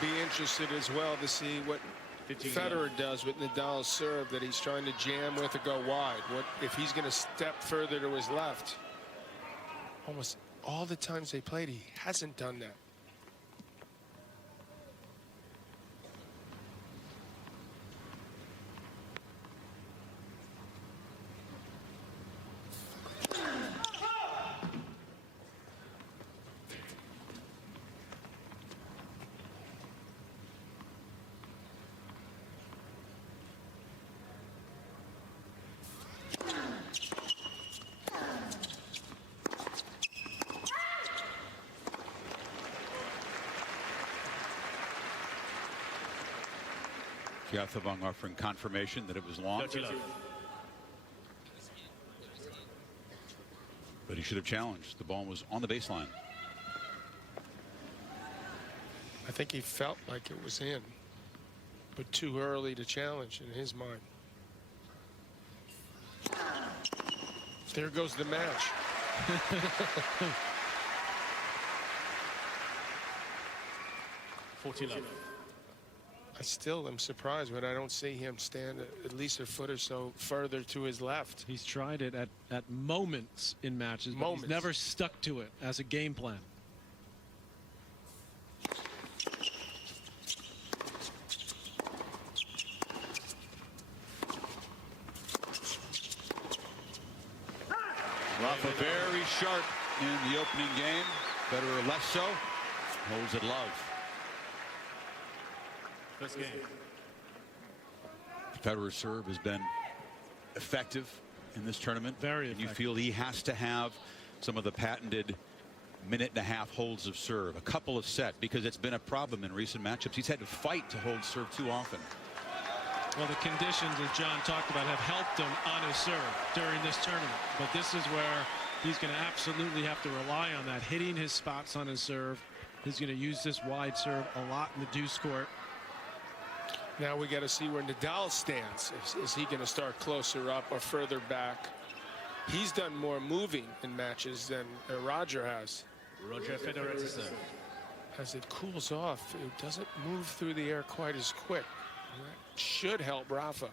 be interested as well to see what Federer does with Nadal's serve that he's trying to jam with or go wide. What if he's going to step further to his left? Almost all the times they played, he hasn't done that. Gautham offering confirmation that it was long. But he should have challenged. The ball was on the baseline. I think he felt like it was in, but too early to challenge in his mind. There goes the match. 40-11. I still am surprised when I don't see him stand at least a foot or so further to his left. He's tried it at moments in matches, but he's never stuck to it as a game plan. Rafa very sharp in the opening game. Federer less so. Holds it love. First game. Federer's serve has been effective in this tournament. Very effective. effective. You feel he has to have some of the patented minute-and-a-half holds of serve, a couple of set, because it's been a problem in recent matchups. He's had to fight to hold serve too often. Well, the conditions, as John talked about, have helped him on his serve during this tournament. But this is where he's going to absolutely have to rely on that, hitting his spots on his serve. He's going to use this wide serve a lot in the deuce court. Now we got to see where Nadal stands. Is he going to start closer up or further back? He's done more moving in matches than Roger has. Roger Federer to serve. As it cools off, it doesn't move through the air quite as quick. That should help Rafa.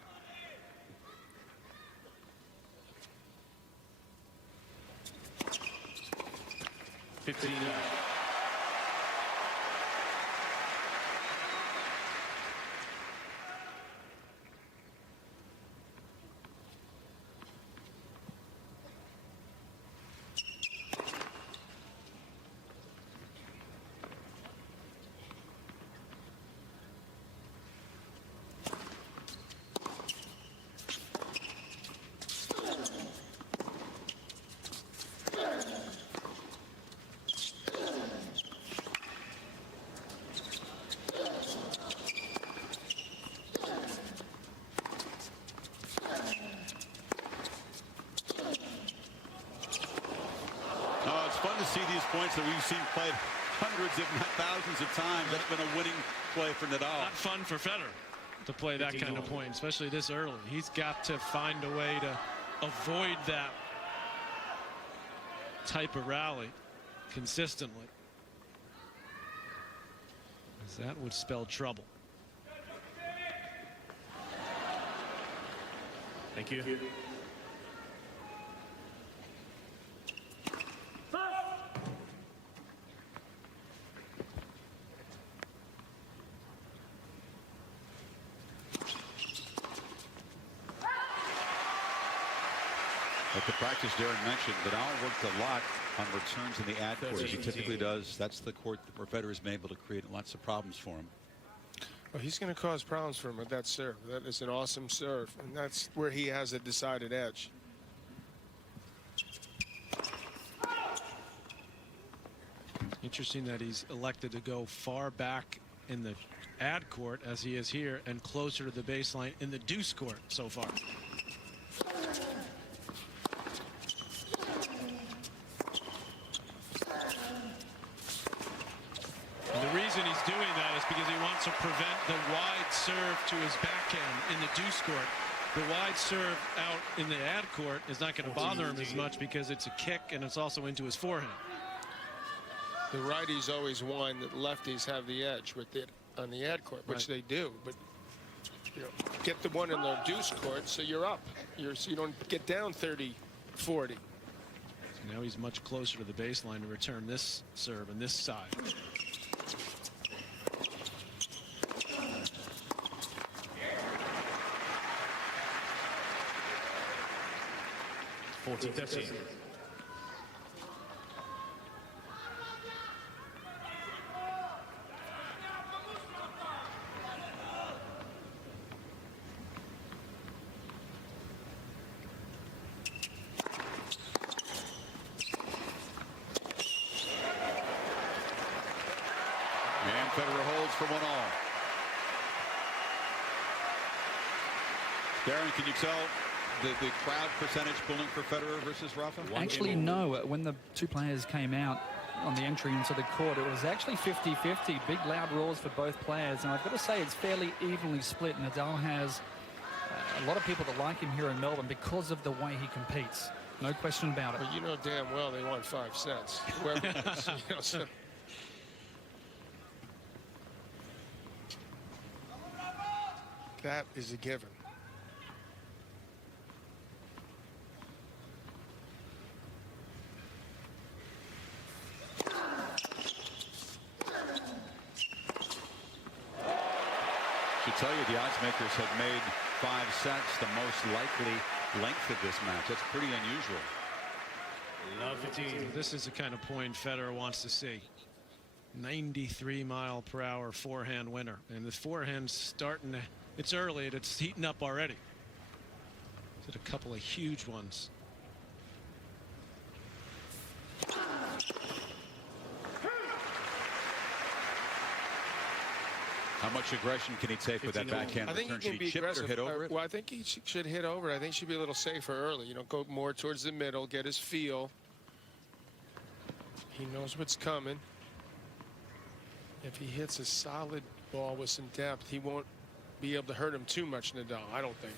Fun to see these points that we've seen played hundreds, if not thousands of times. That's been a winning play for Nadal. Not fun for Federer to play that kind of point, especially this early. He's got to find a way to avoid that type of rally consistently, because that would spell trouble. Thank you. At the practice Darren mentioned, Nadal worked a lot on returns in the ad court. He typically does. That's the court where Federer's been able to create lots of problems for him. Well, he's going to cause problems for him with that serve. That is an awesome serve, and that's where he has a decided edge. Interesting that he's elected to go far back in the ad court as he is here, and closer to the baseline in the deuce court so far. And the reason he's doing that is because he wants to prevent the wide serve to his backhand in the deuce court. The wide serve out in the ad court is not going to bother him as much because it's a kick and it's also into his forehand. The righties always won, that lefties have the edge with it on the ad court, which Right. they do. But you know, get the one in the deuce court, so you're up. So you don't get down 30, 40. So now he's much closer to the baseline to return this serve and this side. 40-13. And Federer holds for 1-all. Darren, can you tell the crowd percentage pulling for Federer versus Rafa? Actually, no. When the two players came out on the entry into the court, it was actually 50-50. Big, loud roars for both players. And I've got to say, it's fairly evenly split. Nadal has a lot of people that like him here in Melbourne because of the way he competes. No question about it. Well, you know damn well they want 5 sets. Whoever, you know, so. That is a given. Should tell you, the odds makers have made 5 sets the most likely length of this match. That's pretty unusual. Love 15. This is the kind of point Federer wants to see. 93-mile-per-hour forehand winner, and the forehand's starting to, it's early and it's heating up already. Did a couple of huge ones. How much aggression can he take with that 15-all. backhand I think return? he Should can he be chip or aggressive. hit over it? Well, I think he should hit over. I think he should be a little safer early. You know, go more towards the middle, get his feel. He knows what's coming. If he hits a solid ball with some depth, he won't be able to hurt him too much, Nadal, I don't think.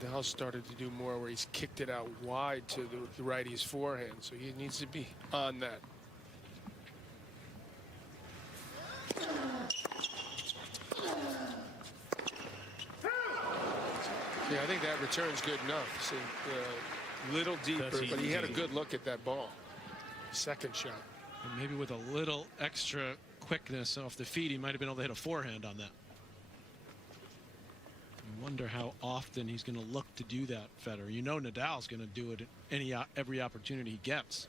Nadal started to do more where he's kicked it out wide to the righty's forehand, so he needs to be on that. Yeah, I think that return's good enough. See, little deeper, but he had a good look at that ball. Second shot. And maybe with a little extra quickness off the feet, he might have been able to hit a forehand on that. I wonder how often he's going to look to do that, Federer. You know Nadal's going to do it at every opportunity he gets.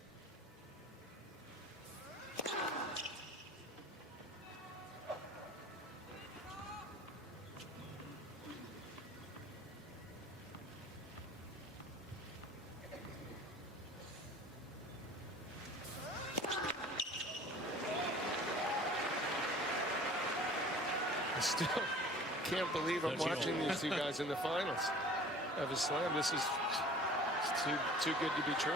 I still can't believe I'm watching these two guys in the finals of a slam. This is too good to be true.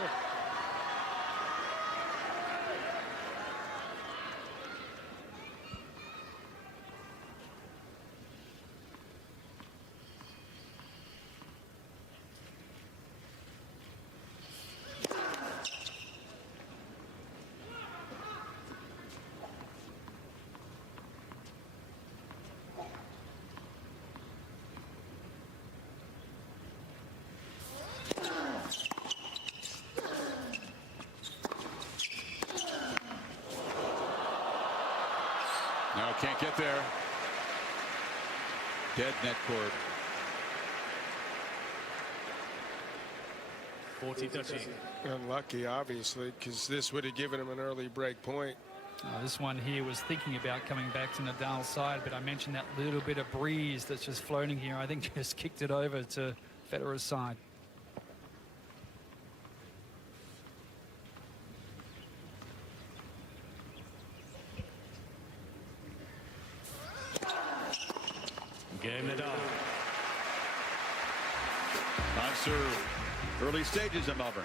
No, can't get there. Dead net court. 40-13. Unlucky, obviously, because this would have given him an early break point. This one here was thinking about coming back to Nadal's side, but I mentioned that little bit of breeze that's just floating here. I think just kicked it over to Federer's side. Game Nadal. On serve. Early stages of Melbourne.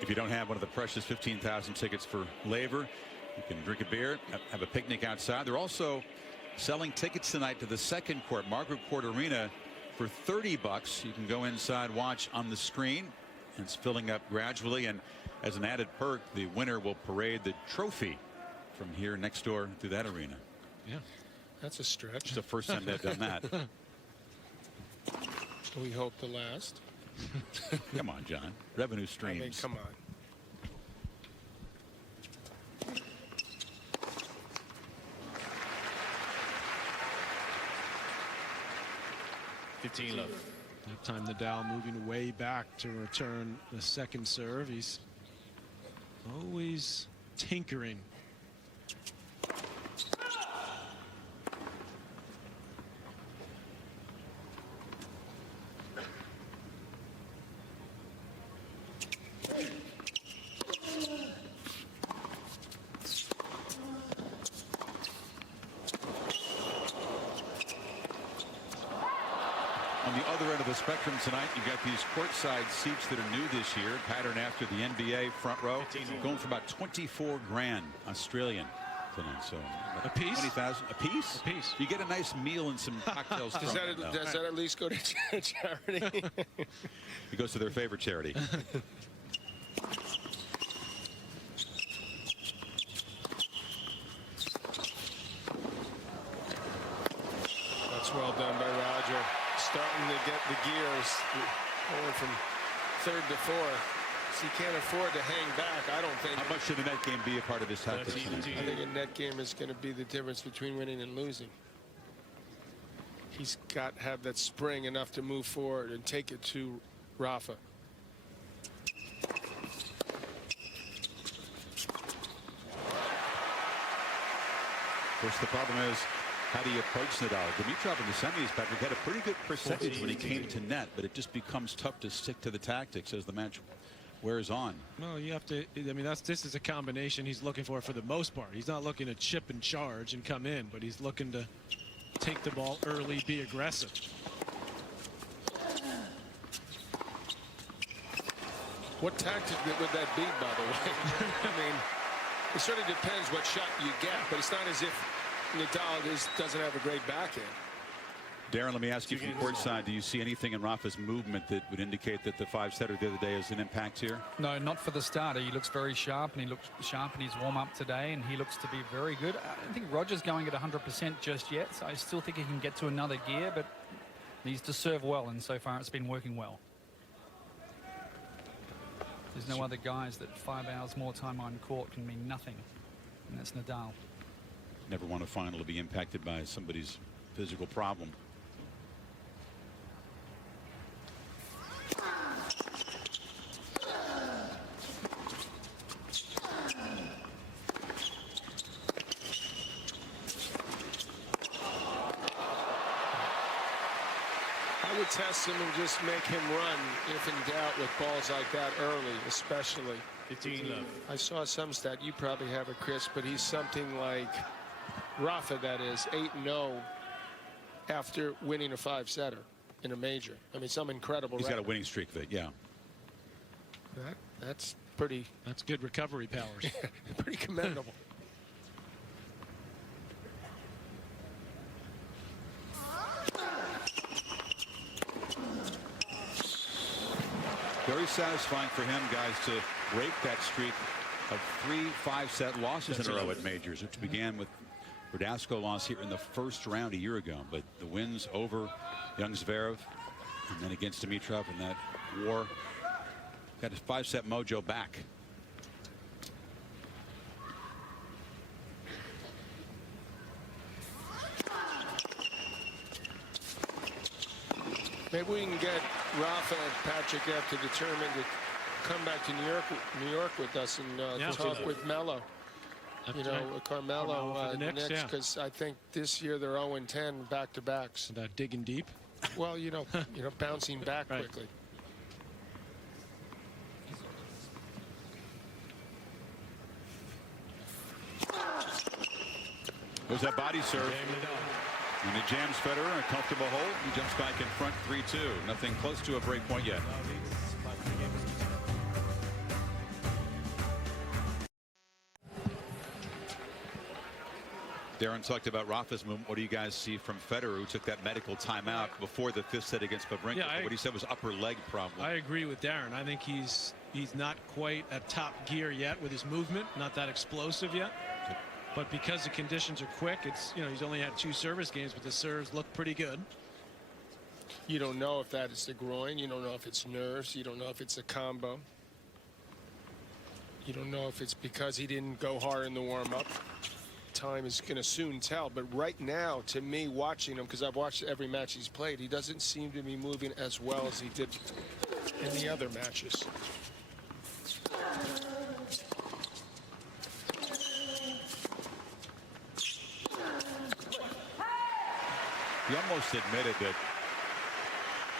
If you don't have one of the precious 15,000 tickets for Laver, you can drink a beer, have a picnic outside. They're also selling tickets tonight to the second court, Margaret Court Arena, for $30. You can go inside, watch on the screen. It's filling up gradually, and as an added perk, the winner will parade the trophy from here next door to that arena. Yeah, that's a stretch. It's the first time they've done that. We hope the last. Come on, John. Revenue streams. I mean, come on. Love. That time Nadal moving way back to return the second serve. He's always tinkering. On the other end of the spectrum tonight, you've got these courtside seats that are new this year, patterned after the NBA front row, going for about 24 grand Australian tonight. So a piece? 20,000 a piece? A piece. You get a nice meal and some cocktails. Does that at least go to charity? It goes to their favorite charity. That's well done by Roger. Starting to get the gears going from third to fourth. So he can't afford to hang back, I don't think. How much should a net game be a part of his tactics? I think a net game is going to be the difference between winning and losing. He's got to have that spring enough to move forward and take it to Rafa. Of course, the problem is, how do you approach Nadal? Dimitrov in the semis, Patrick, had a pretty good percentage when he came to net, but it just becomes tough to stick to the tactics as the match wears on. Well, you have to. I mean, this is a combination he's looking for the most part. He's not looking to chip and charge and come in, but he's looking to take the ball early, be aggressive. What tactic would that be, by the way? I mean, it sort of depends what shot you get, but it's not as if Nadal doesn't have a great backhand. Darren, let me ask you from courtside, do you see anything in Rafa's movement that would indicate that the five-setter the other day has an impact here? No, not for the starter. He looks very sharp, and he looked sharp in his warm-up today, and he looks to be very good. I don't think Roger's going at 100% just yet, so I still think he can get to another gear, but needs to serve well, and so far it's been working well. There's no other guys that 5 hours more time on court can mean nothing, and that's Nadal. Never want a final to be impacted by somebody's physical problem. I would test him and just make him run if in doubt with balls like that early, especially. 15 love. I saw some stat, you probably have it, Chris, but he's something like Rafa, that is 8-0 after winning a five-setter in a major. I mean, some incredible. He's got a winning streak of it, yeah. That's pretty. That's good recovery powers. Pretty commendable. Very satisfying for him, guys, to break that streak of 3 5-set losses in a row at majors, which began with Verdasco loss here in the first round a year ago. But the wins over young Zverev and then against Dimitrov in that war got his 5-set mojo back. Maybe we can get Rafa and Patrick after the tournament to come back to New York with us and talk with Mello. You know, Carmelo next, because I think this year they're 0-10 back-to-backs. About digging deep. Well, you know, bouncing back quickly. There's that body serve. And it jams Federer in a comfortable hold. He jumps back in front 3-2. Nothing close to a break point yet. Darren talked about Rafa's movement. What do you guys see from Federer, who took that medical timeout before the 5th set against Wawrinka? Yeah, What he said was upper leg problem. I agree with Darren. I think he's not quite at top gear yet with his movement, not that explosive yet. But because the conditions are quick, it's, you know, he's only had 2 service games, but the serves look pretty good. You don't know if that is the groin. You don't know if it's nerves. You don't know if it's a combo. You don't know if it's because he didn't go hard in the warm-up. Time is going to soon tell. But right now, to me, watching him, because I've watched every match he's played, he doesn't seem to be moving as well as he did in the other matches. He almost admitted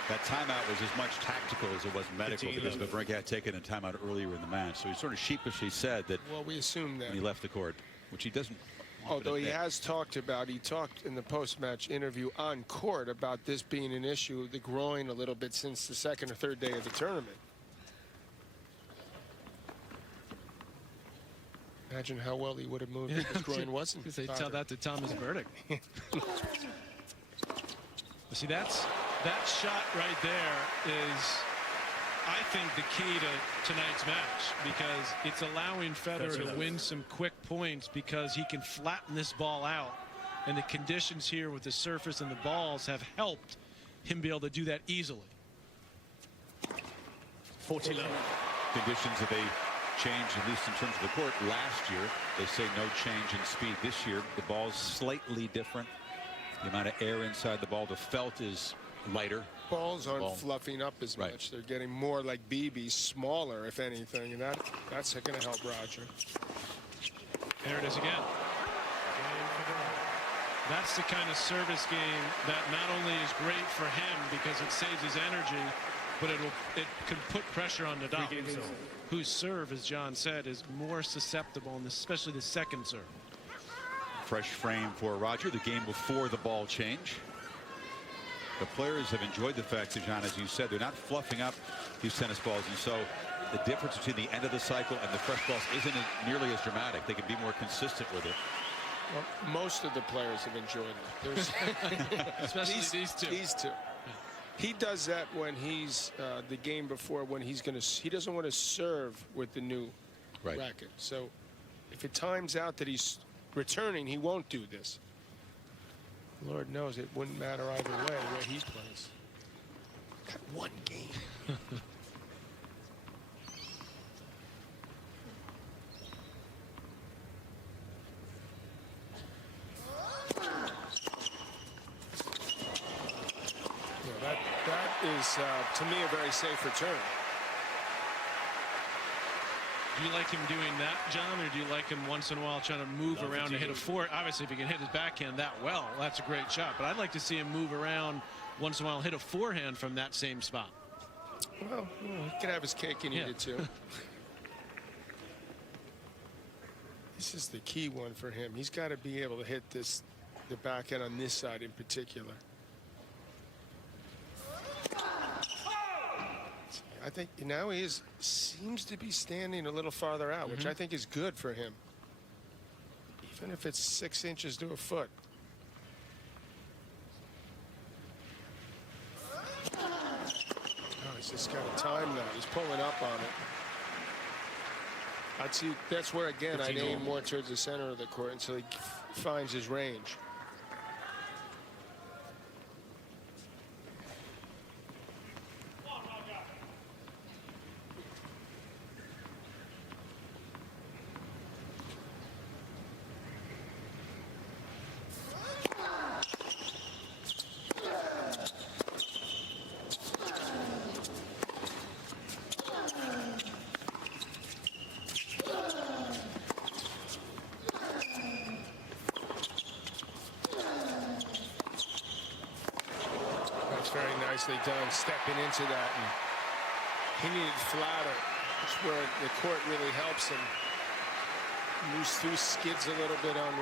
that timeout was as much tactical as it was medical, because Wawrinka had taken a timeout earlier in the match. So he sort of sheepishly said that. Well, we assume that when he left the court, which he doesn't. Although he has talked about, he talked in the post-match interview on court about this being an issue of the groin a little bit since the 2nd or 3rd day of the tournament. Imagine how well he would have moved if his groin wasn't. They tell that to Thomas Burdick. See, that shot right there is, I think, the key to tonight's match, because it's allowing Federer to win some quick points because he can flatten this ball out, and the conditions here with the surface and the balls have helped him be able to do that easily. 40 love. Conditions that they changed, at least in terms of the court, last year. They say no change in speed this year. The ball's slightly different. The amount of air inside the ball, the felt is lighter. Balls aren't fluffing up as much. They're getting more like BBs, smaller, if anything, and that's going to help Roger. There it is again. That's the kind of service game that not only is great for him because it saves his energy, but it can put pressure on Nadal, whose serve, as John said, is more susceptible, and especially the second serve. Fresh frame for Roger, the game before the ball change. The players have enjoyed the fact that, John, as you said, they're not fluffing up these tennis balls, and so the difference between the end of the cycle and the fresh balls isn't nearly as dramatic. They can be more consistent with it. Well, most of the players have enjoyed it. Especially these two. These two. He does that when he's the game before, when he doesn't want to serve with the new racket. So if it times out that he's returning, he won't do this. Lord knows it wouldn't matter either way the way he plays. That one game. That is, to me, a very safe return. Do you like him doing that, John, or do you like him once in a while trying to move around and hit a forehand? Obviously, if he can hit his backhand that well, that's a great shot. But I'd like to see him move around once in a while, hit a forehand from that same spot. Well, he can have his cake and eat it too. This is the key one for him. He's got to be able to hit the backhand on this side in particular. I think now he seems to be standing a little farther out, which I think is good for him, even if it's 6 inches to a foot. Oh, he's just got to time that. He's pulling up on it. I'd see that's where, again, I'd aim more towards the center of the court until he finds his range. Very nicely done, stepping into that, and he needed flatter. That's where the court really helps him. Moves through, skids a little bit on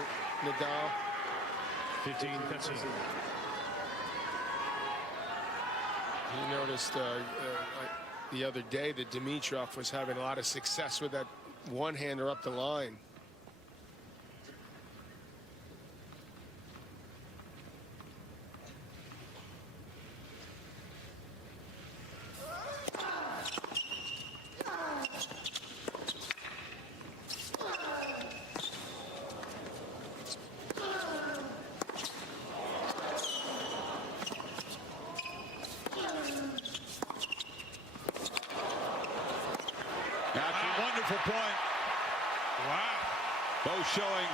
Nadal. 15-13. You noticed the other day that Dimitrov was having a lot of success with that one-hander up the line. That's a wonderful point. Wow. Both showing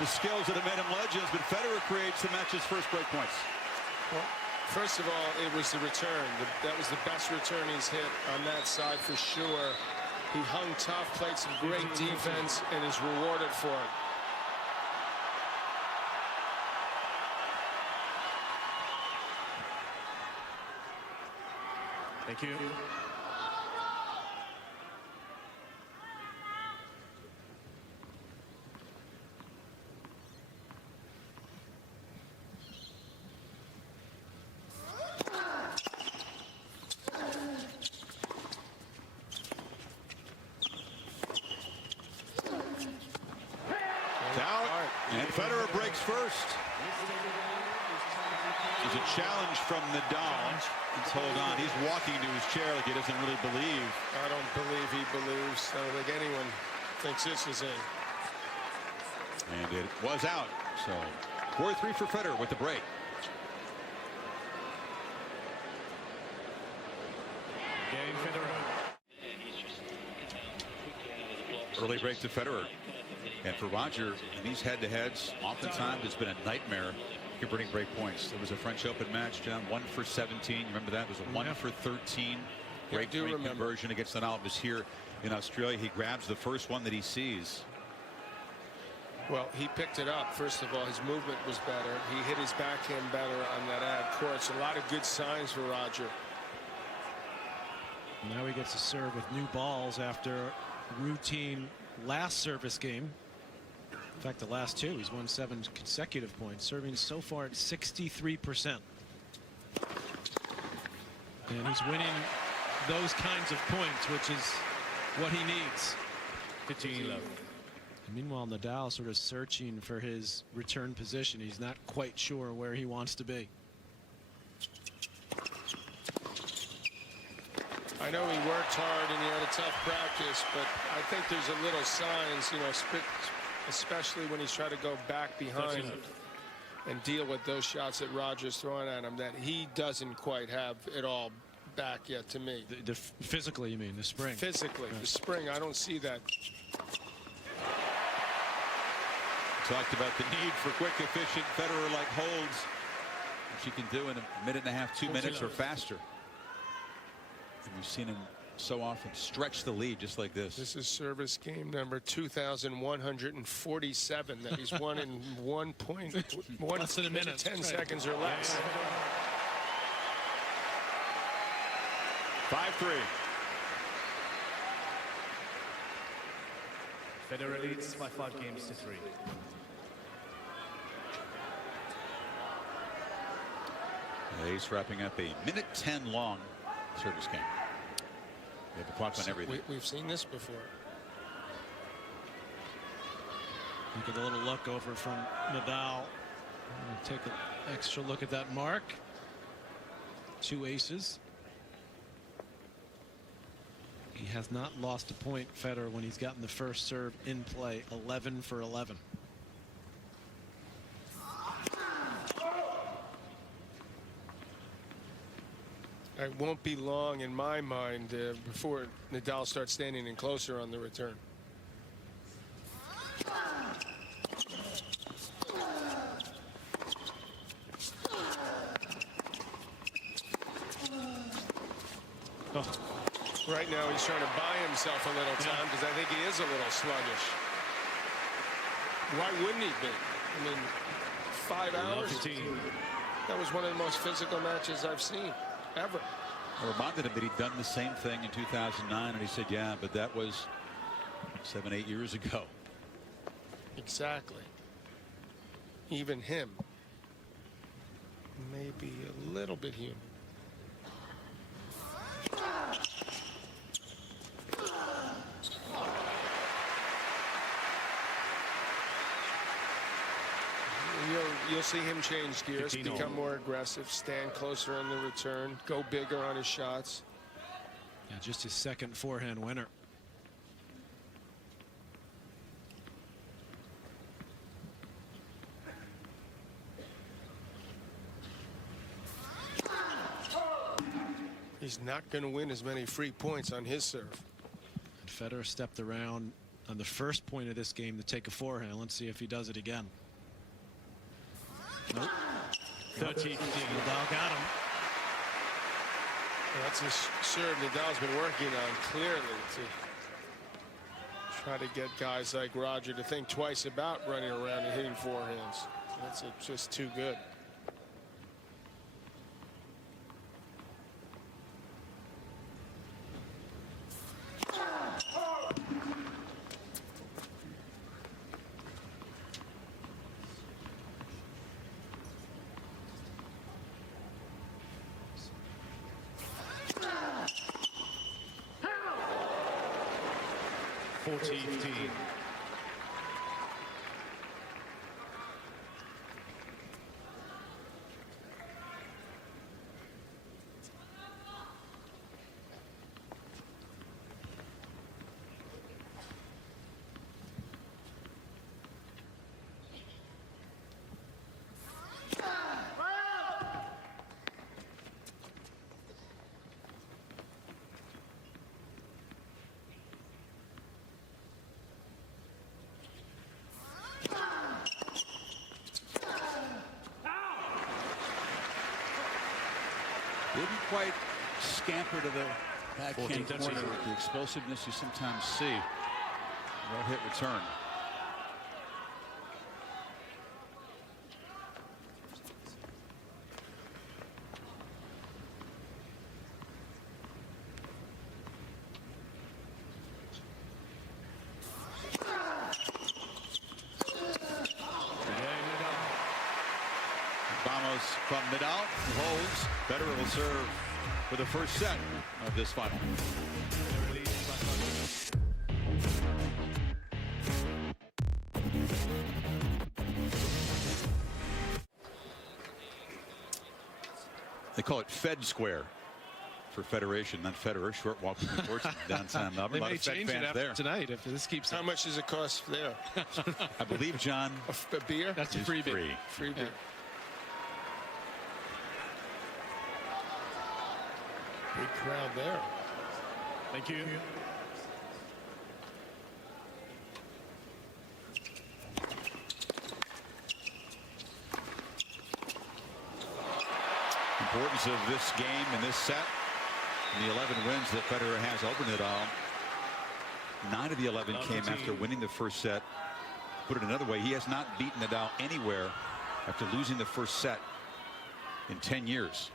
the skills that have made them legends, but Federer creates the match's first break points. Well, first of all, it was the return. That was the best return he's hit on that side for sure. He hung tough, played some great defense, and is rewarded for it. Thank you. And Federer breaks first. There's a challenge from Nadal. He's hold on. He's walking to his chair like he doesn't really believe. I don't believe he believes. I don't think anyone thinks this is in. And it was out. So 4-3 for Federer with the break. Game Federer. Early break to Federer. And for Roger, in these head-to-heads, oftentimes it's been a nightmare converting break points. There was a French Open match, John, 1 for 17. Remember that? It was a 1 for 13 break point conversion against Nadal. It was here in Australia. He grabs the first one that he sees. Well, he picked it up. First of all, his movement was better. He hit his backhand better on that ad court. So a lot of good signs for Roger. Now he gets to serve with new balls after routine last service game. In fact, the last two, he's won 7 consecutive points, serving so far at 63%. And he's winning those kinds of points, which is what he needs. 15-11. Meanwhile, Nadal sort of searching for his return position. He's not quite sure where he wants to be. I know he worked hard and he had a tough practice, but I think there's a little signs, you know, especially when he's trying to go back behind and deal with those shots that Roger's throwing at him, that he doesn't quite have it all back yet to me. Physically, you mean, the spring? Physically, the spring, I don't see that. Talked about the need for quick, efficient Federer-like holds, which he can do in a minute and a half, 2 minutes or faster. And we've seen him so often stretch the lead just like this. This is service game number 2,147 that he's won in 1 less than a minute, 10 seconds or less. 5-3. Federer leads by 5 games to 3. Ace wrapping up a minute 10 long service game. We have the clock on everything. We've seen this before. You get a little look over from Nadal. Take an extra look at that mark. 2 aces. He has not lost a point, Federer, when he's gotten the first serve in play. 11 for 11. It won't be long in my mind before Nadal starts standing in closer on the return. Oh. Right now he's trying to buy himself a little time because I think he is a little sluggish. Why wouldn't he be? I mean, 5 hours. 15. That was one of the most physical matches I've seen ever. I reminded him that he'd done the same thing in 2009, and he said, yeah, but that was 7, 8 years ago. Exactly. Even him may be a little bit human. You'll see him change gears, become more aggressive, stand closer on the return, go bigger on his shots. Yeah, just his second forehand winner. He's not going to win as many free points on his serve. Federer stepped around on the first point of this game to take a forehand. Let's see if he does it again. Nope. 13-15. Nadal got him. That's a serve Nadal's been working on clearly to try to get guys like Roger to think twice about running around and hitting forehands. That's just too good. Didn't quite scamper to the backhand 14-13. corner with the explosiveness you sometimes see. Well hit return. Vamos from Nadal, who holds. Federer will serve for the first set of this final. They call it Fed Square for Federation, not Federer. Short walking course downtown Melbourne. They A lot may of Fed change it fans after there. tonight if this keeps How up. much does it cost there? I believe, John, A beer? That's a is free bid. free. Free beer. Big crowd there. Thank you. Importance of this game and this set and the 11 wins that Federer has over Nadal. 9 of the 11 came after winning the first set. Put it another way, he has not beaten Nadal anywhere after losing the first set in 10 years.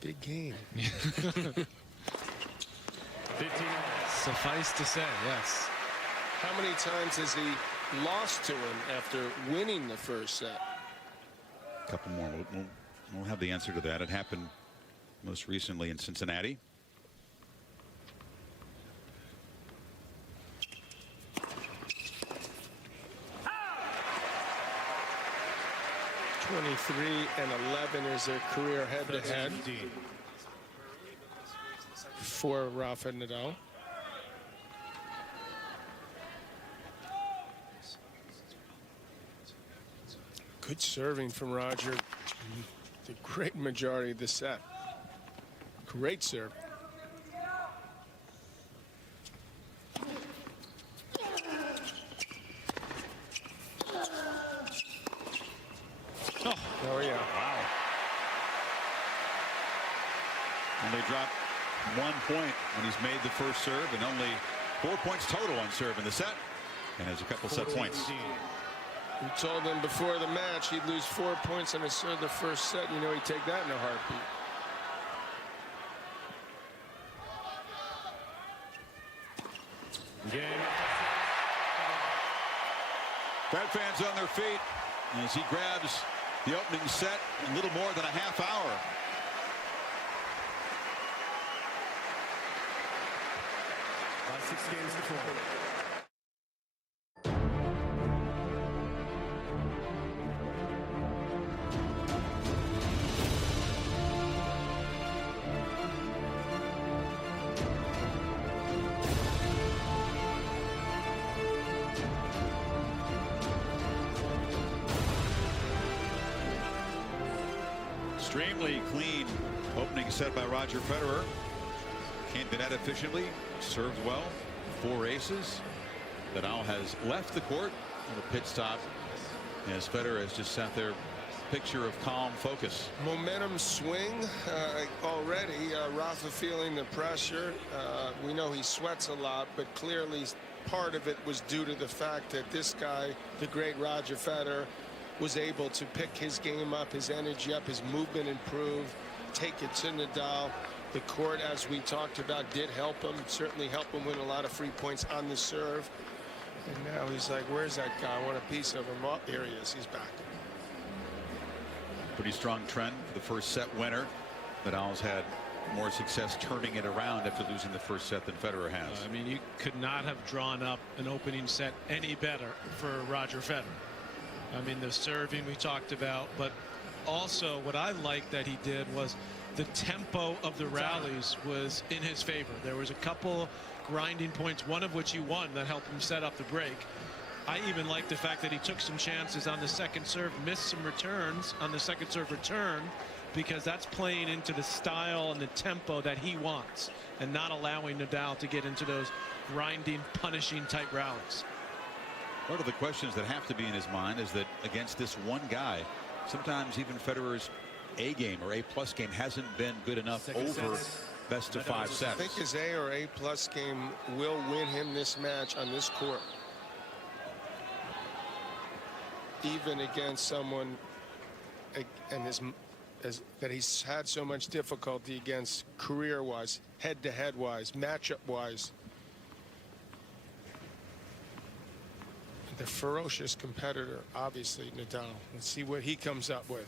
Big game. 15. Suffice to say, yes. How many times has he lost to him after winning the first set? A couple more. We'll have the answer to that. It happened most recently in Cincinnati. .23 and 11 is their career head-to-head 15. for Rafa Nadal. Good serving from Roger. The great majority of the set. Great serve. Oh yeah. Wow. Only dropped 1 point when he's made the first serve, and only 4 points total on serve in the set, and has a couple set points. 14. We told him before the match he'd lose 4 points on his serve the first set. You know he'd take that in a heartbeat. Game. Fed fans on their feet as he grabs the opening set in little more than a half hour. By 6 games to 4. Extremely clean opening set by Roger Federer. came to net efficiently, served well, 4 aces. Nadal has left the court in a pit stop as Federer has just sat there. Picture of calm focus. Momentum swing already. Rafa feeling the pressure. We know he sweats a lot, but clearly part of it was due to the fact that this guy, the great Roger Federer, was able to pick his game up, his energy up, his movement improved, take it to Nadal. The court, as we talked about, did help him, certainly helped him win a lot of free points on the serve. And now he's like, where's that guy? I want a piece of him. Oh, here he is. He's back. Pretty strong trend for the first set winner. Nadal's had more success turning it around after losing the first set than Federer has. I mean, you could not have drawn up an opening set any better for Roger Federer. I mean, the serving we talked about, but also what I liked that he did was the tempo of the rallies was in his favor. There was a couple grinding points, one of which he won, that helped him set up the break. I even like the fact that he took some chances on the second serve, missed some returns on the second serve return, because that's playing into the style and the tempo that he wants and not allowing Nadal to get into those grinding, punishing type rallies. One of the questions that have to be in his mind is that against this one guy, sometimes even Federer's A game or A+ game hasn't been good enough over best of 5 sets. I think his A or A+ game will win him this match on this court. Even against someone and that he's had so much difficulty against career-wise, head-to-head-wise, matchup-wise. The ferocious competitor, obviously, Nadal. Let's see what he comes up with.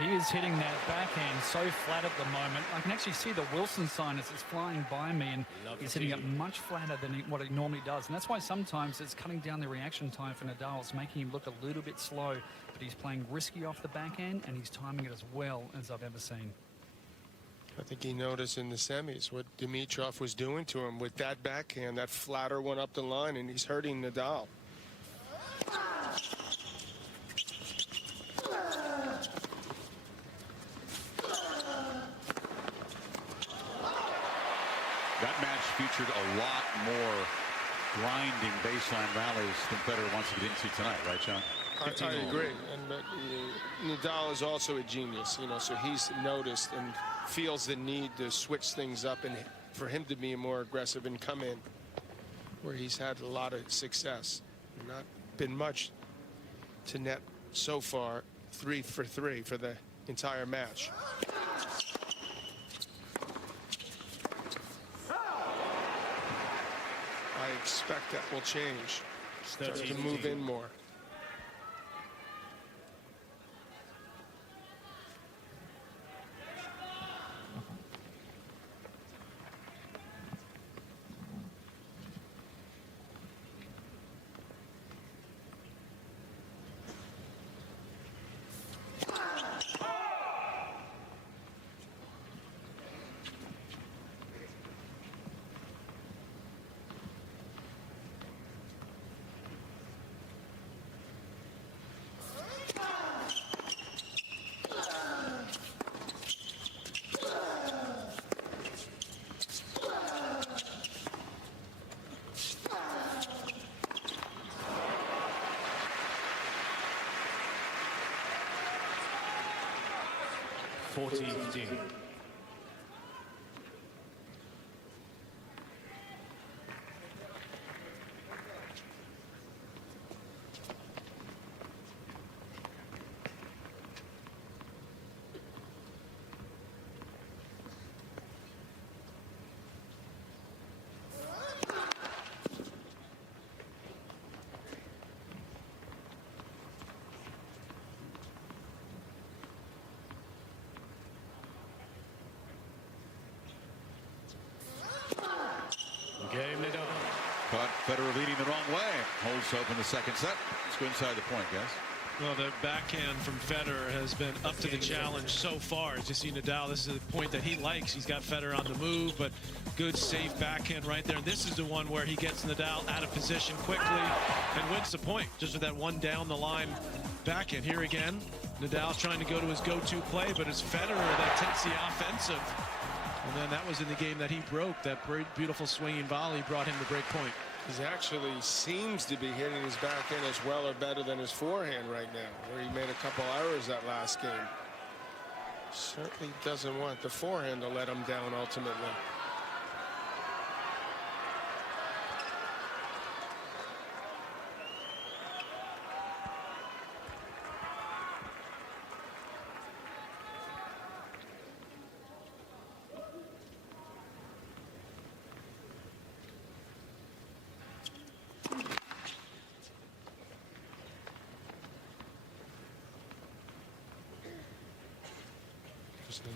He is hitting that backhand so flat at the moment. I can actually see the Wilson sign as it's flying by me, and he's hitting it much flatter than what he normally does. And that's why sometimes it's cutting down the reaction time for Nadal. It's making him look a little bit slow, but he's playing risky off the backhand, and he's timing it as well as I've ever seen. I think he noticed in the semis what Dimitrov was doing to him with that backhand, that flatter one up the line, and he's hurting Nadal. That match featured a lot more grinding baseline rallies than Federer wants to get into tonight, right, John? I agree, and Nadal is also a genius, you know, so he's noticed and feels the need to switch things up and for him to be more aggressive and come in where he's had a lot of success. Not been much to net so far, 3 for 3 for the entire match. I expect that will change. Start to move in more. Game Nadal. Caught Federer leading the wrong way. Holds open the second set. Let's go inside the point, guys. Well, the backhand from Federer has been up to the challenge so far. As you see Nadal, this is the point that he likes. He's got Federer on the move, but good, safe backhand right there. And this is the one where he gets Nadal out of position quickly and wins the point. Just with that one down the line backhand. Here again, Nadal trying to go to his go-to play, but it's Federer that takes the offensive. And then that was in the game that he broke. That beautiful swinging volley brought him to break point. He actually seems to be hitting his backhand as well or better than his forehand right now, where he made a couple errors that last game. Certainly doesn't want the forehand to let him down ultimately.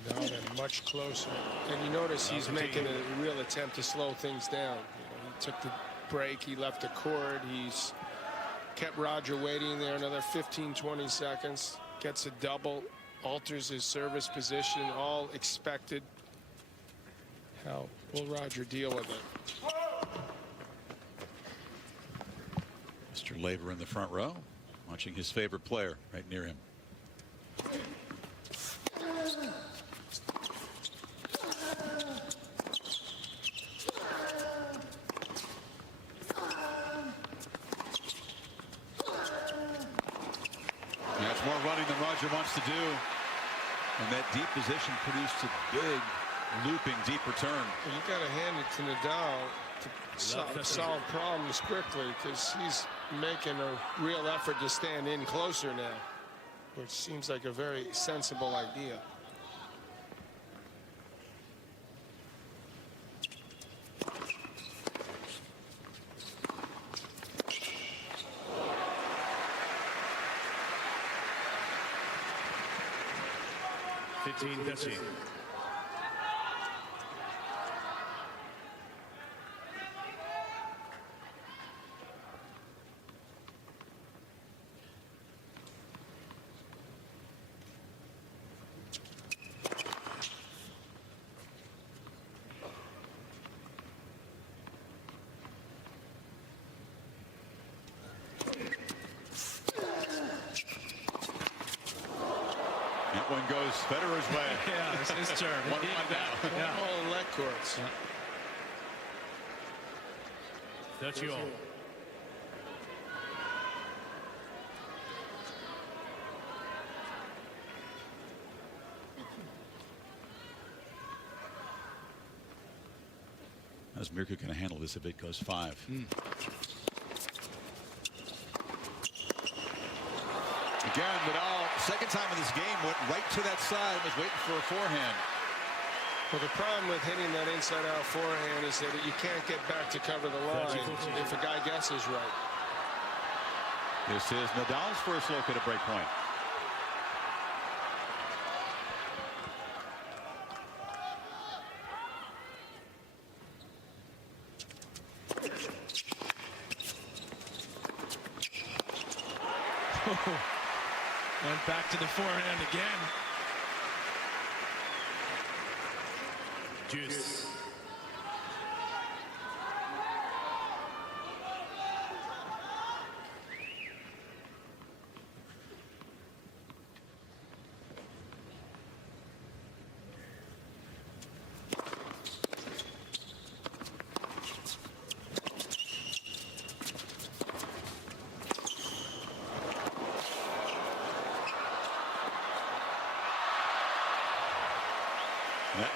Nadal then much closer, and you notice he's making a real attempt to slow things down. He took the break, he left the court, he's kept Roger waiting there another 15-20 seconds, gets a double, alters his service position, all expected. How will Roger deal with it? Mr. Laver in the front row, watching his favorite player right near him. That's more running than Roger wants to do. And that deep position produced a big looping deep return. Well, you got to hand it to Nadal to solve problems quickly, because he's making a real effort to stand in closer now, which seems like a very sensible idea. That one goes Federer's way. Yeah, it's his turn. 1-1 now. Yeah. All in leg courts. That's you all. How's Mirka going to handle this if it goes 5? Again, Nadal, second time in this game, went right to that side, was waiting for a forehand. Well, the problem with hitting that inside-out forehand is that you can't get back to cover the line if a guy guesses right. This is Nadal's first look at a break point. Went back to the forehand again. Juice.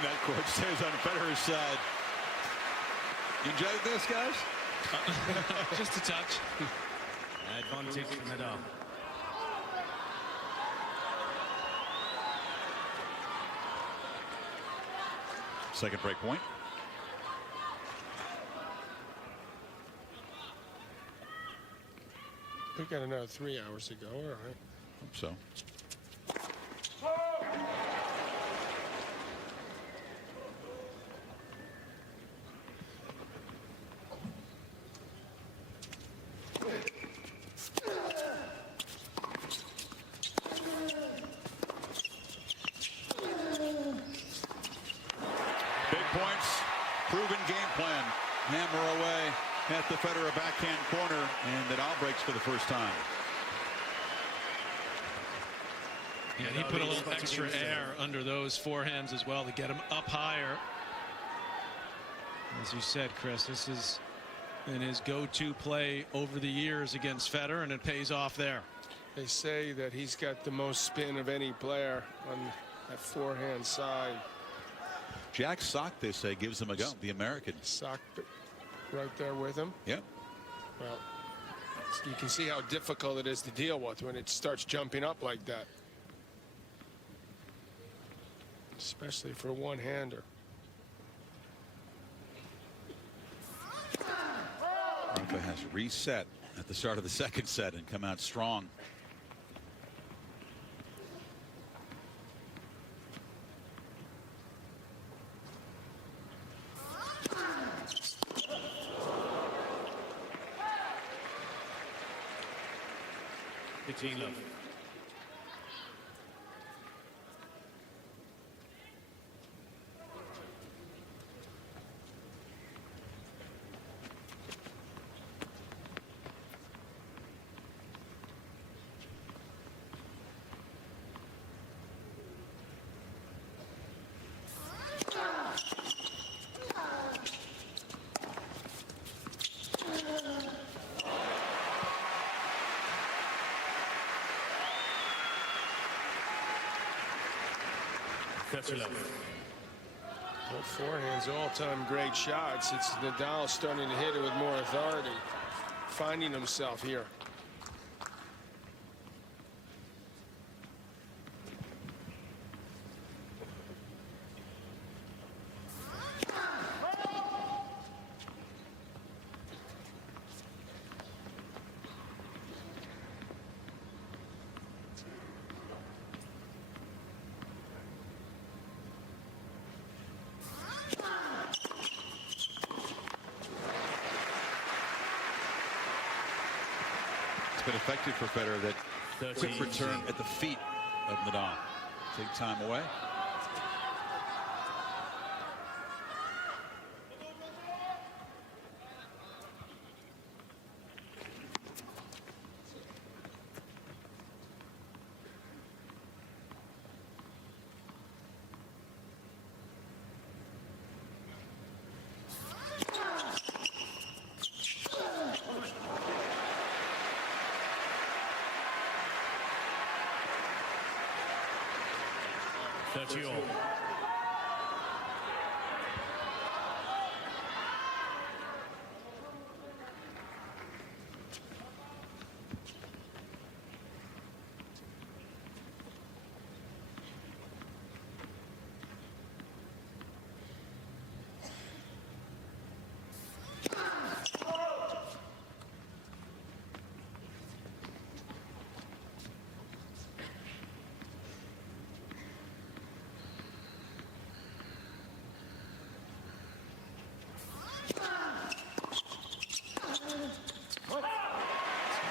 That court stays on Federer's side. You enjoyed this, guys? Just a touch. Advantage for Nadal. Second break point. We got another 3 hours to go. All right. Hope so. Proven game plan. Hammer away at the Federer backhand corner, and Nadal breaks for the first time. Yeah, he put a little extra air under those forehands as well to get him up higher. As you said, Chris, this is in his go-to play over the years against Federer, and it pays off there. They say that he's got the most spin of any player on that forehand side. Jack Sock, they say, gives him a go. The American. Sock right there with him. Yep. Well, you can see how difficult it is to deal with when it starts jumping up like that, especially for a one-hander. Rafa has reset at the start of the second set and come out strong. Love. Both forehands, all-time great shots. It's Nadal starting to hit it with more authority, finding himself here. It's been effective for Federer, that quick return at the feet of Nadal. Take time away.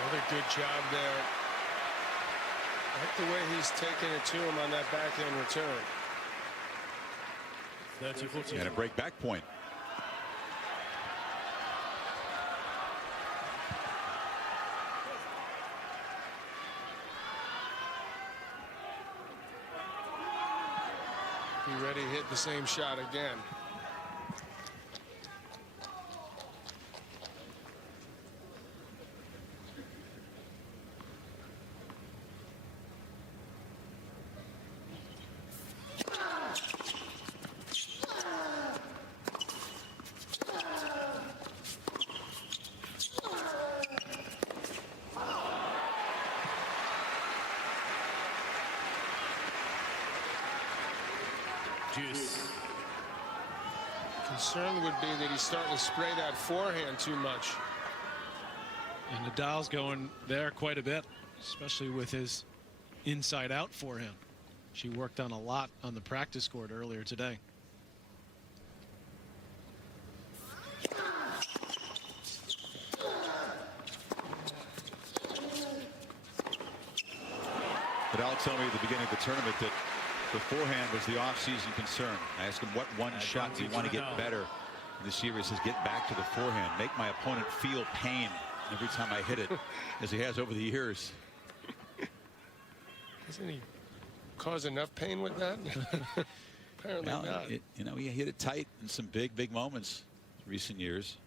Another good job there. I like the way he's taking it to him on that backhand return. 30-40. And a break back point. Be ready to hit the same shot again. Concern would be that he's starting to spray that forehand too much. And Nadal's going there quite a bit, especially with his inside out forehand. She worked on a lot on the practice court earlier today. Nadal told me at the beginning of the tournament that the forehand was the off-season concern. I asked him, what one shot do you want to get better in the series? He says, get back to the forehand. Make my opponent feel pain every time I hit it, as he has over the years. Hasn't he cause enough pain with that? Apparently Well, not. you know, he hit it tight in some big moments in recent years.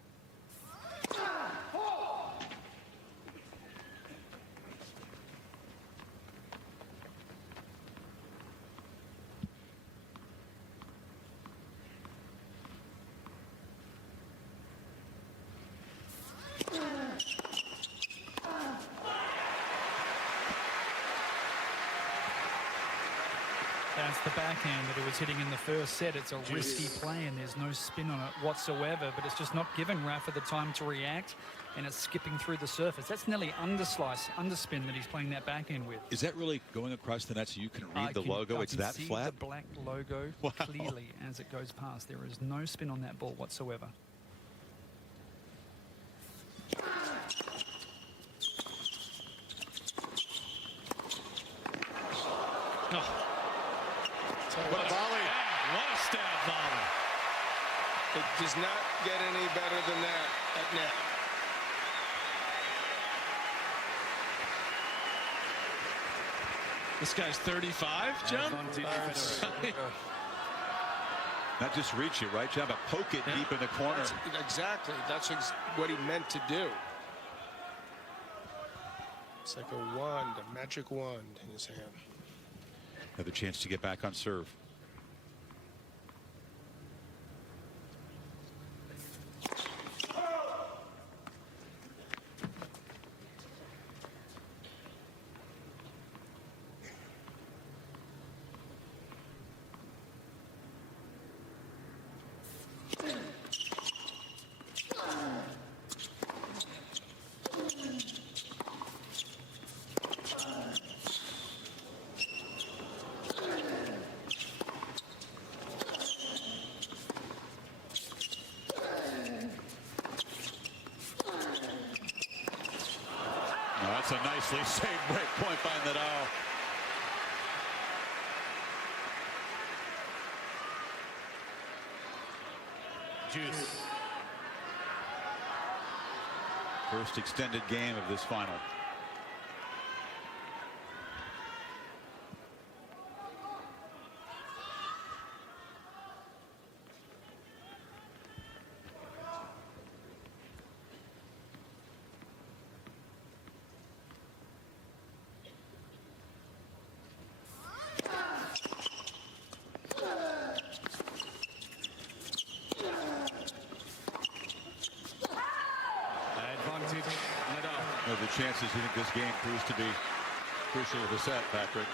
That's the backhand that he was hitting in the first set. It's a risky play and there's no spin on it whatsoever, but it's just not giving Rafa the time to react, and it's skipping through the surface. That's nearly underslice, underspin that he's playing that backhand with. Is that really going across the net so you can read the logo? It's that see flat? the black logo clearly as it goes past. There is no spin on that ball whatsoever. What a volley. What a stab volley. It does not get any better than that at net. This guy's 35, John. Not just reach it, right, John, but poke it deep in the corner. Exactly. That's what he meant to do. It's like a wand, a magic wand in his hand. Another chance to get back on serve. That's a nicely saved break point by Nadal. Juice. First extended game of this final. The chances you think this game proves to be crucial to the set, Patrick?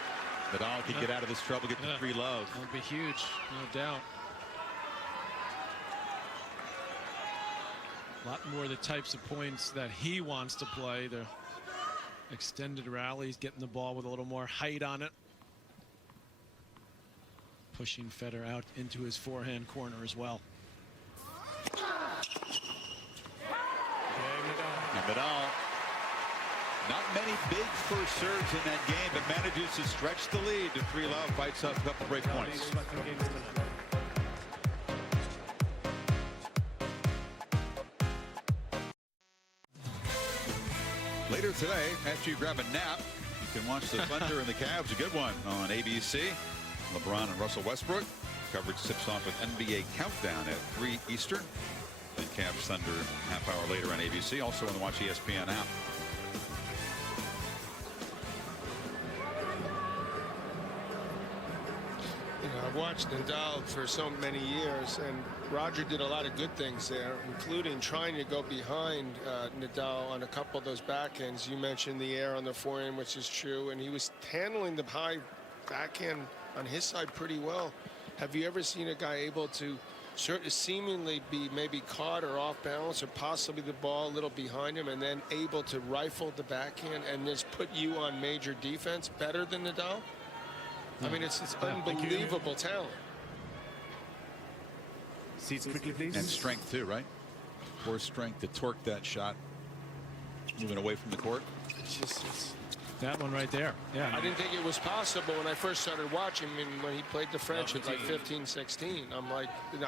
Nadal can get out of this trouble, get the 3 love. That would be huge, no doubt. A lot more the types of points that he wants to play. The extended rallies, getting the ball with a little more height on it. Pushing Federer out into his forehand corner as well. And Nadal, not many big first serves in that game, but manages to stretch the lead to 3 love, fights up a couple break points. Later today, after you grab a nap, you can watch the Thunder and the Cavs, a good one on ABC. LeBron and Russell Westbrook. Coverage tips off with NBA Countdown at 3 Eastern. Then Cavs Thunder half hour later on ABC. Also on the Watch ESPN app. You know, I've watched Nadal for so many years, and Roger did a lot of good things there, including trying to go behind Nadal on a couple of those backhands. You mentioned the air on the forehand, which is true, and he was handling the high backhand on his side pretty well. Have you ever seen a guy able to seemingly be maybe caught or off balance, or possibly the ball a little behind him, and then able to rifle the backhand and just put you on major defense better than Nadal? I mean, it's unbelievable talent. Seats quickly, please. And strength too, right? Core strength to torque that shot. Moving away from the court. It's That one right there. Yeah. I didn't think it was possible when I first started watching him, when he played the French at like 15, 16. I'm like, nah,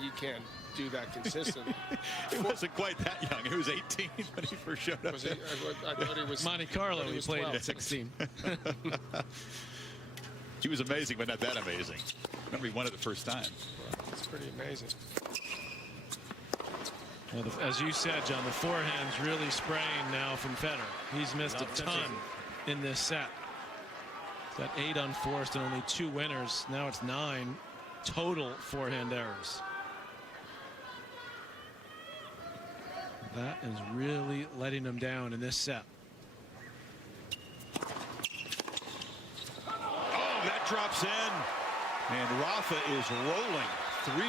you can't do that consistently. He wasn't quite that young. He was 18 when he first showed up. Was he? I thought he was Monte Carlo, he played 12. at 16. He was amazing, but not that amazing. Remember, he won it the first time. It's pretty amazing. Well, as you said, John, the forehand's really spraying now from Federer. He's missed a ton in this set. He's got 8 unforced and only 2 winners. Now it's 9 total forehand errors. That is really letting him down in this set. Oh, that drops in. And Rafa is rolling. 3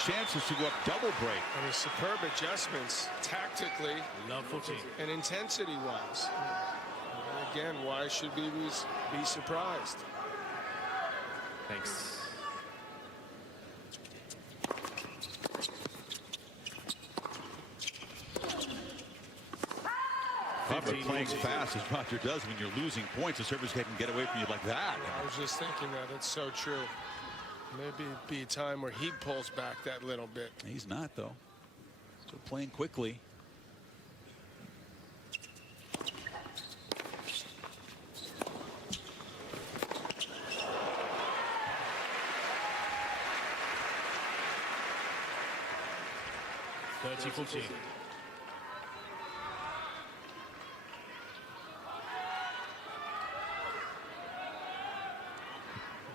chances to go up double break. And his superb adjustments tactically Love 14. and intensity-wise. And again, why should we be surprised? Thanks. But playing fast as Roger does when you're losing points, the service can get away from you like that. I was just thinking that. It's so true. Maybe it'd be a time where he pulls back that little bit. He's not, though. Still playing quickly. (30-14).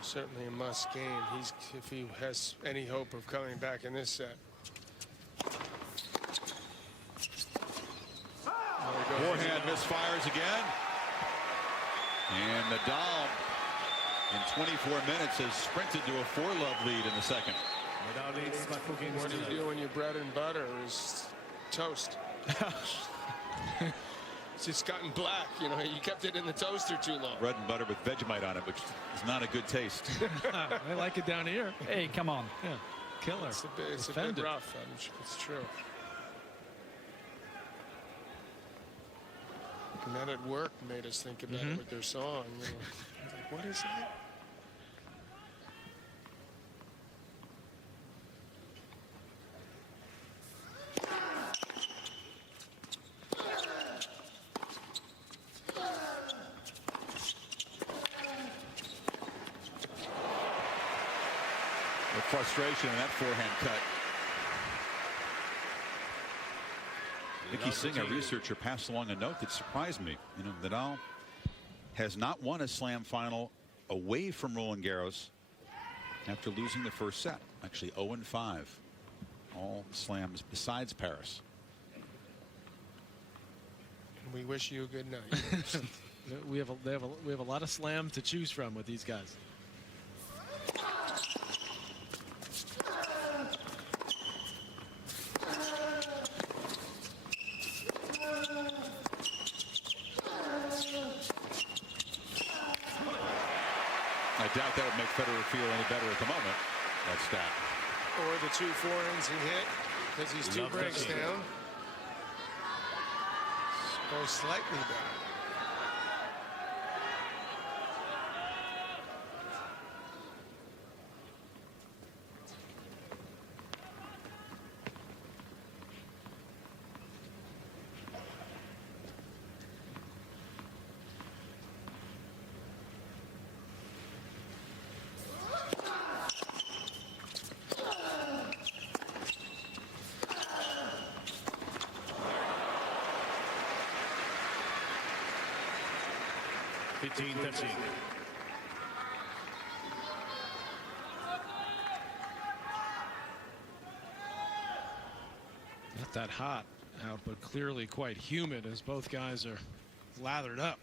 Certainly a must game. If he has any hope of coming back in this set. Forehand misfires again. And Nadal in 24 minutes has sprinted to a 4-love lead in the second. Nadal leads by 4 games What to do you none. do when your bread and butter is toast? It's just gotten black. You know, you kept it in the toaster too long. Bread and butter with Vegemite on it, which is not a good taste. I like it down here. Hey, come on. Yeah, killer. It's a bit rough. It's true. And that at work made us think about it with their song. You know, like, what is that? The frustration in that forehand cut. Mickey Singh, a researcher, passed along a note that surprised me. You know, Nadal has not won a slam final away from Roland Garros after losing the first set. Actually 0-5. All slams besides Paris. We wish you a good night. We have a lot of slam to choose from with these guys. I doubt that would make Federer feel any better at the moment. That stat. Or the 2 forehands he hit because he's 2 breaks down. Or slightly better. Not that hot out, but clearly quite humid as both guys are lathered up.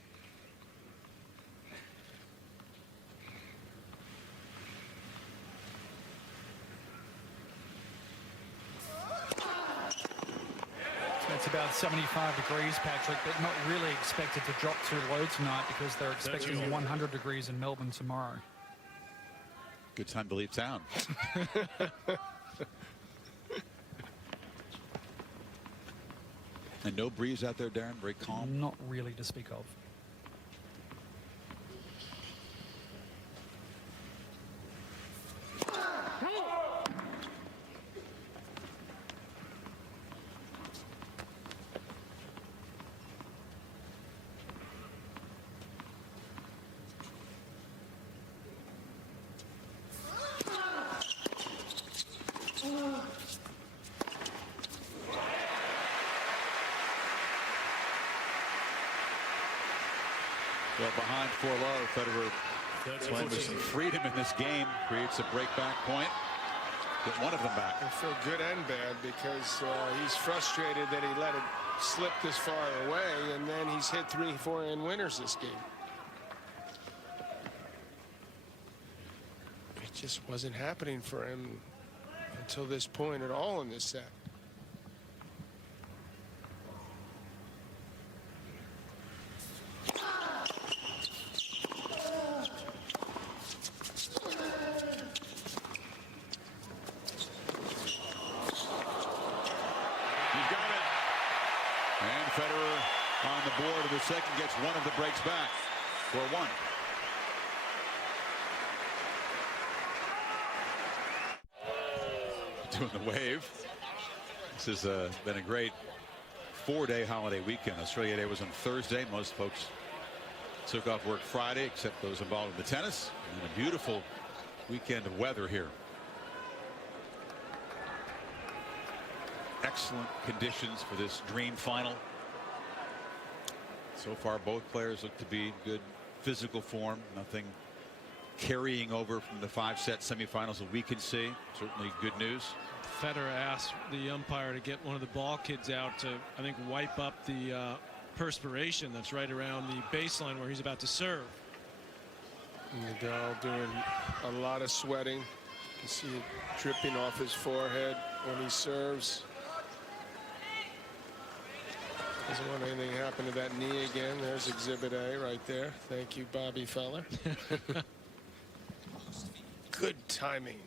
It's about 75 degrees, Patrick, but not really expected to drop too low tonight because they're expecting 100 degrees in Melbourne tomorrow. Good time to leave town. And no breeze out there, Darren. Very calm. Not really to speak of. So behind 4-love, Federer playing with some freedom in this game, creates a breakback point. Get one of them back. I feel good and bad because he's frustrated that he let it slip this far away, and then he's hit 3 forehand winners this game. It just wasn't happening for him until this point at all in this set. Federer on the board in the second gets one of the breaks back for 1. Doing the wave. This has been a great 4-day holiday weekend. Australia Day was on Thursday. Most folks took off work Friday, except those involved in the tennis. And a beautiful weekend of weather here. Excellent conditions for this dream final. So far, both players look to be in good physical form. Nothing carrying over from the 5-set semifinals that we can see. Certainly good news. Federer asked the umpire to get one of the ball kids out to, I think, wipe up the perspiration that's right around the baseline where he's about to serve. Nadal doing a lot of sweating. You can see it dripping off his forehead when he serves. Doesn't want anything to happen to that knee again. There's Exhibit A right there. Thank you, Bobby Feller. Good timing.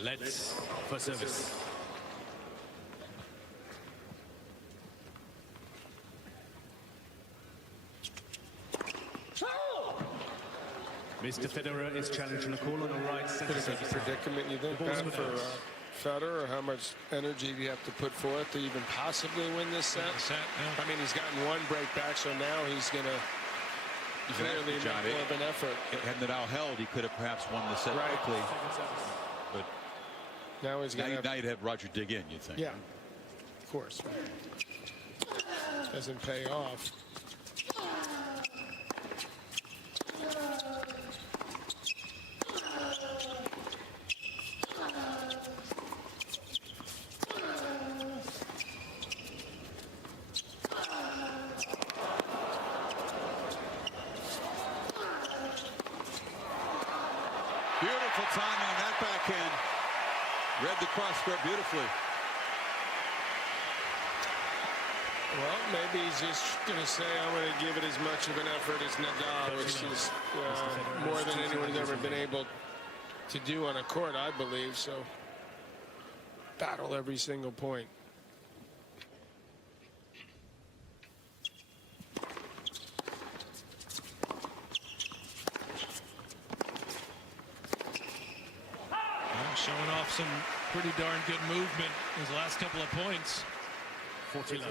Let's for service. Mr. Federer is challenging a call on the right center. Bit of a predicament, you think, that for Federer, or how much energy do you have to put forth to even possibly win this set? I mean, he's gotten one break back, so now he's going to clearly make more of an effort. Had Nadal held, he could have perhaps won the set quickly. But now he's going to now you'd have Roger dig in, you'd think. Yeah, of course. Doesn't pay off. Beautiful timing on that backhand. Read the cross court beautifully. Well, maybe he's just going to say, I'm going to give it as much of an effort as Nadal, which is more than anyone's ever been able to do on a court, I believe. So, battle every single point. Showing off some pretty darn good movement his last couple of points. 40 love.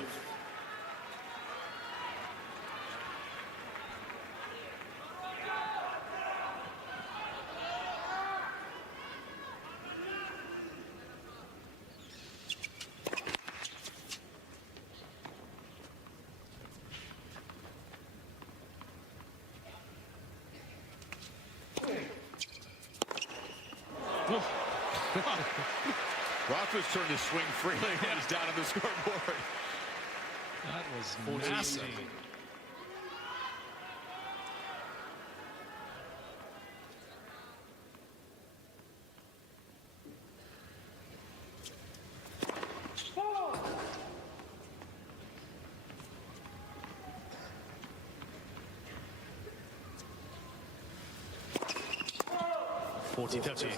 Rafa's turned to swing freely when he's down on the scoreboard. That was massive. 40-30.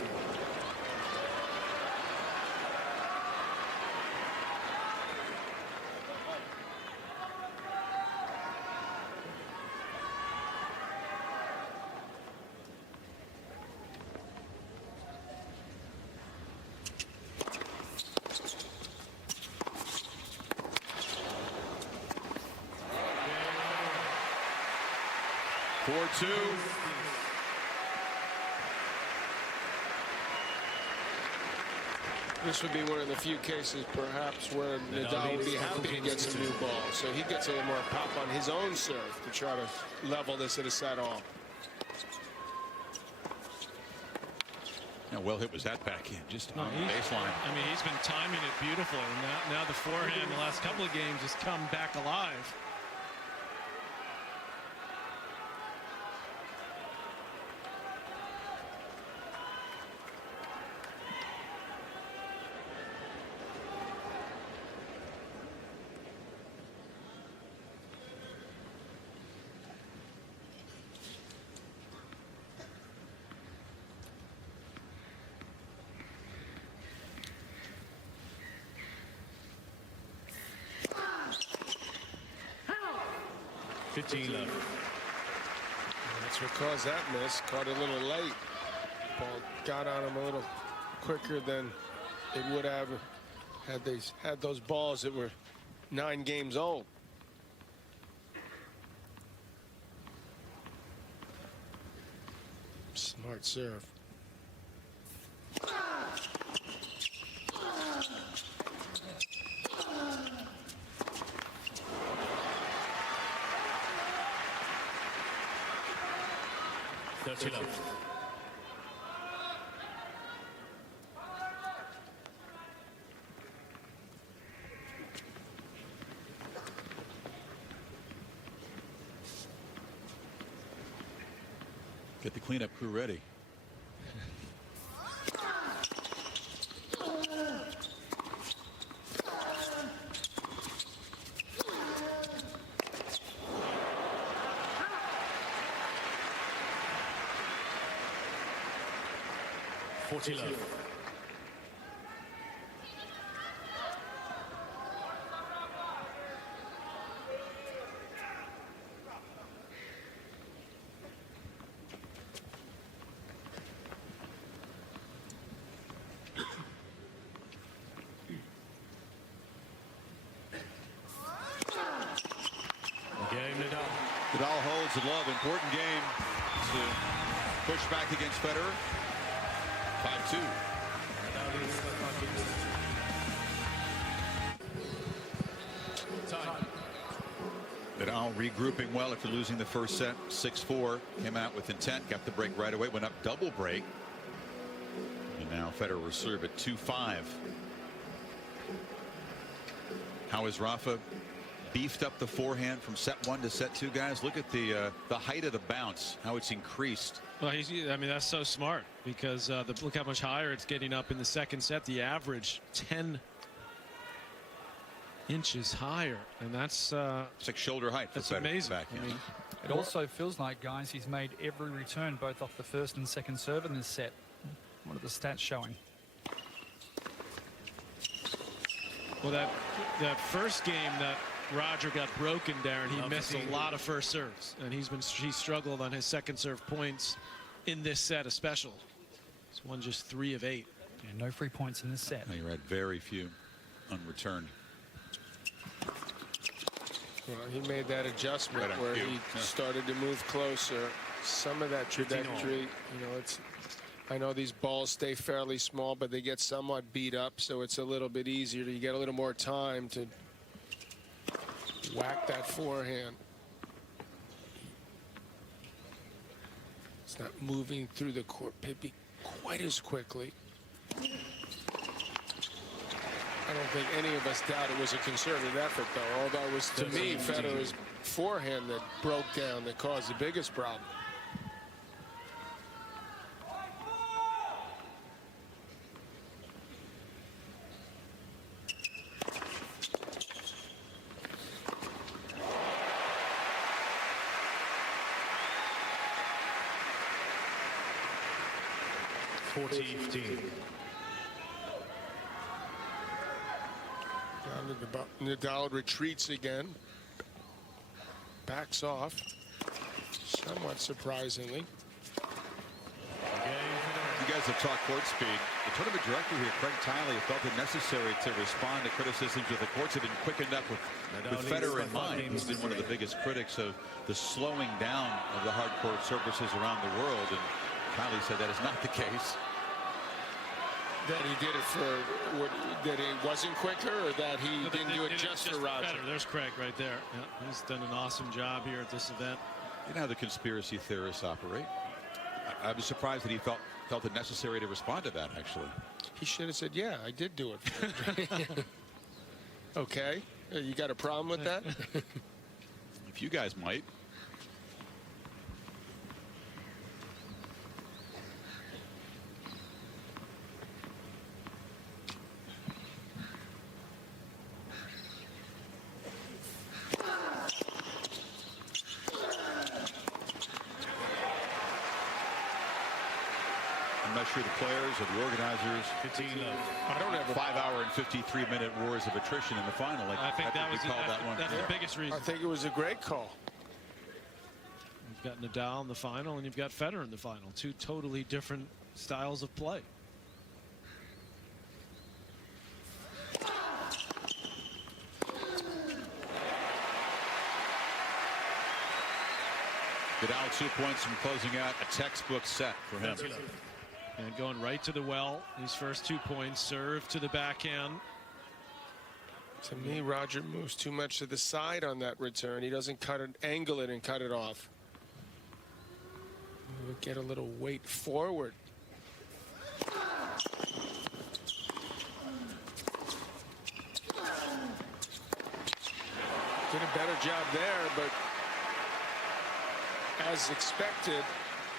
4-2. This would be one of the few cases, perhaps, where Nadal would be happy to get some new balls. So he gets a little more pop on his own serve to try to level this at a set-all. How well hit was that backhand? Just on the baseline. I mean, he's been timing it beautifully. And now the forehand the last couple of games has come back alive. That's what caused that miss. Caught a little late. Ball got on him a little quicker than it would have had they had those balls that were 9 games old. Smart serve. Get the cleanup crew ready. Nadal holds the love. Important game to push back against Federer. 5-2. Nadal regrouping well after losing the first set. 6-4. Came out with intent. Got the break right away. Went up double break. And now Federer serve at 2-5. How is Rafa beefed up the forehand from set 1 to set 2, guys? Look at the height of the bounce, how it's increased. Well, I mean, that's so smart because look how much higher it's getting up in the second set. The average 10 inches higher, and that's it's like shoulder height. That's amazing. I mean, it also feels like, guys, he's made every return both off the first and second serve in this set. What are the stats showing? Well, that first game that Roger got broken, Darren, he missed a lot of first serves, and he struggled on his second serve points in this set especially. He's won just 3 of 8. Yeah, no free points in this set. You're right, very few unreturned. Well, he made that adjustment where he started to move closer. Some of that trajectory, you know, I know these balls stay fairly small, but they get somewhat beat up, so it's a little bit easier. You get a little more time to whack that forehand. It's not moving through the court maybe quite as quickly. I don't think any of us doubt it was a concerted effort, though, although it was, to me, Federer's forehand that broke down, that caused the biggest problem. Nadal retreats again. Backs off. Somewhat surprisingly. guys have talked court speed. The tournament director here, Craig Tiley, felt it necessary to respond to criticisms that the courts have been quickened up with Federer in mind. He's been one of the biggest critics of the slowing down of the hard court surfaces around the world, and Tiley said that is not the case. That he did it for that it wasn't quicker, or that he didn't do it just for Roger. There's Craig right there. Yeah, he's done an awesome job here at this event. You know how the conspiracy theorists operate. I was surprised that he felt it necessary to respond to that, actually. He should have said, yeah, I did do it. Okay. You got a problem with that? If you guys might. I'm not sure the players or the organizers. I don't have a 5-hour and 53-minute wars of attrition in the final. Like, I think that was that's the biggest reason. I think it was a great call. You've got Nadal in the final, and you've got Federer in the final. Two totally different styles of play. Nadal 2 points from closing out a textbook set for him. And going right to the well. These first 2 points, serve to the backhand. To me, Roger moves too much to the side on that return. He doesn't angle it and cut it off. We'll get a little weight forward. Did a better job there, but as expected,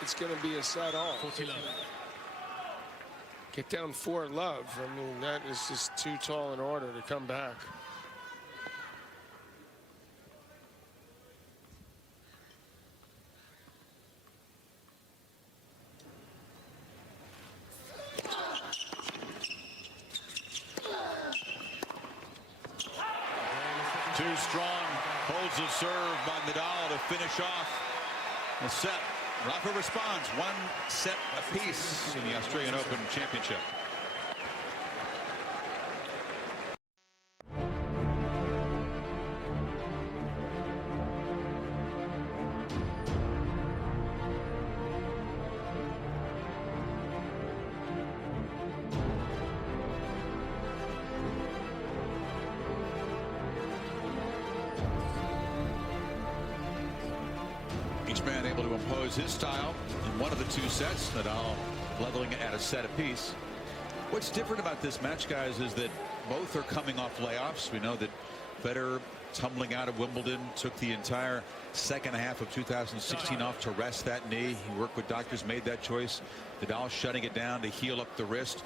it's going to be a set all. Get down 4-love. I mean, that is just too tall an order to come back. Too strong. Holds the serve by Nadal to finish off the set. Rafa responds. 1 set apiece in the Australian Open Championship. Each man able to impose his style in one of the 2 sets. Nadal leveling at a set apiece. What's different about this match, guys, is that both are coming off layoffs. We know that Federer, tumbling out of Wimbledon, took the entire second half of 2016 off to rest that knee. He worked with doctors, made that choice. Nadal shutting it down to heal up the wrist.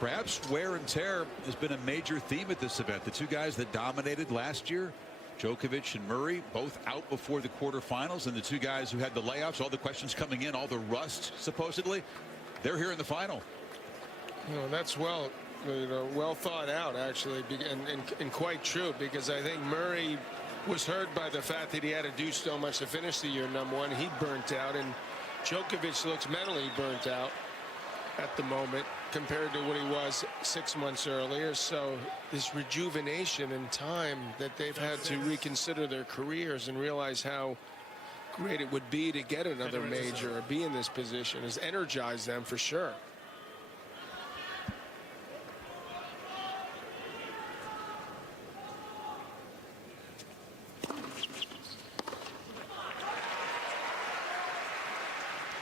Perhaps wear and tear has been a major theme at this event. The 2 guys that dominated last year, Djokovic and Murray, both out before the quarterfinals, and the 2 guys who had the layoffs, all the questions coming in, all the rust supposedly, they're here in the final. You know, that's well thought out, actually, and quite true, because I think Murray was hurt by the fact that he had to do so much to finish the year #1. He burnt out, and Djokovic looks mentally burnt out at the moment compared to what he was 6 months earlier. So this rejuvenation and time that they've had to reconsider their careers and realize how great it would be to get another major or be in this position has energized them for sure.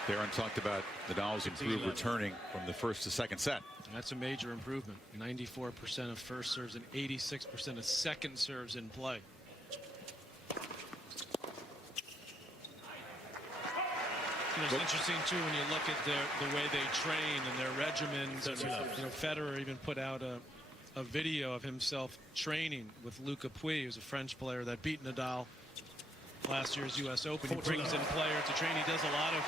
Darren talked about Nadal's improved returning from the first to second set. That's a major improvement. 94% of first serves and 86% of second serves in play. It's interesting too when you look at the way they train and their regimens. And, you know, Federer even put out a video of himself training with Luca Pouille, who's a French player that beat Nadal last year's U.S. Open. He brings in players to train. He does a lot of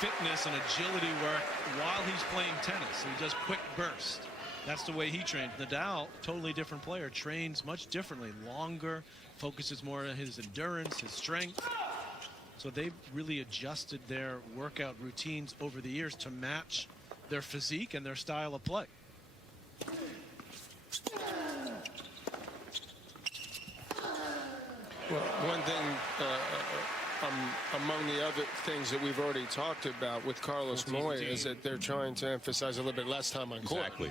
fitness and agility work while he's playing tennis. He does quick bursts. That's the way he trains. Nadal, totally different player, trains much differently, longer, focuses more on his endurance, his strength. So they've really adjusted their workout routines over the years to match their physique and their style of play. Well, one thing among the other things that we've already talked about with Carlos Moya is that they're trying to emphasize a little bit less time on court. Exactly.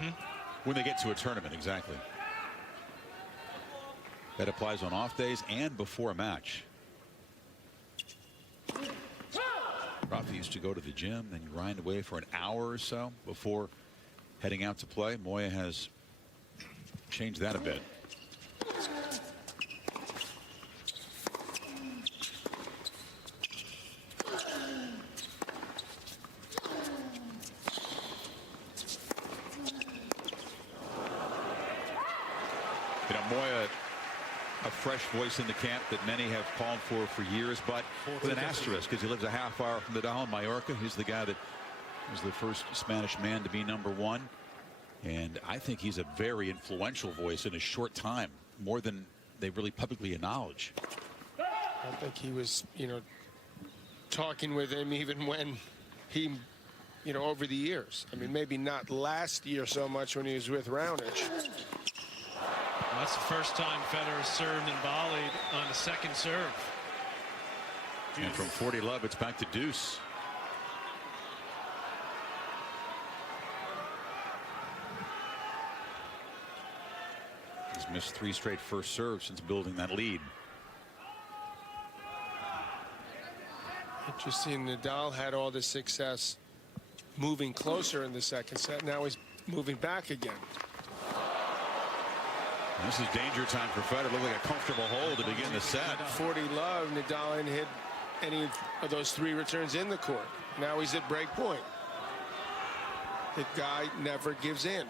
When they get to a tournament, exactly. That applies on off days and before a match. Rafa used to go to the gym, then you grind away for an hour or so before heading out to play. Moya has changed that a bit. You know, Moya, a fresh voice in the camp that many have called for years, but with an asterisk because he lives a half hour from Nadal in Mallorca. He's the guy that was the first Spanish man to be #1. And I think he's a very influential voice in a short time, more than they really publicly acknowledge. I think he was, talking with him even when he, over the years. I mean, maybe not last year so much when he was with Raonic. That's the first time Federer served and volleyed on a second serve. And from 40 love, it's back to deuce. He's missed 3 straight first serves since building that lead. Interesting. Nadal had all the success moving closer in the second set. Now he's moving back again. This is danger time for Federer. Looked like a comfortable hold to begin the set. 40 love. Nadal didn't hit any of those 3 returns in the court. Now he's at break point. The guy never gives in.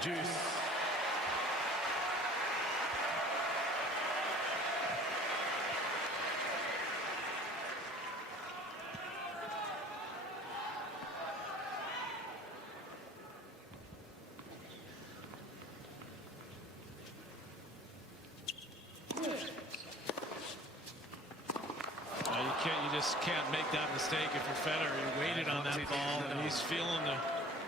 Deuce. You just can't make that mistake if you're Federer. You waited on that ball, and he's feeling the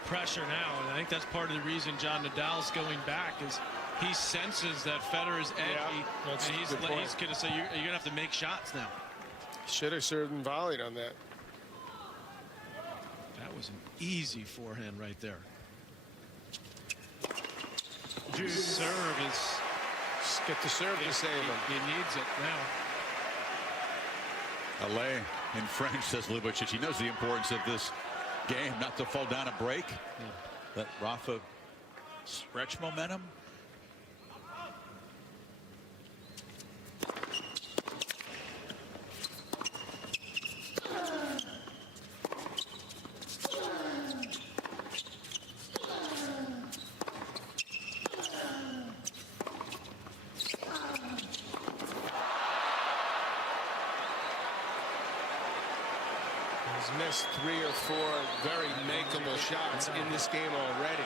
pressure now. And I think that's part of the reason John Nadal's going back is he senses that Federer's edgy, and he's going to say you're going to have to make shots now. Should have served and volleyed on that. That was an easy forehand right there. Serve is. Just get the serve to save him. He needs it now. Allez in French, says Lubicic. He knows the importance of this game, not to fall down a break. Let Rafa stretch momentum. He's missed 3 or 4 very makeable shots in this game already.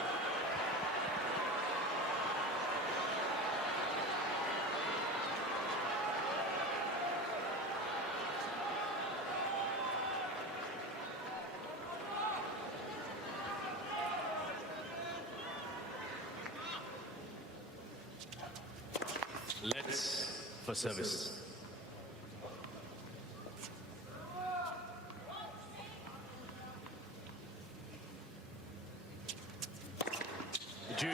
Let's for service. Juice.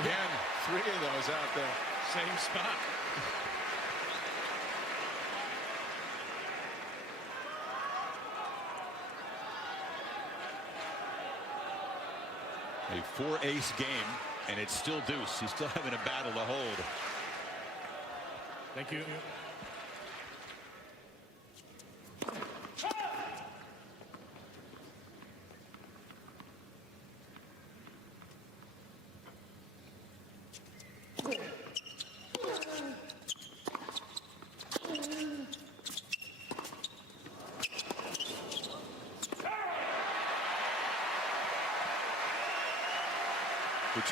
Again, 3 of those out there. Same spot. A 4-ace game, and it's still deuce. He's still having a battle to hold. Thank you.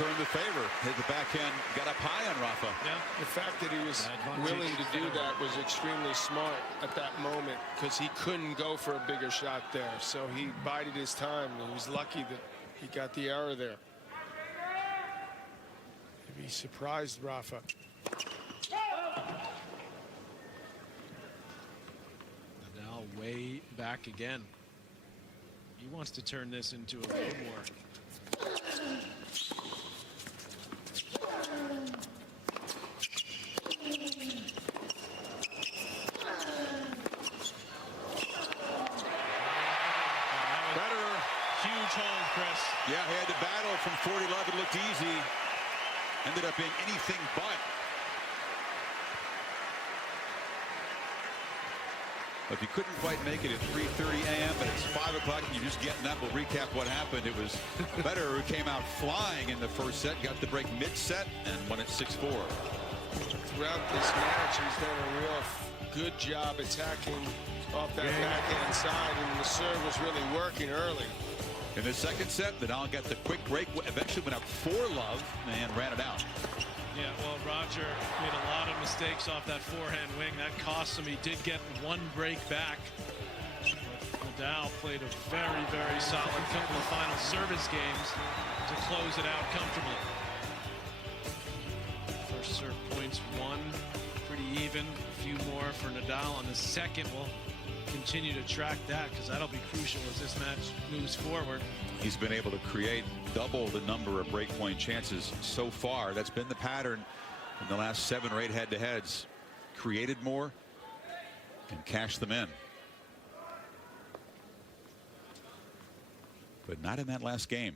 returned the favor. Hit the backhand, got up high on Rafa. Yeah. The fact that he was willing to do that was extremely smart at that moment, because he couldn't go for a bigger shot there. So he bided his time, and he was lucky that he got the error there. Maybe he surprised Rafa. Nadal way back again. He wants to turn this into a little more. Federer. Huge hold, Chris. Yeah, he had to battle from 40 love. It looked easy. Ended up being anything but. If you couldn't quite make it at 3:30 a.m., but it's 5 o'clock and you're just getting up, we'll recap what happened. It was Federer who came out flying in the first set, got the break mid-set, and won it 6-4. Throughout this match, he's done a real good job attacking off that backhand side, and the serve was really working early. In the second set, Nadal got the quick break, eventually went up 4 love, and ran it out. Yeah, well, Roger made a lot of mistakes off that forehand wing. That cost him. He did get 1 break back. But Nadal played a very, very solid couple of final service games to close it out comfortably. First serve points won, pretty even. A few more for Nadal on the second. We'll continue to track that, because that'll be crucial as this match moves forward. He's been able to create double the number of breakpoint chances so far. That's been the pattern in the last 7 or 8 head-to-heads. Created more and cashed them in. But not in that last game.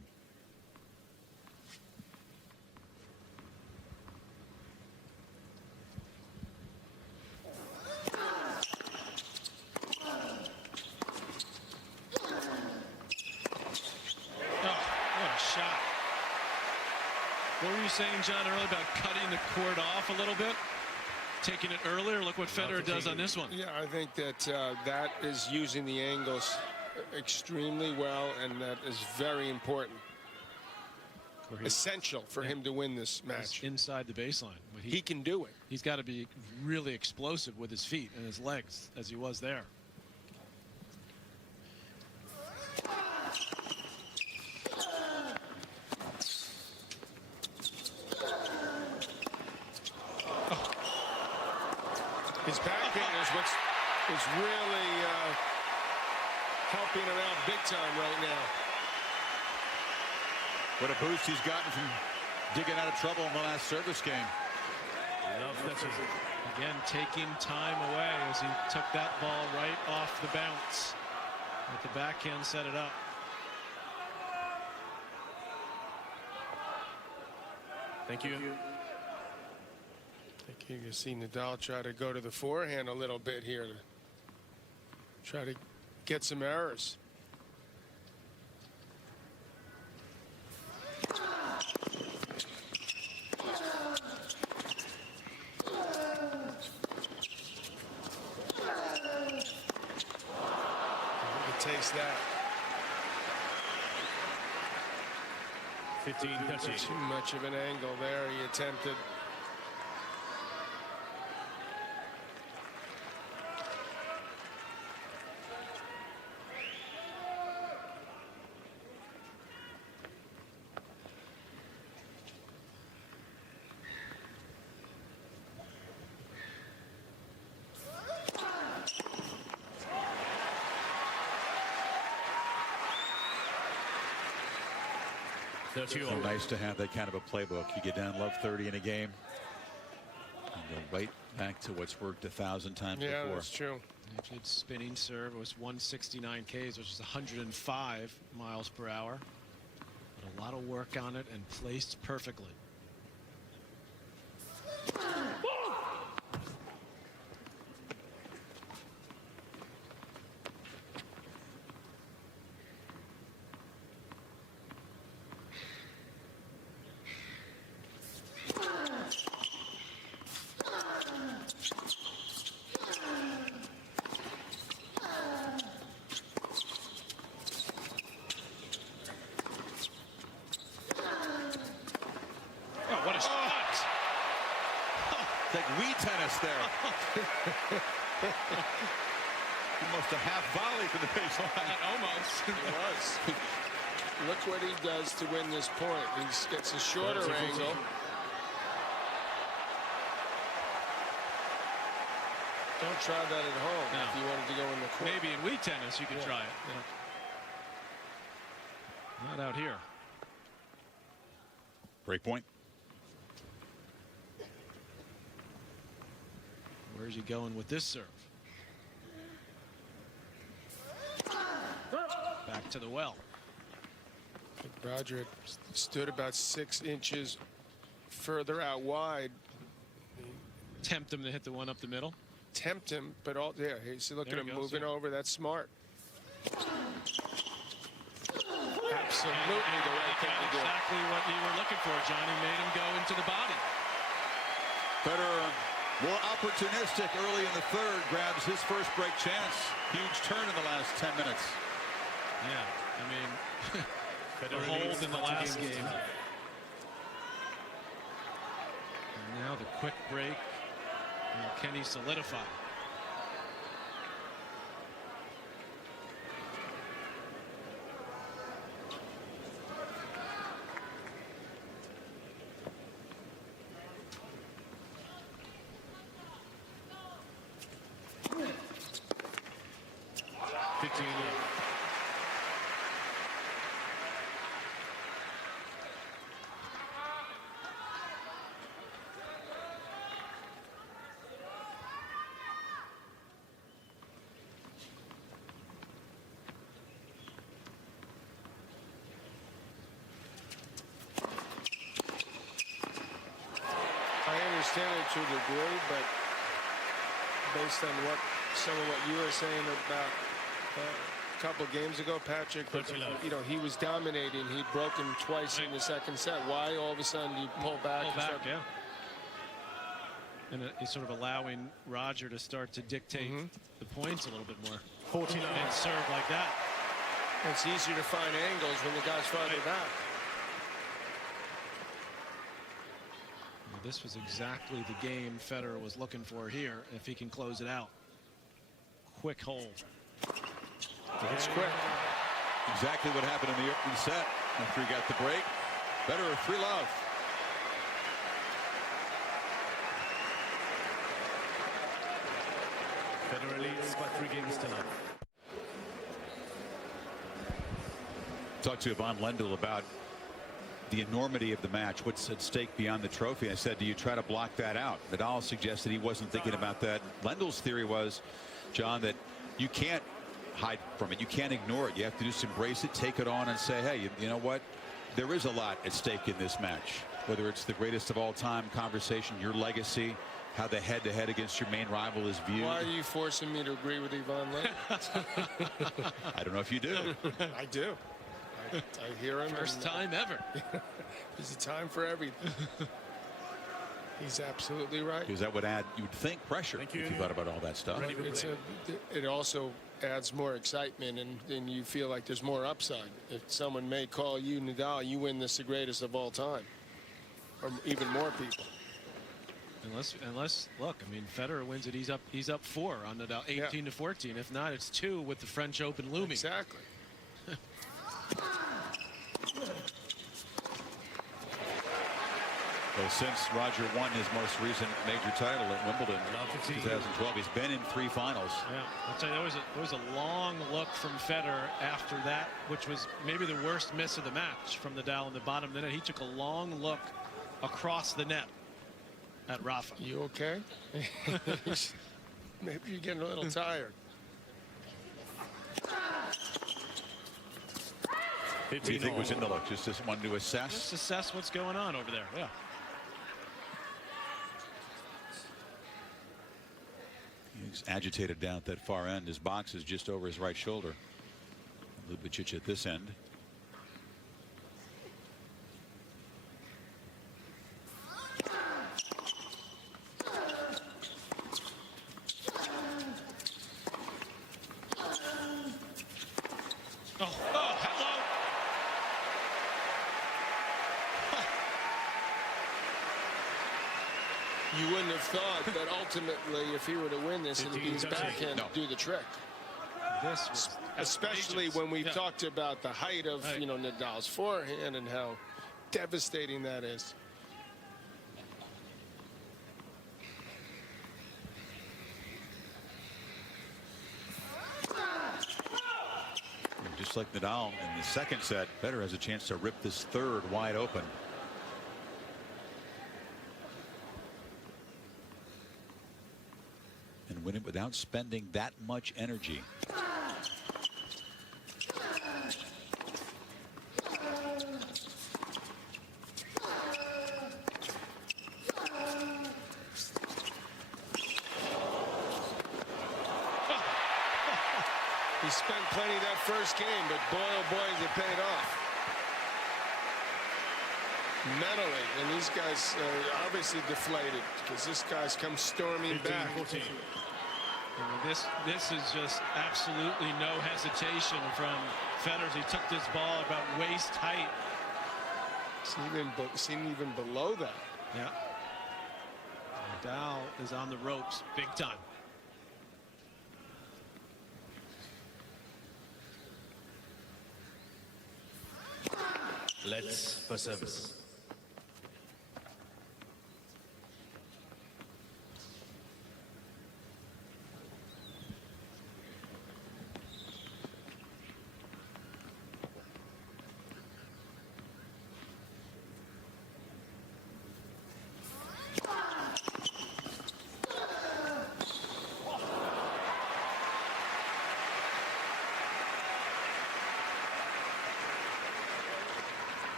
What were you saying, John, earlier about cutting the court off a little bit? Taking it earlier? Look what Federer does on this one. Yeah, I think that that is using the angles extremely well, and that is very important. Essential for him to win this match. Inside the baseline. But he can do it. He's got to be really explosive with his feet and his legs, as he was there. His backhand is what's really helping him out big time right now. What a boost he's gotten from digging out of trouble in the last service game. Again, taking time away as he took that ball right off the bounce. With the backhand, set it up. Thank you. I think you can see Nadal try to go to the forehand a little bit here to try to get some errors. It takes that. 15-30. Too much of an angle there. He attempted. So nice to have that kind of a playbook. You get down love 30 in a game and go right back to what's worked 1,000 times Yeah, before. that's true. Actually, its spinning serve was 169 Ks, which is 105 miles per hour. But a lot of work on it and placed perfectly. like Wii tennis there. Almost a half volley from the baseline. Almost. It was. Look what he does to win this point. He gets a shorter angle. Don't try that at home if you wanted to go in the court. Maybe in Wii tennis you could try it. Not out here. Break point. Where's he going with this serve? Back to the well. Roger stood about 6 inches further out wide. Tempt him to hit the one up the middle. Tempt him, but he's look at him goes, moving over. That's smart. Absolutely the right thing to do. Exactly what you were looking for, Johnny. Made him go into the body. Federer more opportunistic early in the third, grabs his first break chance. Huge turn in the last 10 minutes. Yeah, I mean, the hold in the last game. And now the quick break. And can he solidify? I understand it to a degree, but based on some of what you were saying about a couple games ago, Patrick, he was dominating. He'd broken twice in the second set. Why all of a sudden you pull back? Yeah. And he's sort of allowing Roger to start to dictate the points a little bit more. 49. And serve like that. It's easier to find angles when the guy's farther back. This was exactly the game Federer was looking for here, if he can close it out. Quick hold. That's quick. Exactly what happened in the opening set after he got the break. Federer 3-love. Federer leads by 3 games to none. Talked to Yvonne Lendl about the enormity of the match, what's at stake beyond the trophy. I said, do you try to block that out? Nadal suggested he wasn't thinking about that. Lendl's theory was, John, that you can't hide from it. You can't ignore it. You have to just embrace it, take it on, and say, hey, you know what? There is a lot at stake in this match. Whether it's the greatest of all time conversation, your legacy, how the head-to-head against your main rival is viewed. Why are you forcing me to agree with Yvonne Lendl? I don't know if you do. I do. I hear him. First time ever. There's a time for everything. He's absolutely right. Because that would add, you would think, pressure if you thought about all that stuff. It also adds more excitement, and you feel like there's more upside. If someone may call you Nadal, you win this the greatest of all time, or even more people. Unless look, I mean, Federer wins it. He's up 4 on Nadal, 18-14. If not, it's 2 with the French Open looming. Exactly. Well, since Roger won his most recent major title at Wimbledon in 2012, he's been in 3 finals. Yeah, I'll tell you, there was a long look from Federer after that, which was maybe the worst miss of the match from Nadal in the bottom of the net. He took a long look across the net at Rafa. You okay? Maybe you're getting a little tired. What do you think was in the look? Just wanted to assess? Just assess what's going on over there. Yeah. He's agitated down at that far end. His box is just over his right shoulder. A little bit at this end. You wouldn't have thought that ultimately, if he were to win this, it'd be his backhand to do the trick. This was Especially outrageous. when we've Yeah. talked about the height of Right. Nadal's forehand and how devastating that is. Just like Nadal in the second set, Federer has a chance to rip this third wide open. And win it without spending that much energy. He spent plenty that first game, but boy, oh boy, has it paid off. Mentally, and these guys are obviously deflated because this guy's come storming back. 15-14. This is just absolutely no hesitation from Federer. He took this ball about waist height. Seen even below that. Yeah. Nadal is on the ropes big time. Let's for service.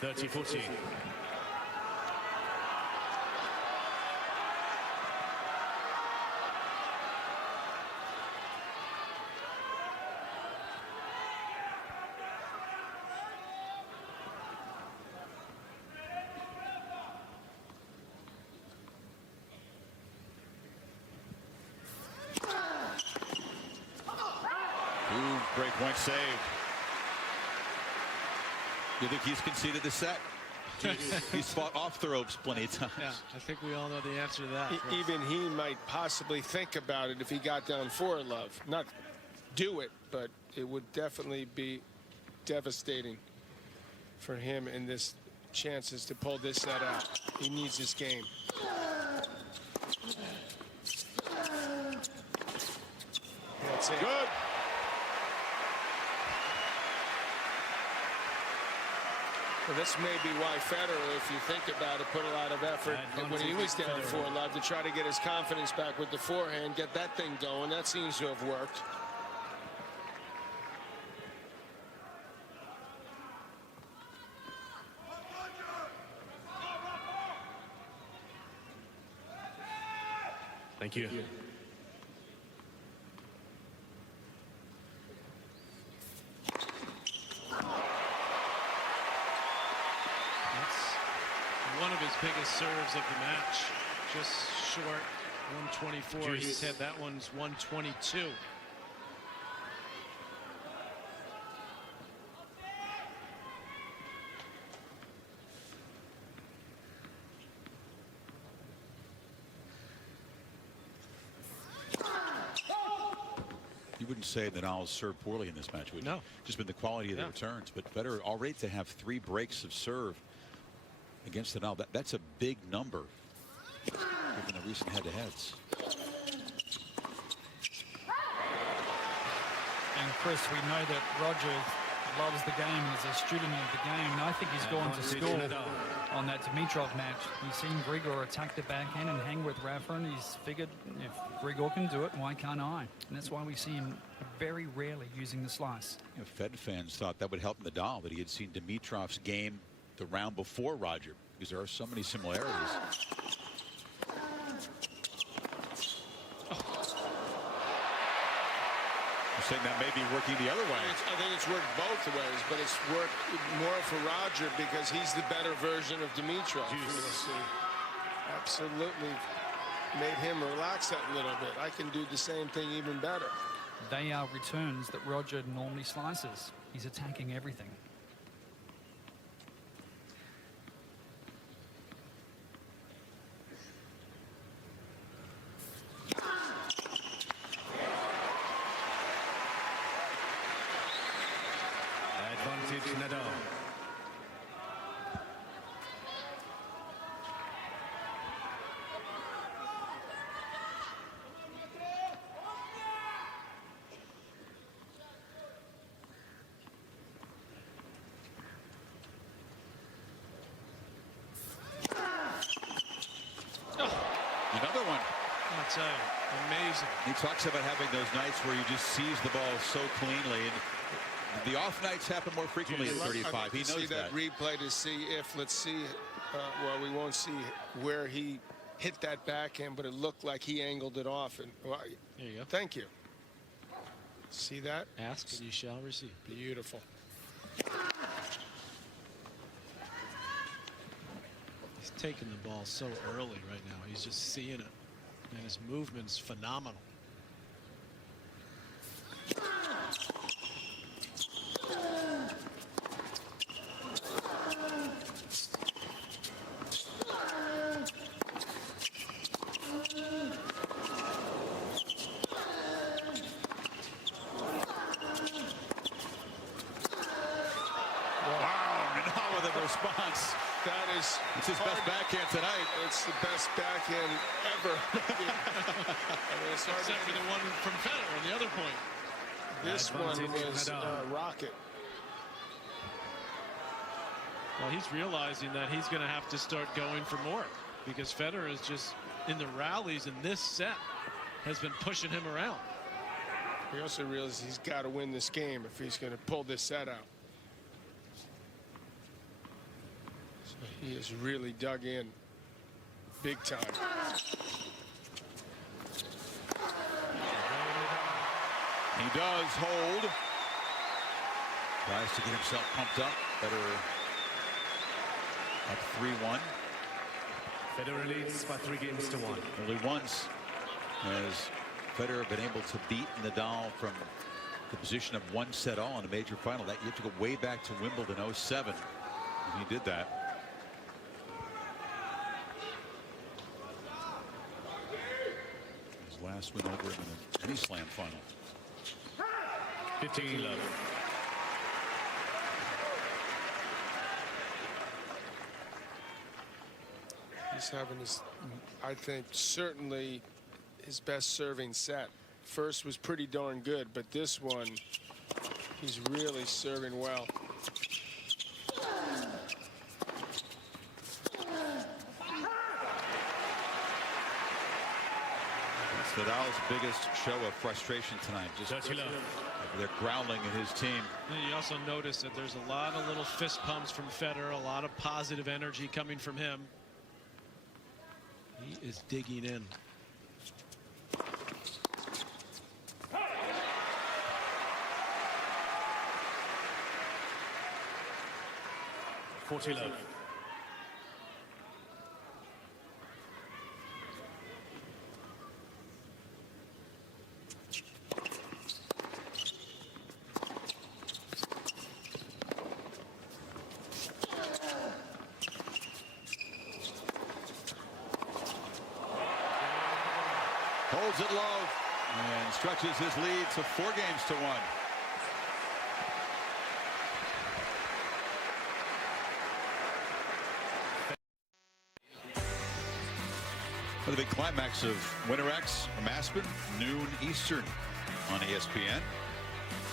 (30-14). Break point saved. You think he's conceded the set? He's fought off the ropes plenty of times. Yeah, I think we all know the answer to that. Even he might possibly think about it if he got down 4-love. Not do it, but it would definitely be devastating for him in this chances to pull this set out. He needs this game. That's it. Good. Well, this may be why Federer, if you think about it, put a lot of effort when he was down 4-love to try to get his confidence back with the forehand, get that thing going. That seems to have worked. Thank you. One of his biggest serves of the match, just short 124. He's had that one's 122. You wouldn't say that Nadal served poorly in this match, would you? No. Just been the quality of the returns. But Federer already to have 3 breaks of serve against Nadal. That's a big number given the recent head-to-heads. And Chris, we know that Roger loves the game and is a student of the game. And I think he's gone to school on that Dimitrov match. He's seen Grigor attack the backhand and hang with Rafa, and he's figured if Grigor can do it, why can't I? And that's why we see him very rarely using the slice. You know, Fed fans thought that would help Nadal, that he had seen Dimitrov's game the round before Roger, because there are so many similarities. You're saying that may be working the other way. I think it's worked both ways, but it's worked more for Roger because he's the better version of Dimitrov. Absolutely made him relax that little bit. I can do the same thing even better. They are returns that Roger normally slices. He's attacking everything. Another one. I'll tell you, amazing. He talks about having those nights where you just seize the ball so cleanly, and the off nights happen more frequently at 35. He knows see that. replay to see if, let's see, well, we won't see where he hit that backhand, but it looked like he angled it off. And well, There you go. thank you. See that? Ask and you shall receive. Beautiful. He's taking the ball so early right now. He's just seeing it. And his movement's phenomenal. Response. That is, it's his best backhand tonight. It's the best backhand ever. It's hard Except for the one from Federer on the other point. This one was rocket. Well, he's realizing that he's going to have to start going for more because Federer is just in the rallies in this set has been pushing him around. He also realizes he's got to win this game if he's going to pull this set out. He has really dug in big time. He does hold. Tries to get himself pumped up. Federer up 3-1. Federer leads by 3 games to 1. Only once has Federer been able to beat Nadal from the position of 1 set all in a major final. That you have to go way back to Wimbledon 07. And he did that. Last win over him in any slam final. 15 love. He's having his, I think, certainly his best serving set. First was pretty darn good, but this one, he's really serving well. Nadal's biggest show of frustration tonight. Just they're growling at his team. And you also notice that there's a lot of little fist pumps from Federer, a lot of positive energy coming from him. He is digging in. love. Holds it low and stretches his lead to 4 games to 1. For the big climax of Winter X from Aspen, noon Eastern on ESPN.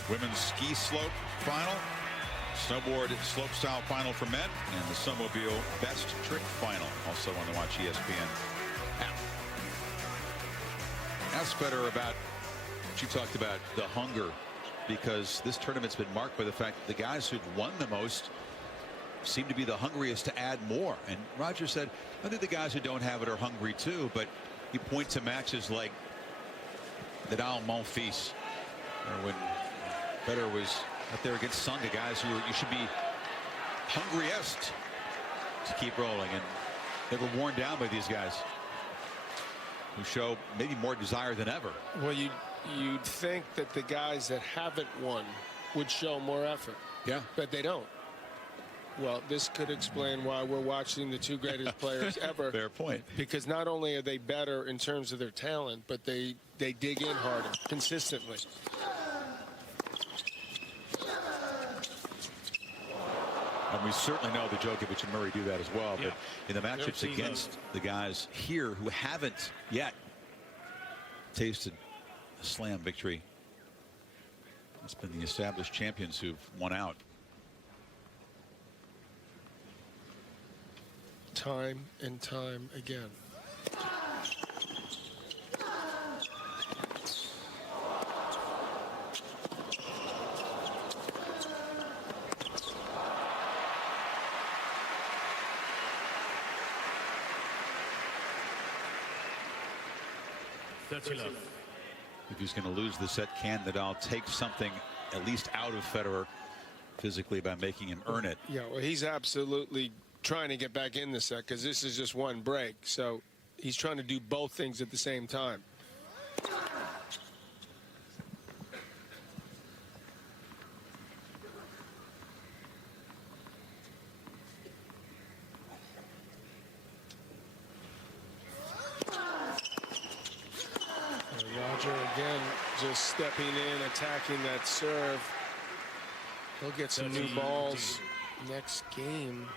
Women's ski slope final, snowboard slopestyle final for men, and the snowmobile best trick final also on the Watch ESPN app. Ask Federer about what you talked about, the hunger, because this tournament's been marked by the fact that the guys who've won the most seem to be the hungriest to add more. And Roger said, I think the guys who don't have it are hungry too, but you point to matches like Nadal Monfils, or when Federer was up there against Tsonga, guys who you should be hungriest to keep rolling, and they were worn down by these guys who show maybe more desire than ever. Well, you'd think that the guys that haven't won would show more effort. Yeah. But they don't. Well, this could explain why we're watching the 2 greatest players ever. Fair point. Because not only are they better in terms of their talent, but they dig in harder consistently. And we certainly know that Djokovic and Murray do that as well. But in the matchups against the guys here who haven't yet tasted a slam victory, it's been the established champions who've won out. Time and time again. 30 love. If he's going to lose the set, can Nadal take something at least out of Federer physically by making him earn it? Yeah, well, he's absolutely trying to get back in the set because this is just one break. So he's trying to do both things at the same time. Roger again just stepping in, attacking that serve. He'll get some new balls next game.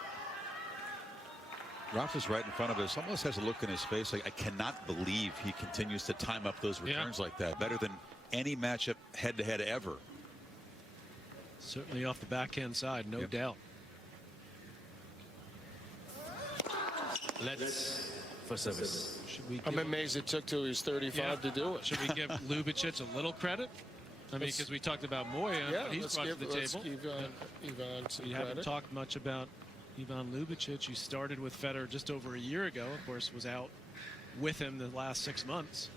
Rafa's right in front of us, almost has a look in his face like, I cannot believe he continues to time up those returns like that. Better than any matchup head-to-head ever. Certainly off the backhand side, no doubt. Let's for service. I'm amazed it took till he was 35 to do it. Should we give Lubicic a little credit? I mean, because we talked about Moya, what he's brought to the table. Give Ivan some We credit. haven't talked much about Ivan Lubicic. He started with Federer just over a year ago. Of course, was out with him the last 6 months.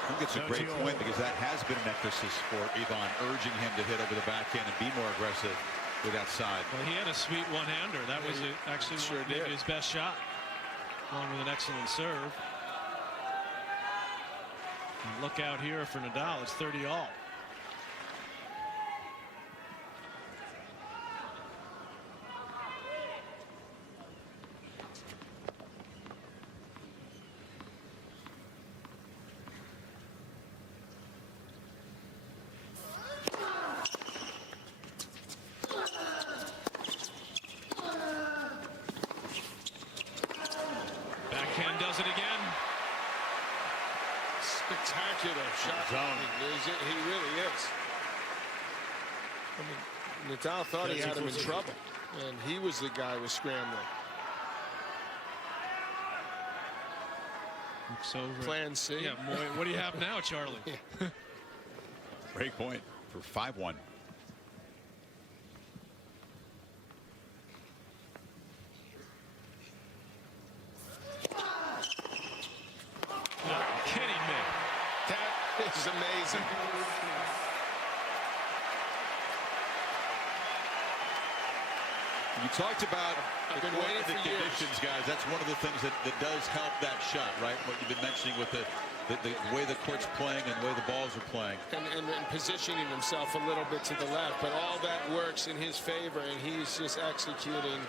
I think it's a great point because that has been an emphasis for Ivan, urging him to hit over the backhand and be more aggressive with that side. Well, he had a sweet one-hander. That was actually maybe his best shot, along with an excellent serve. And look out here for Nadal. It's 30 all. Backhand does it again. Spectacular shot. He really is. I mean, Nadal thought he had him in trouble, and he was the guy who was scrambling. Looks over. Plan C. Yeah, what do you have now, Charlie? Great point for 5-1. Kidding me. That is amazing. You talked about I've been waiting the for years. conditions, guys. That's one of the things that does help that shot, right? What you've been mentioning with the way the court's playing and the way the balls are playing. And positioning himself a little bit to the left, but all that works in his favor, and he's just executing.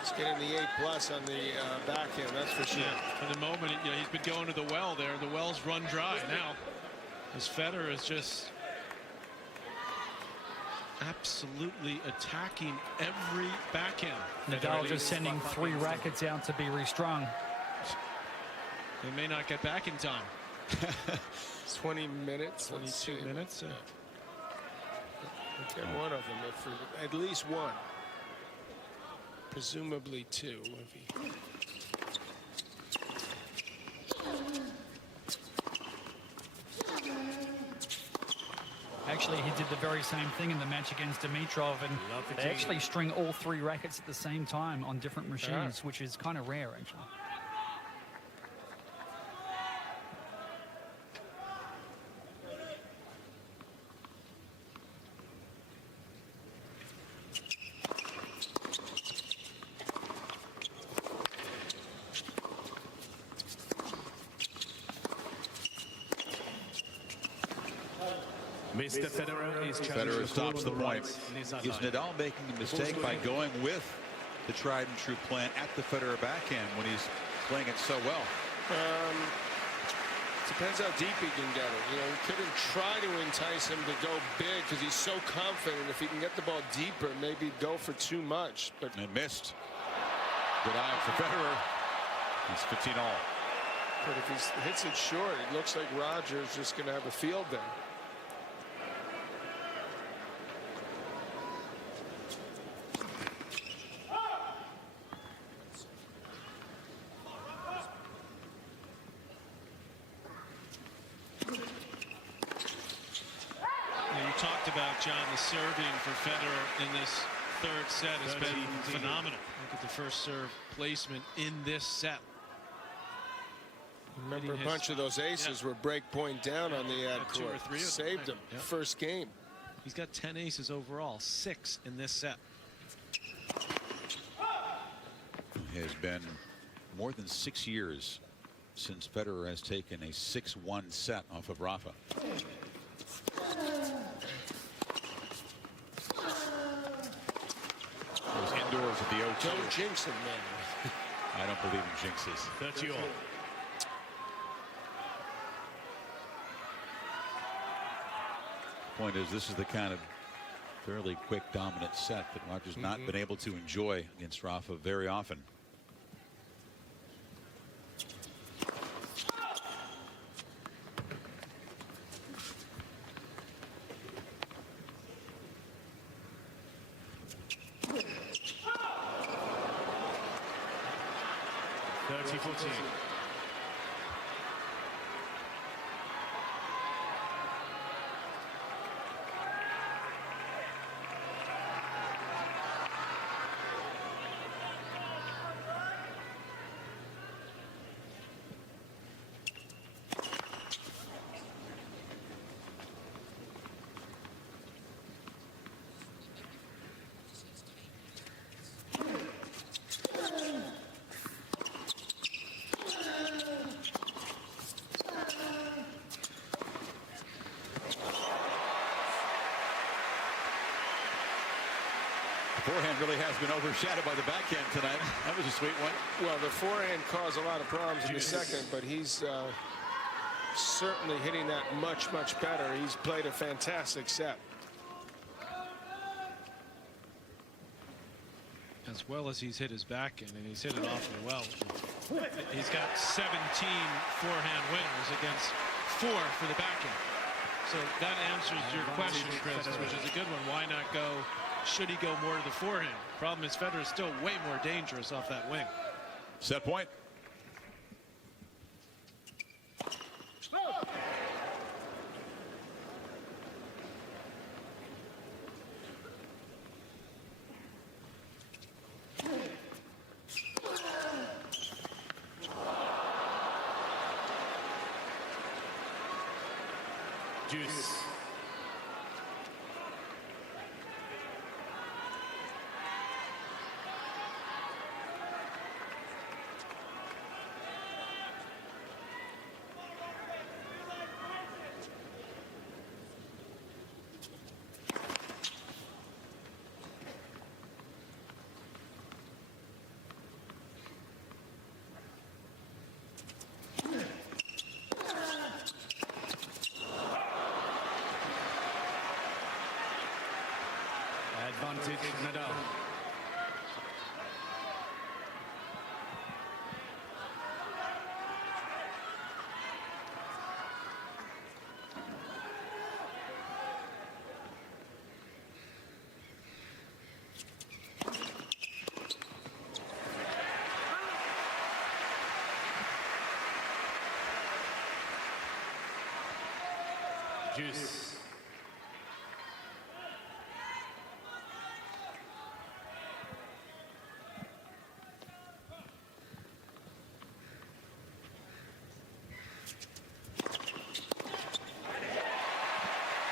He's getting the A+ on the backhand, that's for sure. For the moment, he's been going to the well there. The well's run dry now. As Federer is just absolutely attacking every backhand. Nadal just sending 3 rackets out to be restrung. They may not get back in time. 20 minutes. 22 minutes. We'll get one of them, at least one. Presumably 2. If he... Actually, he did the very same thing in the match against Dimitrov, and they actually string all 3 rackets at the same time on different machines, which is kind of rare, actually. Mr. Federer is Federer stops the point. Is Nadal making a mistake by going with the tried and true plan at the Federer backhand when he's playing it so well? Depends how deep he can get it. He couldn't try to entice him to go big because he's so confident. If he can get the ball deeper, maybe go for too much. But and missed. Good eye for Federer. He's 15 all. But if he hits it short, it looks like Roger's just going to have a field day. You talked about, John, the serving for Federer in this third set has been phenomenal. Look at the first serve placement in this set. Remember, a bunch of those aces were break point down on the ad Two or court. three of them. Saved him. Yep. First game. He's got 10 aces overall, 6 in this set. It has been more than 6 years since Federer has taken a 6-1 set off of Rafa. Those indoors at the O2. Don't jinx him, man. I don't believe in jinxes. 30 all. Point is, this is the kind of fairly quick, dominant set that Roger's not been able to enjoy against Rafa very often. Forehand really has been overshadowed by the backhand tonight. That was a sweet one. Well, the forehand caused a lot of problems in the second, but he's certainly hitting that much, much better. He's played a fantastic set. As well as he's hit his backhand, and he's hit it awfully well. He's got 17 forehand winners against 4 for the backhand. So that answers your question, Chris, which is a good one. Why not go? Should he go more to the forehand? Problem is, Federer is still way more dangerous off that wing. Set point. Juice. Advantage, Nadal. Juice.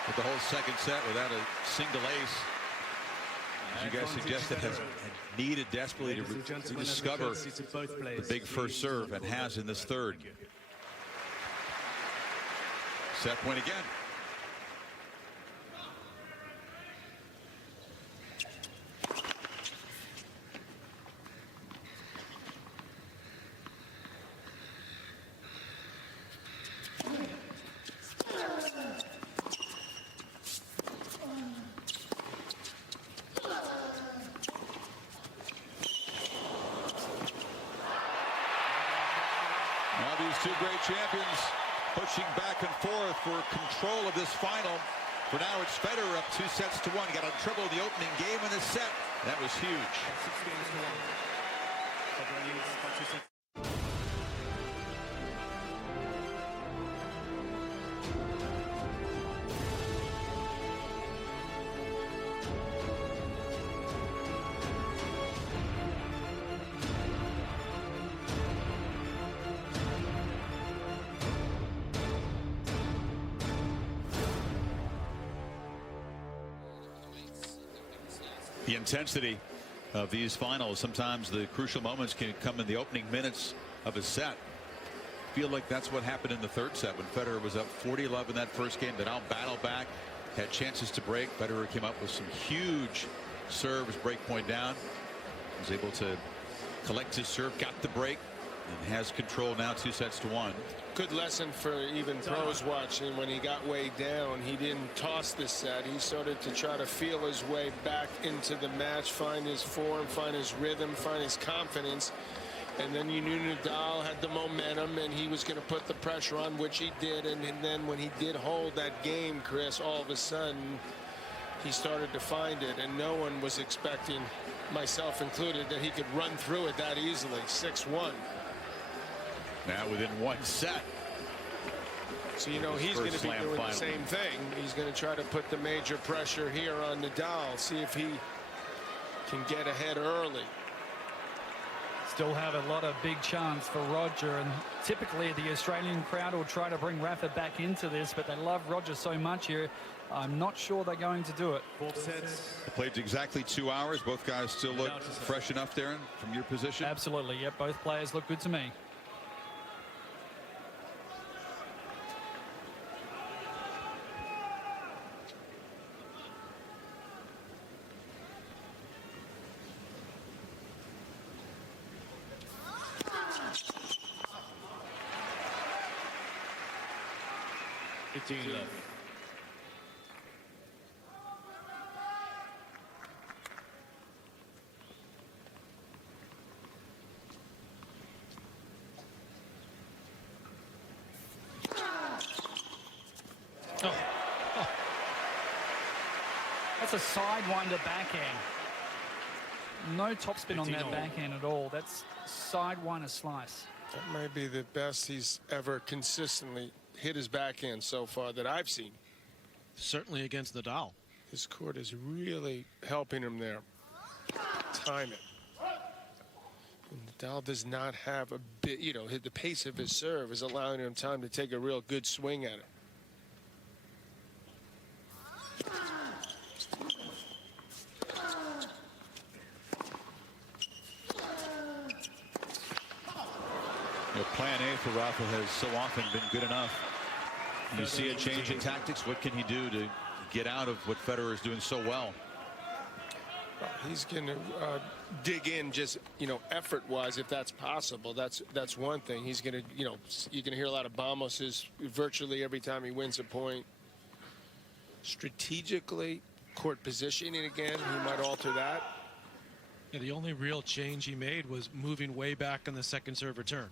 With the whole second set without a single ace, as you guys suggested, has needed desperately to rediscover the big first serve, and has in this third. Set point again. Now these two great champions pushing back and forth for control of this final. For now, it's Federer up 2-1. Got a triple in the opening game in this set. That was huge. 6-1. The intensity of these finals, sometimes the crucial moments can come in the opening minutes of a set. Feel like that's what happened in the third set when Federer was up 40-11 that first game. Nadal battled back, had chances to break. Federer came up with some huge serves, break point down. Was able to collect his serve, got the break, and has control now 2-1. Good lesson for even pros watching. When he got way down, he didn't toss the set. He started to try to feel his way back into the match, find his form, find his rhythm, find his confidence. And then you knew Nadal had the momentum and he was going to put the pressure on, which he did. And then when he did hold that game, Chris, all of a sudden he started to find it, and no one was expecting, myself included, that he could run through it that easily. 6-1. Now within one set. So you know he's going to be doing the same thing. He's going to try to put the major pressure here on Nadal, see if he can get ahead early. Still have a lot of big chance for Roger, and typically the Australian crowd will try to bring Rafa back into this, but they love Roger so much here. I'm not sure they're going to do it. They played exactly 2 hours. Both guys still look fresh enough, Darren, from your position? Absolutely. Yep, both players look good to me. That's a sidewinder backhand. No topspin on that backhand at all. That's sidewinder slice. That might be the best he's ever consistently hit his backhand so far that I've seen. Certainly against Nadal. His court is really helping him there. Time it. And Nadal does not have a bit, you know, the pace of his serve is allowing him time to take a real good swing at it. Plan A for Rafa has so often been good enough. You see a change in tactics. What can he do to get out of what Federer is doing so well? He's going to dig in, just, you know, effort-wise, if that's possible. That's one thing. He's going to, you know, you're going to hear a lot of bomboses virtually every time he wins a point. Strategically, court positioning again, he might alter that. Yeah, the only real change he made was moving way back on the second serve return.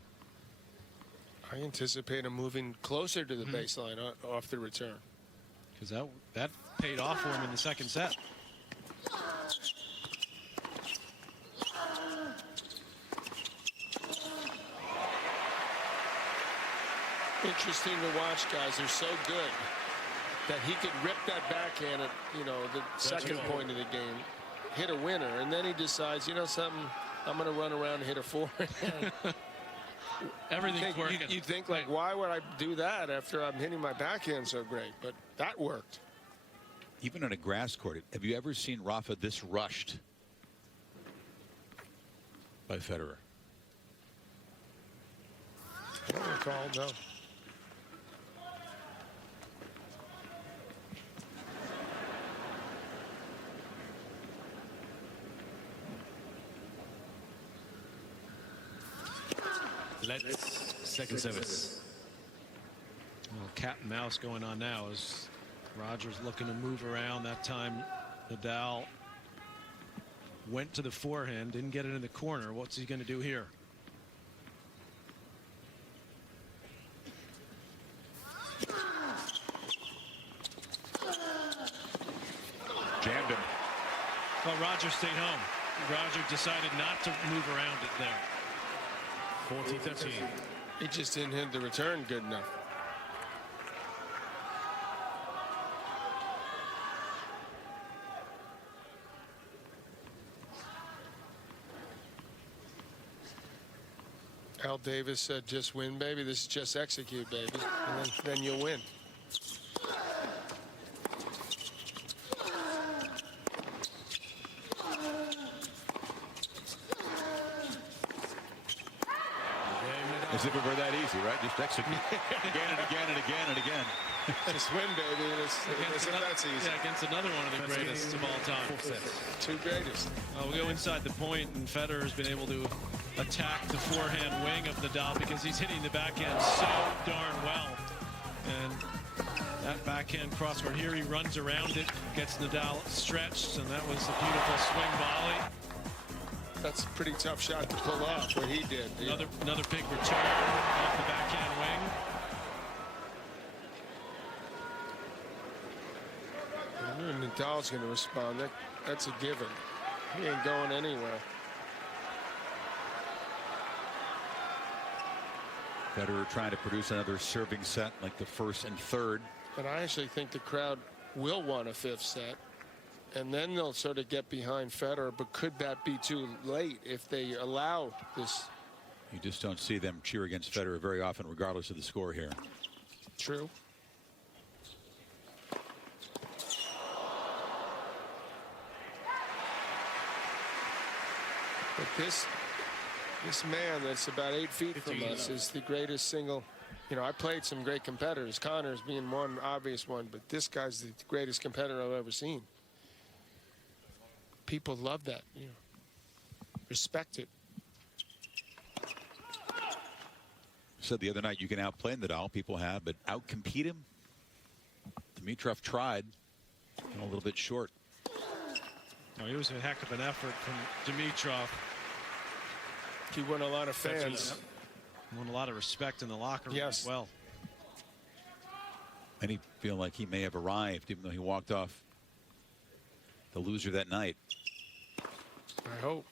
I anticipate him moving closer to the baseline off the return. Because that paid off for him in the second set. Interesting to watch, guys. They're so good that he could rip that backhand at, you know, the second point of the game, hit a winner, and then he decides, you know something, I'm going to run around and hit a forehand. Everything's working. You think, like, why would I do that after I'm hitting my backhand so great? But that worked. Even on a grass court, have you ever seen Rafa this rushed by Federer? I don't recall, no. Let's second service. Well, cat and mouse going on now as Rogers looking to move around. That time Nadal went to the forehand, didn't get it in the corner. What's he going to do here? Jammed him. Well, Roger stayed home. Roger decided not to move around it there. 40-13. He just didn't hit the return good enough. Al Davis said, just win, baby. This is just execute, baby. And then you'll win. As if it were that easy, right? Just execute again and again and again and again. Just win, baby. That's easy. Yeah, against another one of the greatest of all time. Two greatest. We'll go inside the point, and Federer has been able to attack the forehand wing of Nadal because he's hitting the backhand so darn well. And that backhand crossword here, he runs around it, gets Nadal stretched, and that was a beautiful swing volley. That's a pretty tough shot to pull off, what he did. Another big return off the backhand wing. I knew Nadal's going to respond. That's a given. He ain't going anywhere. Federer trying to produce another serving set like the first and third. But I actually think the crowd will want a fifth set. And then they'll sort of get behind Federer. But could that be too late if they allow this? You just don't see them cheer against Federer very often, regardless of the score here. True. But this man that's about 8 feet from us is the greatest single. You know, I played some great competitors, Connors being one obvious one, but this guy's the greatest competitor I've ever seen. People love that, you know, respect it. Said the other night you can outplay Nadal. People have, but outcompete him. Dimitrov tried, a little bit short. Oh, it was a heck of an effort from Dimitrov. He won a lot of fans. Won a lot of respect in the locker room as well. Many feel like he may have arrived, even though he walked off the loser that night. I hope.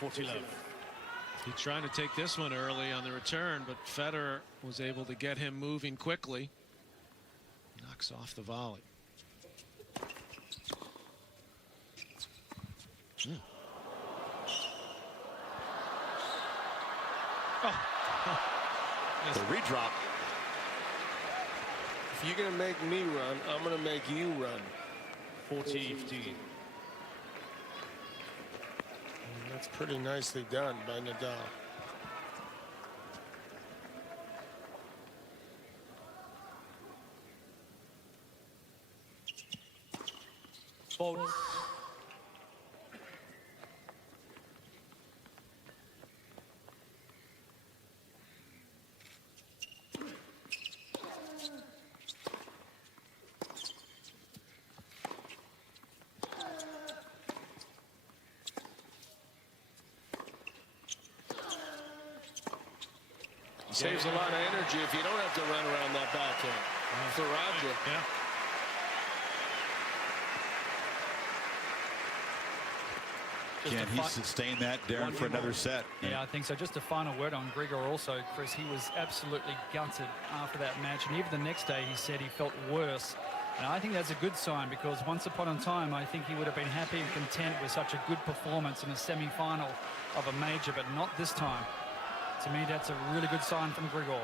He's trying to take this one early on the return, but Federer was able to get him moving quickly. Knocks off the volley. The redrop. If you're going to make me run, I'm going to make you run. 40-15. That's pretty nicely done by Nadal. Faults. Saves a lot of energy if you don't have to run around that backhand. For Roger. Yeah. Can he sustain that, Darren, for another set? Yeah, I think so. Just a final word on Grigor also, Chris. He was absolutely gutted after that match. And even the next day, he said he felt worse. And I think that's a good sign, because once upon a time, I think he would have been happy and content with such a good performance in a semi-final of a major, but not this time. To me, that's a really good sign from Grigor.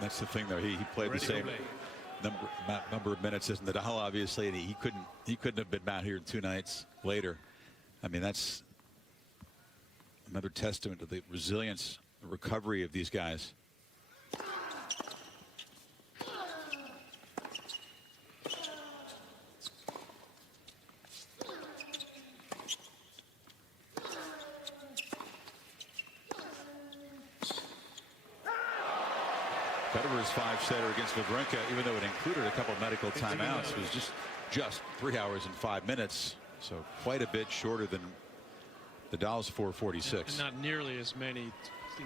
That's the thing, though. He played the same number of minutes as Nadal, obviously, and he couldn't have been out here 2 nights later. I mean, that's another testament to the resilience, the recovery of these guys. Federer's 5-setter against Wawrinka, even though it included a couple medical timeouts, was just 3 hours and 5 minutes, so quite a bit shorter than Nadal's 4:46. And not nearly as many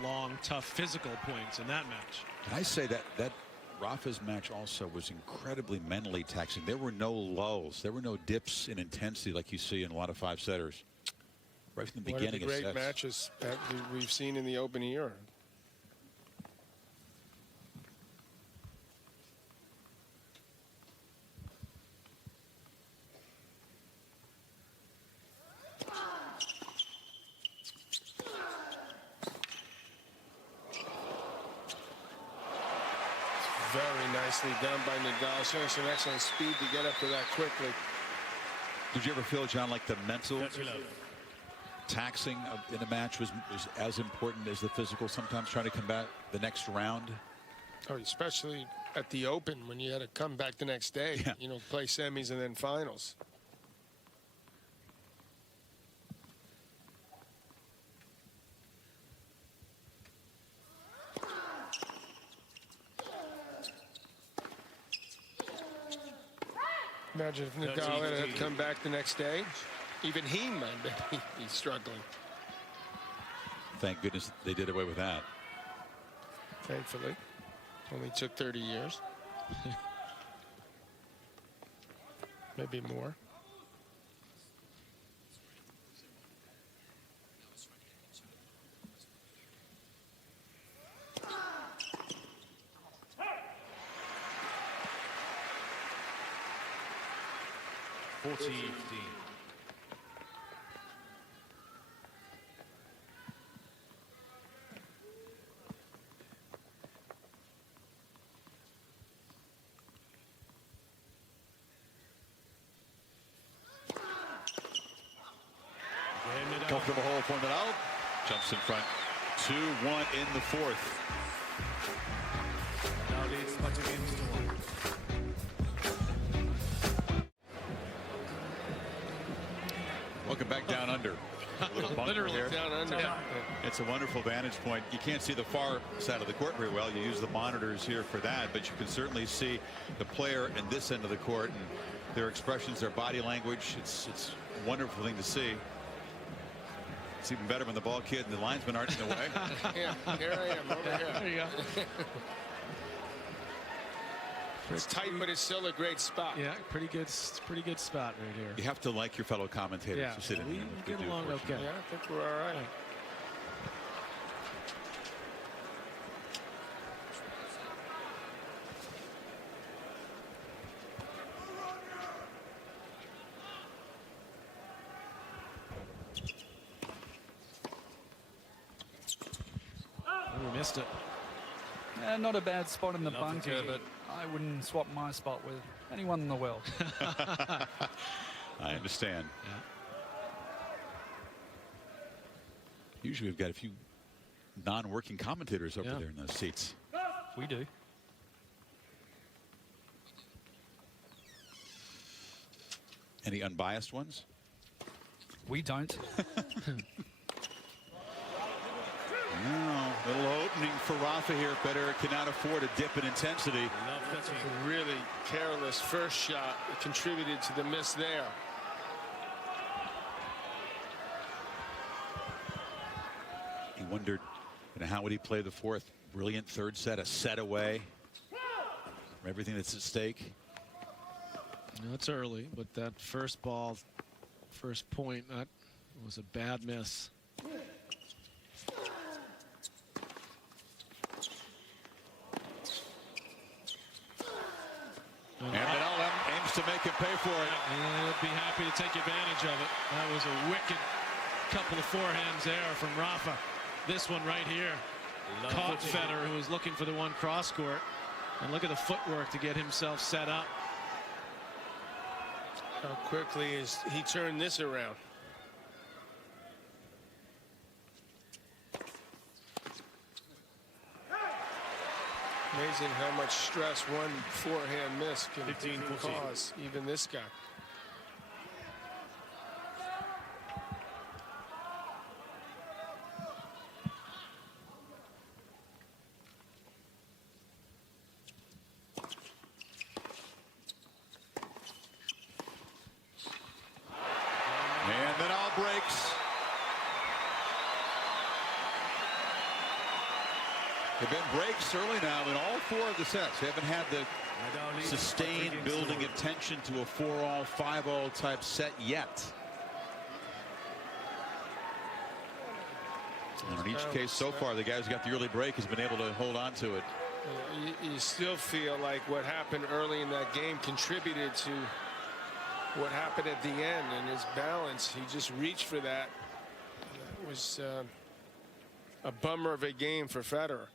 long, tough physical points in that match. And I say that Rafa's match also was incredibly mentally taxing. There were no lulls. There were no dips in intensity like you see in a lot of 5-setters. Right from the beginning of One of the sets. great matches that we've seen in the Open era. Very nicely done by Nadal, showing some excellent speed to get up to that quickly. Did you ever feel, John, like the mental taxing in a match was as important as the physical, sometimes trying to combat the next round? Oh, especially at the Open when you had to come back the next day, Yeah. you know, play semis and then finals. Imagine if Nadal had come back the next day. Even he might be struggling. Thank goodness they did away with that. Thankfully. Only took 30 years. Maybe more. Comfortable hole for Nadal. Jumps in front. 2-1 in the fourth. Now leads by 2 games to 1. Welcome back down under. A little bunker Literally here. down under. Yeah. It's a wonderful vantage point. You can't see the far side of the court very well. You use the monitors here for that, but you can certainly see the player in this end of the court and their expressions, their body language. It's a wonderful thing to see. It's even better when the ball kid and the linesmen aren't in the way. Yeah, here I am over here. There you go. It's tight, but it's still a great spot. Yeah, pretty good spot right here. You have to like your fellow commentators Yeah, to sit in we here. get do, along fortunately. okay. Yeah, I think we're all right. We missed it. Not a bad spot in the Nothing bunker, to- but I wouldn't swap my spot with anyone in the world. I understand. Yeah. Usually we've got a few non-working commentators over Yeah. there in those seats. We do. Any unbiased ones? We don't. No. Little opening for Rafa here. Federer cannot afford a dip in intensity. A really careless first shot that contributed to the miss there. He wondered, how would he play the fourth? Brilliant third set, a set away from everything that's at stake. It's early, but that first ball, first point, that was a bad miss. And Nadal aims to make him pay for it. And he'll be happy to take advantage of it. That was a wicked couple of forehands there from Rafa. This one right here caught Federer, who was looking for the one cross court. And look at the footwork to get himself set up. How quickly is he turned this around? Amazing how much stress one forehand miss can 15-14. cause even this guy. And Nadal breaks. There have been breaks early now in all four of the sets. They haven't had the Nadal leads by 3 sustained games to building 1. attention to a 4-all, 5-all type set yet. And in each case so far, the guy who's got the early break has been able to hold on to it. You still feel like what happened early in that game contributed to what happened at the end, and his balance. He just reached for that. That was a bummer of a game for Federer.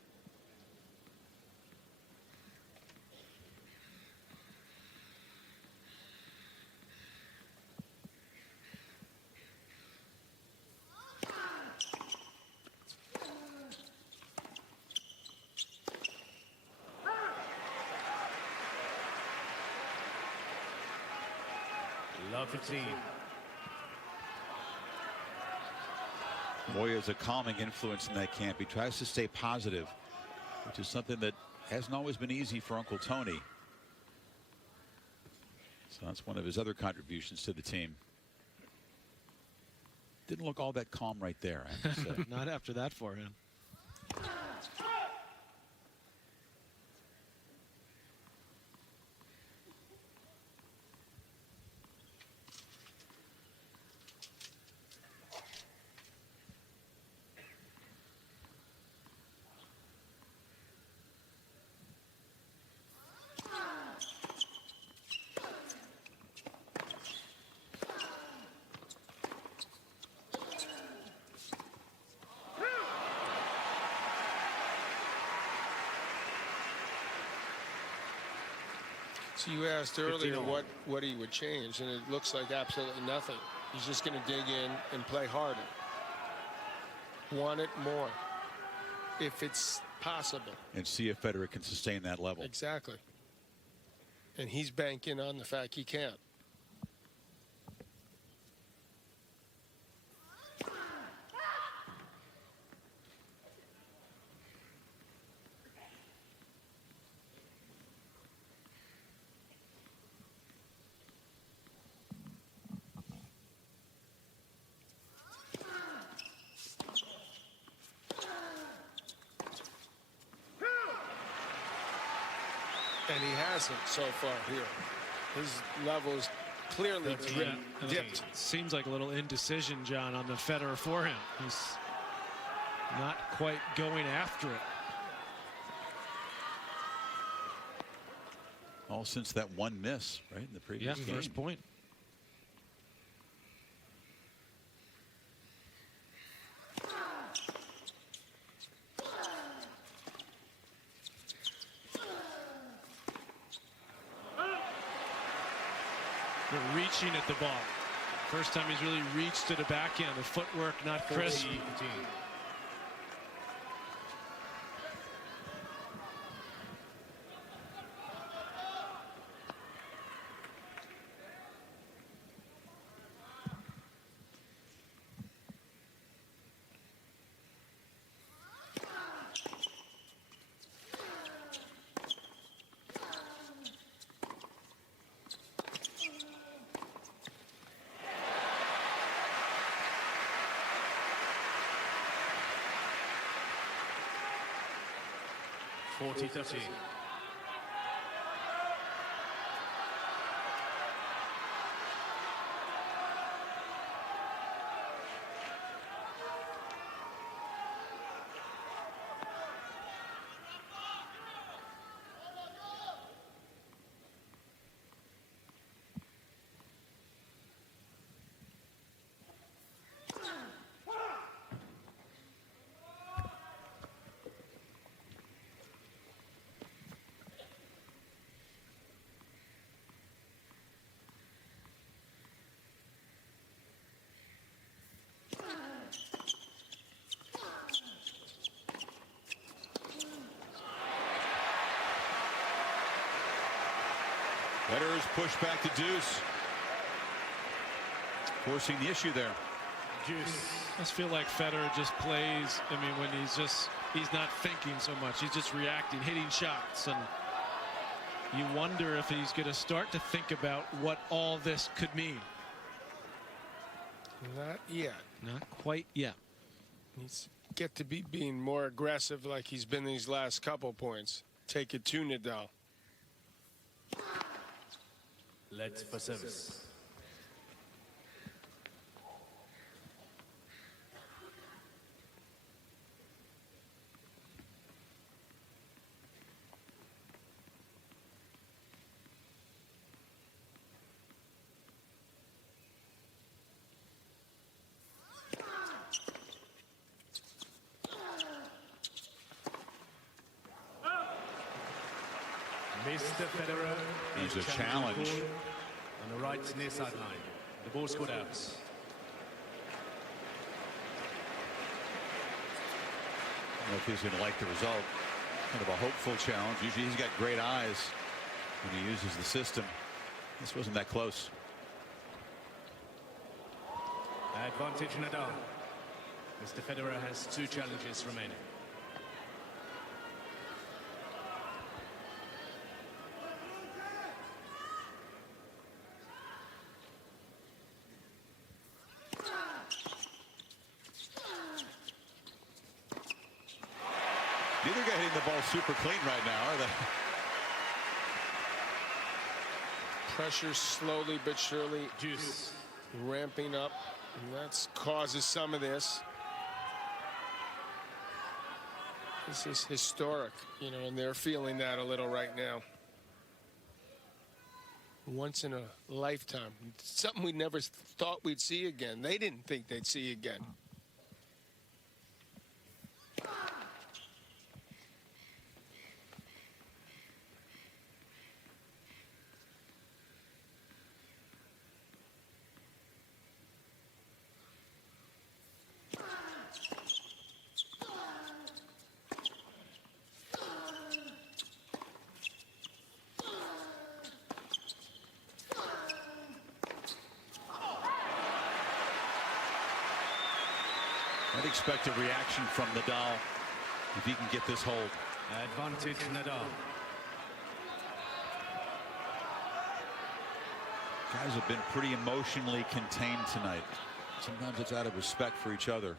Love 15. Moya is a calming influence in that camp. He tries to stay positive, which is something that hasn't always been easy for Uncle Tony. So that's one of his other contributions to the team. Didn't look all that calm right there, I have to say. Not after that forehand. So you asked earlier what he would change, and it looks like absolutely nothing. He's just going to dig in and play harder. Want it more, if it's possible. And see if Federer can sustain that level. Exactly. And he's banking on the fact he can't. And he hasn't so far here. His level is clearly dipped. Seems like a little indecision, John, on the Federer forehand. He's not quite going after it. All since that one miss, right, in the previous game. First point. They're reaching at the ball. First time he's really reached to the backhand. The footwork not crisp. 15. (40-30). Federer's pushed back to deuce, forcing the issue there. I just feel like Federer just plays. I mean, when he's not thinking so much. He's just reacting, hitting shots, and you wonder if he's going to start to think about what all this could mean. Not yet. Not quite yet. He's get to be being more aggressive like he's been these last couple points. Take it to Nadal. Let's for service. Mr. Federer There's a challenge. On the right near sideline. The ball scored out. I don't know if he's going to like the result. Kind of a hopeful challenge. Usually he's got great eyes when he uses the system. This wasn't that close. Advantage Nadal. Mr. Federer has 2 challenges remaining. Neither guy hitting the ball super clean right now, are they? Pressure slowly but surely Juice. ramping up, and that causes some of this. This is historic, you know, and they're feeling that a little right now. Once in a lifetime, something we never thought we'd see again. They didn't think they'd see again. I'd expect a reaction from Nadal if he can get this hold. Advantage Nadal. Guys have been pretty emotionally contained tonight. Sometimes it's out of respect for each other.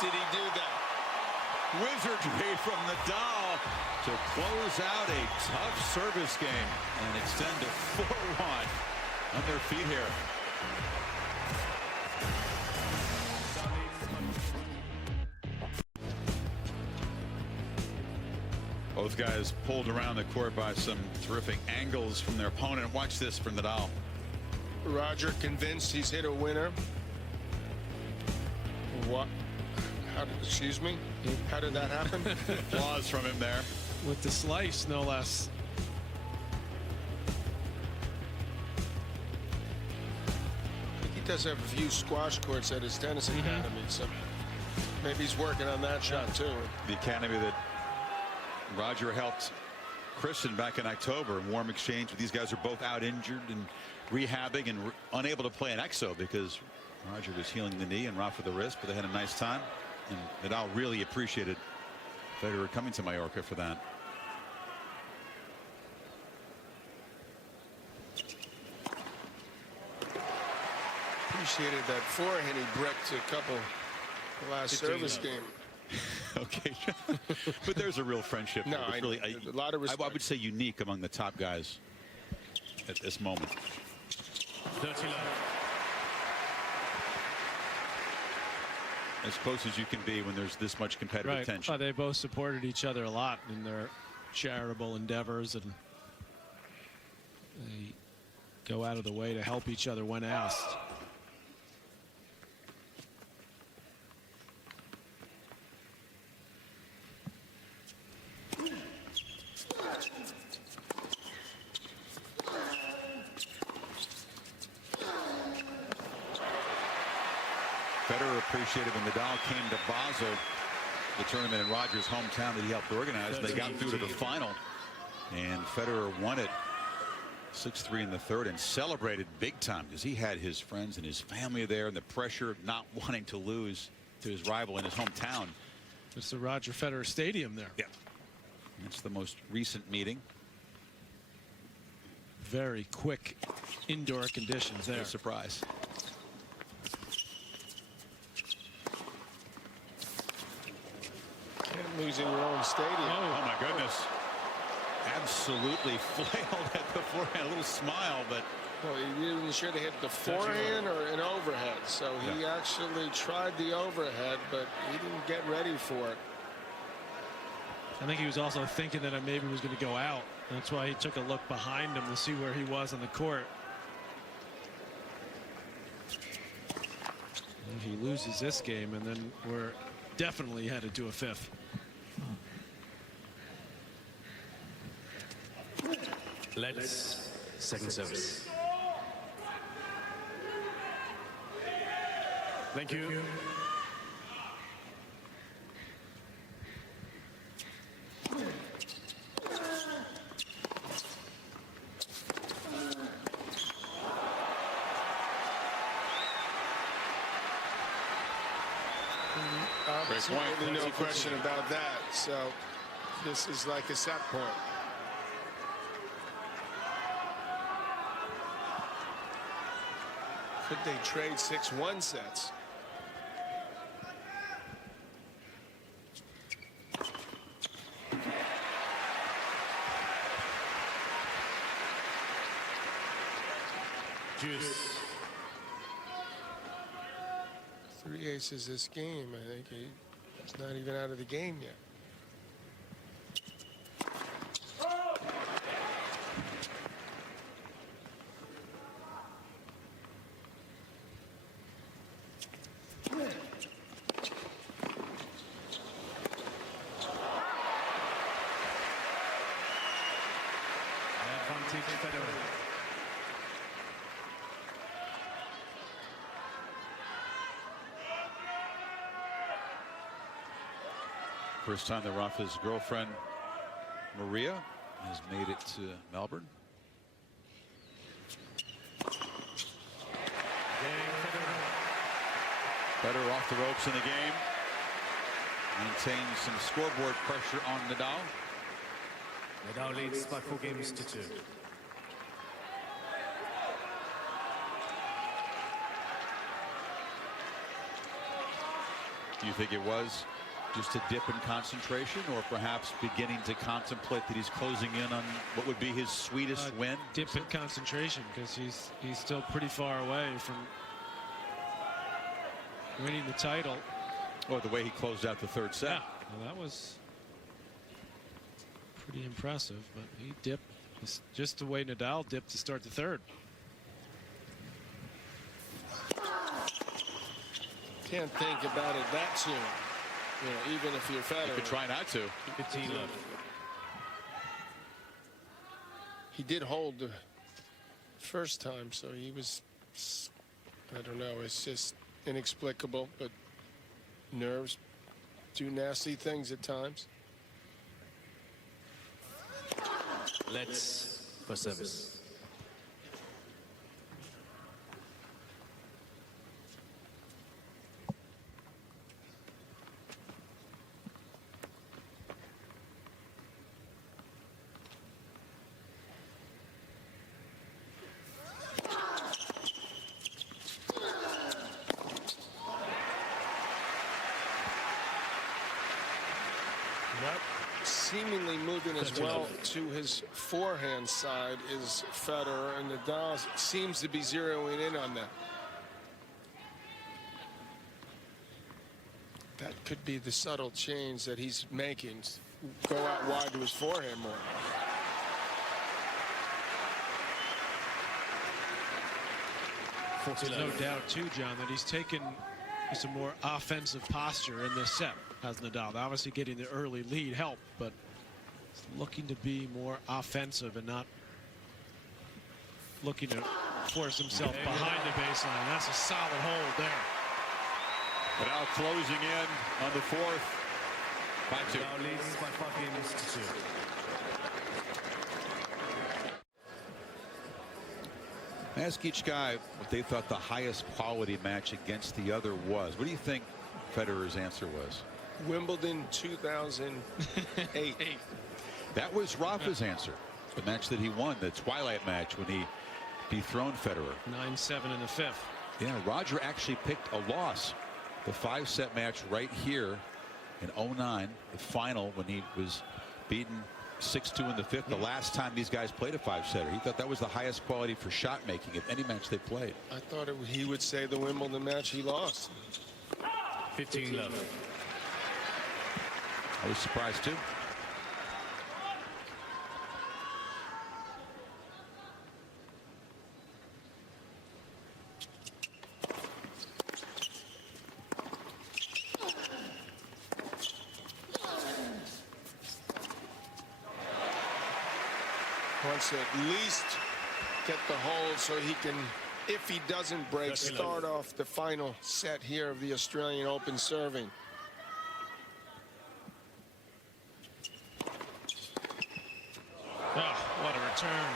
Did he do that? Wizardry from Nadal to close out a tough service game and extend to 4-1 on their feet here. Both guys pulled around the court by some terrific angles from their opponent. Watch this from Nadal. Roger convinced he's hit a winner. What? Excuse me? How did that happen? Applause from him there. With the slice, no less. I think he does have a few squash courts at his tennis academy, so maybe he's working on that shot too. The academy that Roger helped christen back in October. Warm exchange. These guys are both out injured and rehabbing and unable to play an EXO because Roger was healing the knee and Rafa the wrist, but they had a nice time. And Nadal really appreciated Federer coming to Mallorca for that. Appreciated that forehand he bricked a couple the last service game. Okay, but there's a real friendship. No, it's really a lot of respect. I would say unique among the top guys at this moment. 30 love. As close as you can be when there's this much competitive tension. They both supported each other a lot in their charitable endeavors, and they go out of the way to help each other when asked. Federer appreciated when Nadal came to Basel, the tournament in Rogers' hometown that he helped organize. They got through to the final, and Federer won it 6-3 in the third and celebrated big time because he had his friends and his family there, and the pressure of not wanting to lose to his rival in his hometown. It's the Roger Federer Stadium there. Yeah, that's the most recent meeting. Very quick indoor conditions there. No surprise. Losing your own stadium. Oh my goodness. Absolutely flailed at the forehand. A little smile, but Well, he wasn't sure to hit the forehand or an overhead. So he actually tried the overhead, but he didn't get ready for it. I think he was also thinking that it maybe was going to go out. That's why he took a look behind him to see where he was on the court. He loses this game, and then we're definitely headed to a fifth. Let's second service. Thank you. Absolutely no question about that. So this is like a set point. Could they trade 6-1 sets? Juice. 3 aces this game. I think he's not even out of the game yet. Advantage Federer. First time that Rafa's girlfriend Maria has made it to Melbourne. Federer off the ropes in the game. Maintains some scoreboard pressure on Nadal. Nadal leads by 4 games to 2. Do you think it was just a dip in concentration, or perhaps beginning to contemplate that he's closing in on what would be his sweetest win? Dip in concentration, because he's still pretty far away from winning the title. Oh, the way he closed out the third set. Yeah, well, that was pretty impressive, but he dipped just the way Nadal dipped to start the third. Can't think about it that soon. You know, even if you're Federer. You could try not to. 15 left. He did hold the first time, so he was, I don't know, it's just inexplicable, but nerves do nasty things at times. Let's for service. Not seemingly moving as well to his forehand side is Federer, and Nadal seems to be zeroing in on that. That could be the subtle change that he's making. Go out wide to his forehand more. There's no doubt, too, John, that he's taken some more offensive posture in this set as Nadal. Obviously getting the early lead helped, but he's looking to be more offensive and not looking to force himself behind the baseline. That's a solid hold there. Nadal closing in on the fourth. 5-2. Nadal leads by 5 games to 2. Ask each guy what they thought the highest quality match against the other was. What do you think Federer's answer was? Wimbledon 2008. That was Rafa's answer. The match that he won, the twilight match when he dethroned Federer. 9-7 in the fifth. Yeah, Roger actually picked a loss. The 5-set match right here in 09, the final, when he was beaten 6-2 in the fifth, the last time these guys played a 5-setter. He thought that was the highest quality for shot making of any match they played. I thought he would say the Wimbledon match he lost. 15 left. I was surprised too. wants to at least get the hold so he can, if he doesn't break, start off the final set here of the Australian Open serving. Oh, what a return.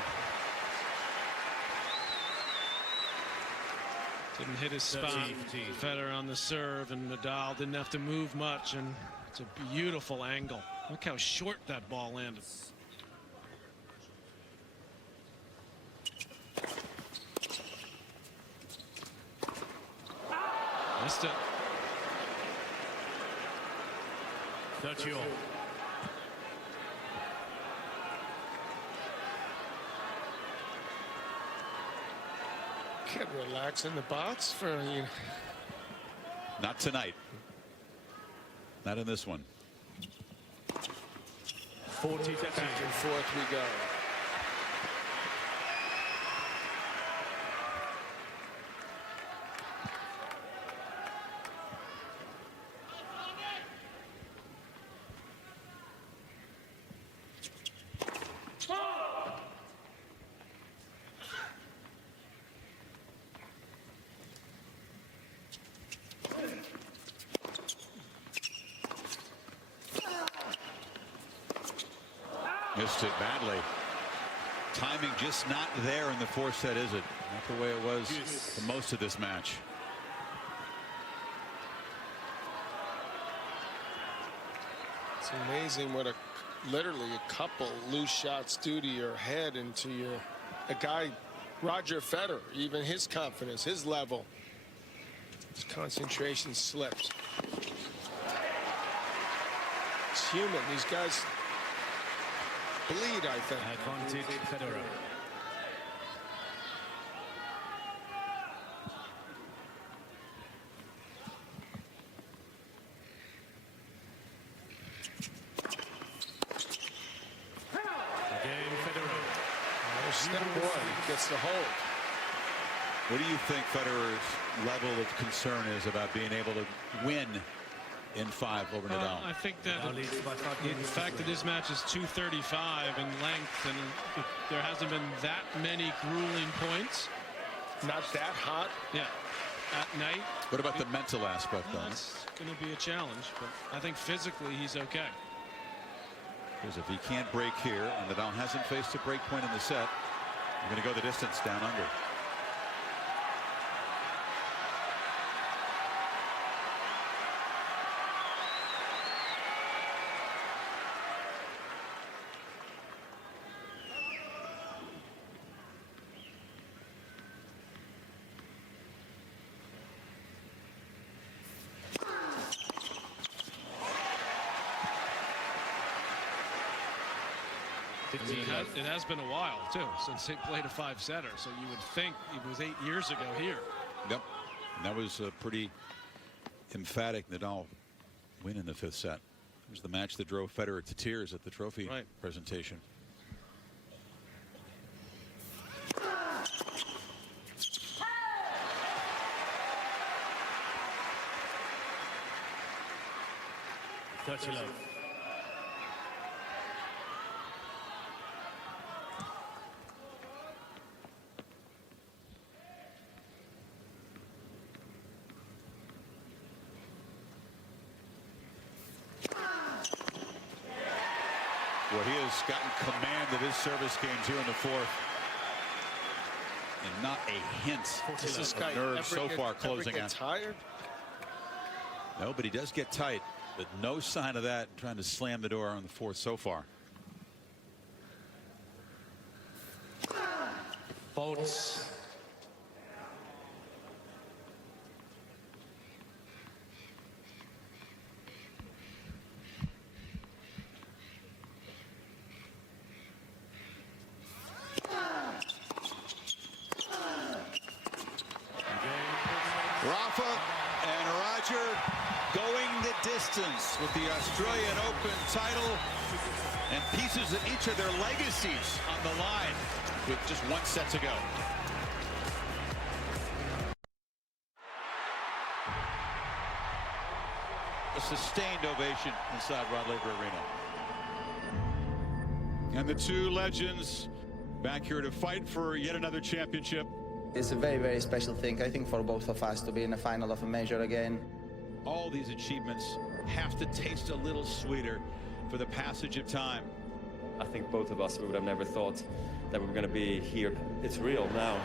Didn't hit his spot. Federer on the serve, and Nadal didn't have to move much, and it's a beautiful angle. Look how short that ball landed. Missed it. 30 all. Can't relax in the box for, you know. Not tonight. Not in this one. 40 Back and forth we go. Missed it badly. Timing just not there in the fourth set, is it? Not the way it was for most of this match. It's amazing what literally a couple loose shots do to your head and to a guy, Roger Federer, even his confidence, his level. His concentration slips. It's human. These guys bleed, I think. Advantage Federer. Again Federer. Step one gets the hold. What do you think Federer's level of concern is about being able to win in 5 over Nadal? I think that the fact that this match is 235 in length, and there hasn't been that many grueling points. Not that hot. Yeah, at night. What about the mental aspect, though? It's going to be a challenge, but I think physically he's okay. Because if he can't break here, and Nadal hasn't faced a break point in the set, you're going to go the distance down under. It has been a while, too, since they played a 5-setter, so you would think it was 8 years ago here. Yep. And that was a pretty emphatic Nadal win in the 5th set. It was the match that drove Federer to tears at the trophy presentation. Well, he has gotten command of his service games here in the 4th. And not a hint of nerve so far closing out. Tired? No, but he does get tight, but no sign of that trying to slam the door on the 4th so far. Faults. Rafa and Roger going the distance with the Australian Open title and pieces of each of their legacies on the line with just 1 set to go. A sustained ovation inside Rod Laver Arena. And the two legends back here to fight for yet another championship. It's a very, very special thing, I think, for both of us to be in the final of a major again. All these achievements have to taste a little sweeter for the passage of time. I think both of us, we would have never thought that we were going to be here. It's real now.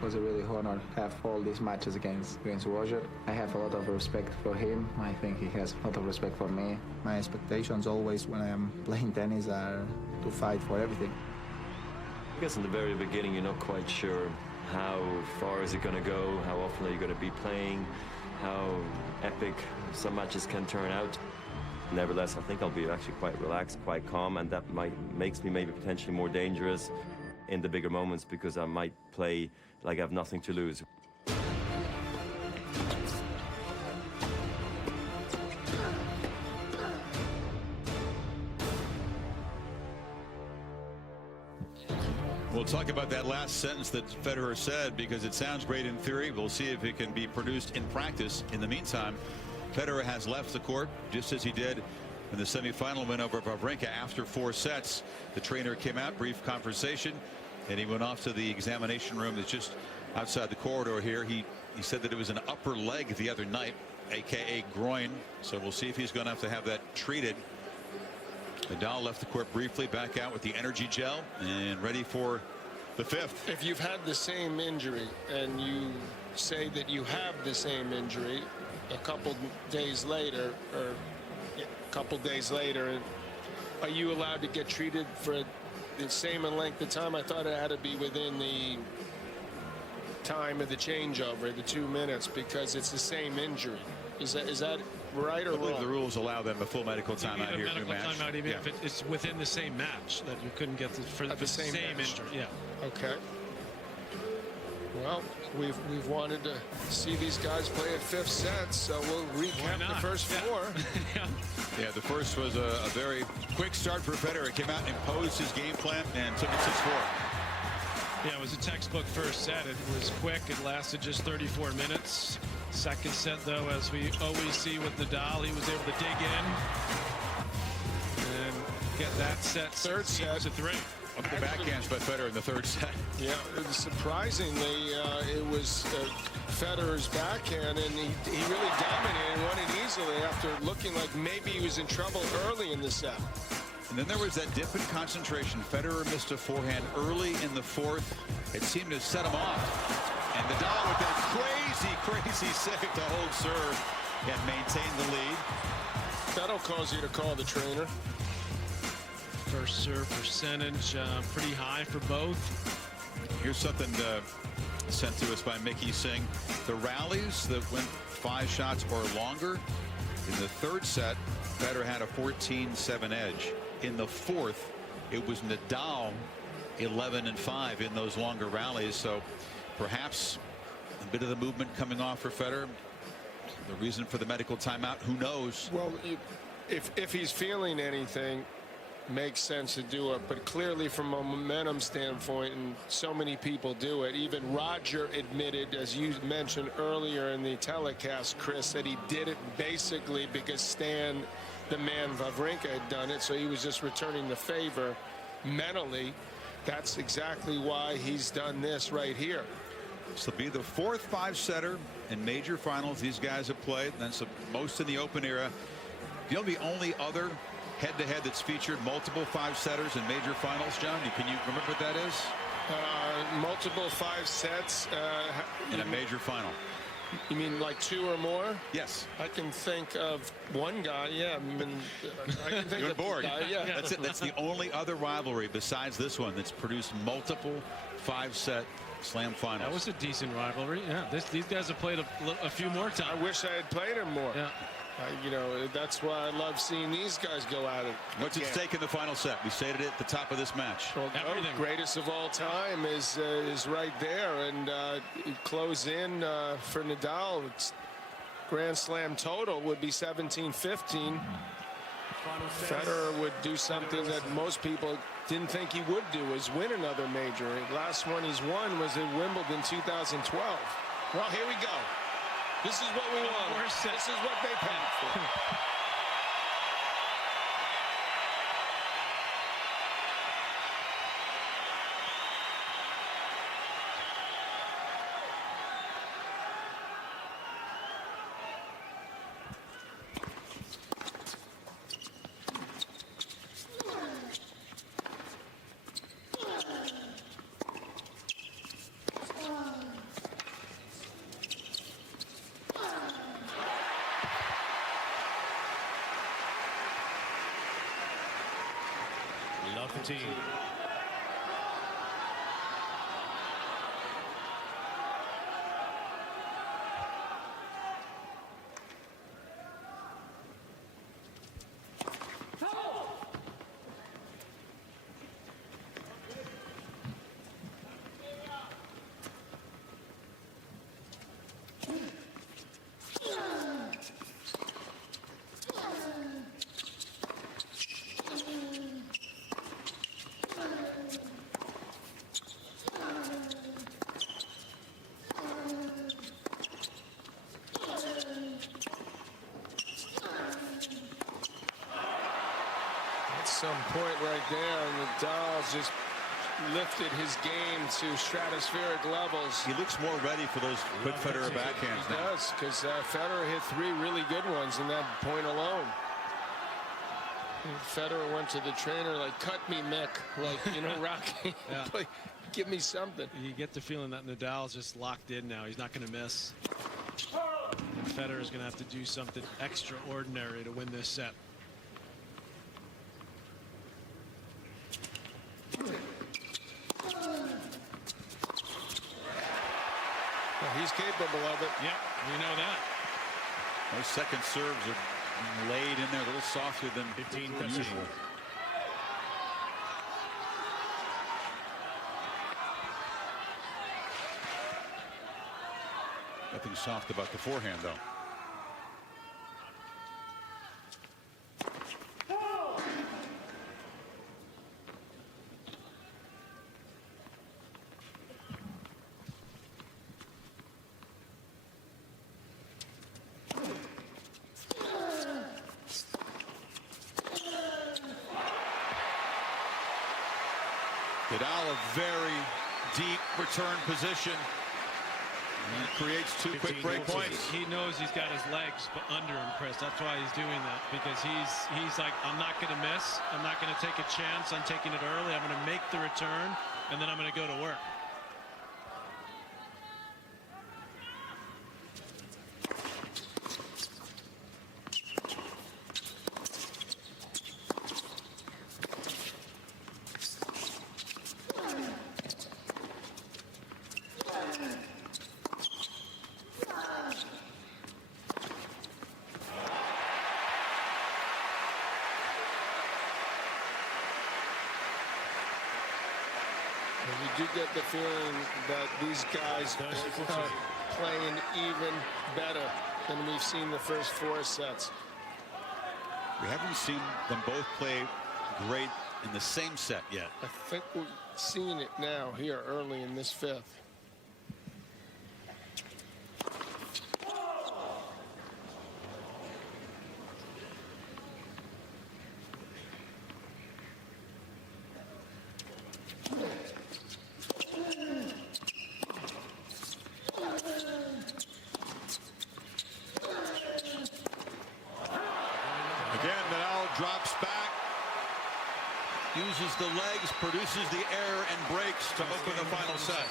It was a really honor to have all these matches against Roger. I have a lot of respect for him. I think he has a lot of respect for me. My expectations always when I am playing tennis are to fight for everything. I guess in the very beginning, you're not quite sure how far is it going to go, how often are you going to be playing, how epic some matches can turn out. Nevertheless, I think I'll be actually quite relaxed, quite calm, and that makes me maybe potentially more dangerous in the bigger moments because I might play like I have nothing to lose. We'll talk about that last sentence that Federer said because it sounds great in theory. We'll see if it can be produced in practice. In the meantime, Federer has left the court just as he did in the semifinal win over Wawrinka after 4 sets. The trainer came out, brief conversation, and he went off to the examination room that's just outside the corridor here. He said that it was an upper leg the other night, aka groin. So we'll see if he's going to have that treated. Nadal left the court briefly, back out with the energy gel and ready for the 5th. If you've had the same injury and you say that you have the same injury a couple days later, are you allowed to get treated for the same length of time? I thought it had to be within the time of the changeover, the 2 minutes, because it's the same injury. Is that right or I believe wrong? the rules allow them a full medical timeout here. Medical timeout, even if it's within the same match, that you couldn't get for the same injury. Yeah. Okay. Well, we've wanted to see these guys play at 5th set, so we'll recap the first 4. Yeah, the first was a very quick start for Federer. Came out and imposed his game plan and took it 6-4. Yeah, it was a textbook first set. It was quick. It lasted just 34 minutes. Second set, though, as we always see with Nadal, he was able to dig in and get that set. Third set to 3. Up the backhands by Federer in the 3rd set. Yeah, surprisingly, it was Federer's backhand, and he really dominated and won it easily after looking like maybe he was in trouble early in the set. And then there was that dip in concentration. Federer missed a forehand early in the 4th. It seemed to set him off. And Nadal with that crazy save to hold serve and maintain the lead. That'll cause you to call the trainer. First serve percentage pretty high for both. Here's something sent to us by Mickey Singh. The rallies that went 5 shots or longer, in the 3rd set, Federer had a 14-7 edge. In the 4th, it was Nadal 11-5 in those longer rallies. So perhaps a bit of the movement coming off for Federer. The reason for the medical timeout, who knows? Well, if he's feeling anything, makes sense to do it, but clearly from a momentum standpoint, and so many people do it, even Roger admitted, as you mentioned earlier in the telecast, Chris, that he did it basically because Stan, the man Wawrinka, had done it, so he was just returning the favor mentally. That's exactly why he's done this right here. This will be the 4th 5-setter in major finals these guys have played. That's the most in the Open era. The only other head-to-head that's featured multiple 5-setters in major finals, John, can you remember what that is? Multiple 5 sets in a major final. You mean like 2 or more? Yes. I can think of one guy. Yeah, I can think You're of bored. Guy, yeah. That's it. That's the only other rivalry besides this one that's produced multiple 5-set slam finals. That was a decent rivalry. Yeah, these guys have played a few more times. I wish I had played him more. Yeah. You know, that's why I love seeing these guys go at it. What's at stake in the final set? We stated it at the top of this match. Well, greatest of all time is right there, and close in for Nadal. It's Grand Slam total would be 17-15. Federer would do something that most people didn't think he would do, is win another major. The last one he's won was at Wimbledon 2012. Well, here we go. This is what we want. This is what they paid for. Love fatigue. Some point right there, and Nadal's just lifted his game to stratospheric levels. He looks more ready for those quick Federer backhands He now. does, because Federer hit 3 really good ones in that point alone. And Federer went to the trainer like, cut me, Mick, like, you know, Rocky, Yeah. like, give me something. You get the feeling that Nadal's just locked in now. He's not going to miss. And Federer's going to have to do something extraordinary to win this set. Well, he's capable of it. Yep, we know that. Those second serves are laid in there a little softer than 15-13. usual. Nothing soft about the forehand, though. Nadal, a very deep return position. And he creates 2 quick break points. He knows he's got his legs under him, Chris. That's why he's doing that, because he's like, I'm not going to miss. I'm not going to take a chance on taking it early. I'm going to make the return, and then I'm going to go to work. You do get the feeling that these guys are playing even better than we've seen the first 4 sets. We haven't seen them both play great in the same set yet. I think we're seeing it now here early in this 5th. Again, Nadal drops back, uses the legs, produces the air, and breaks to open the final set.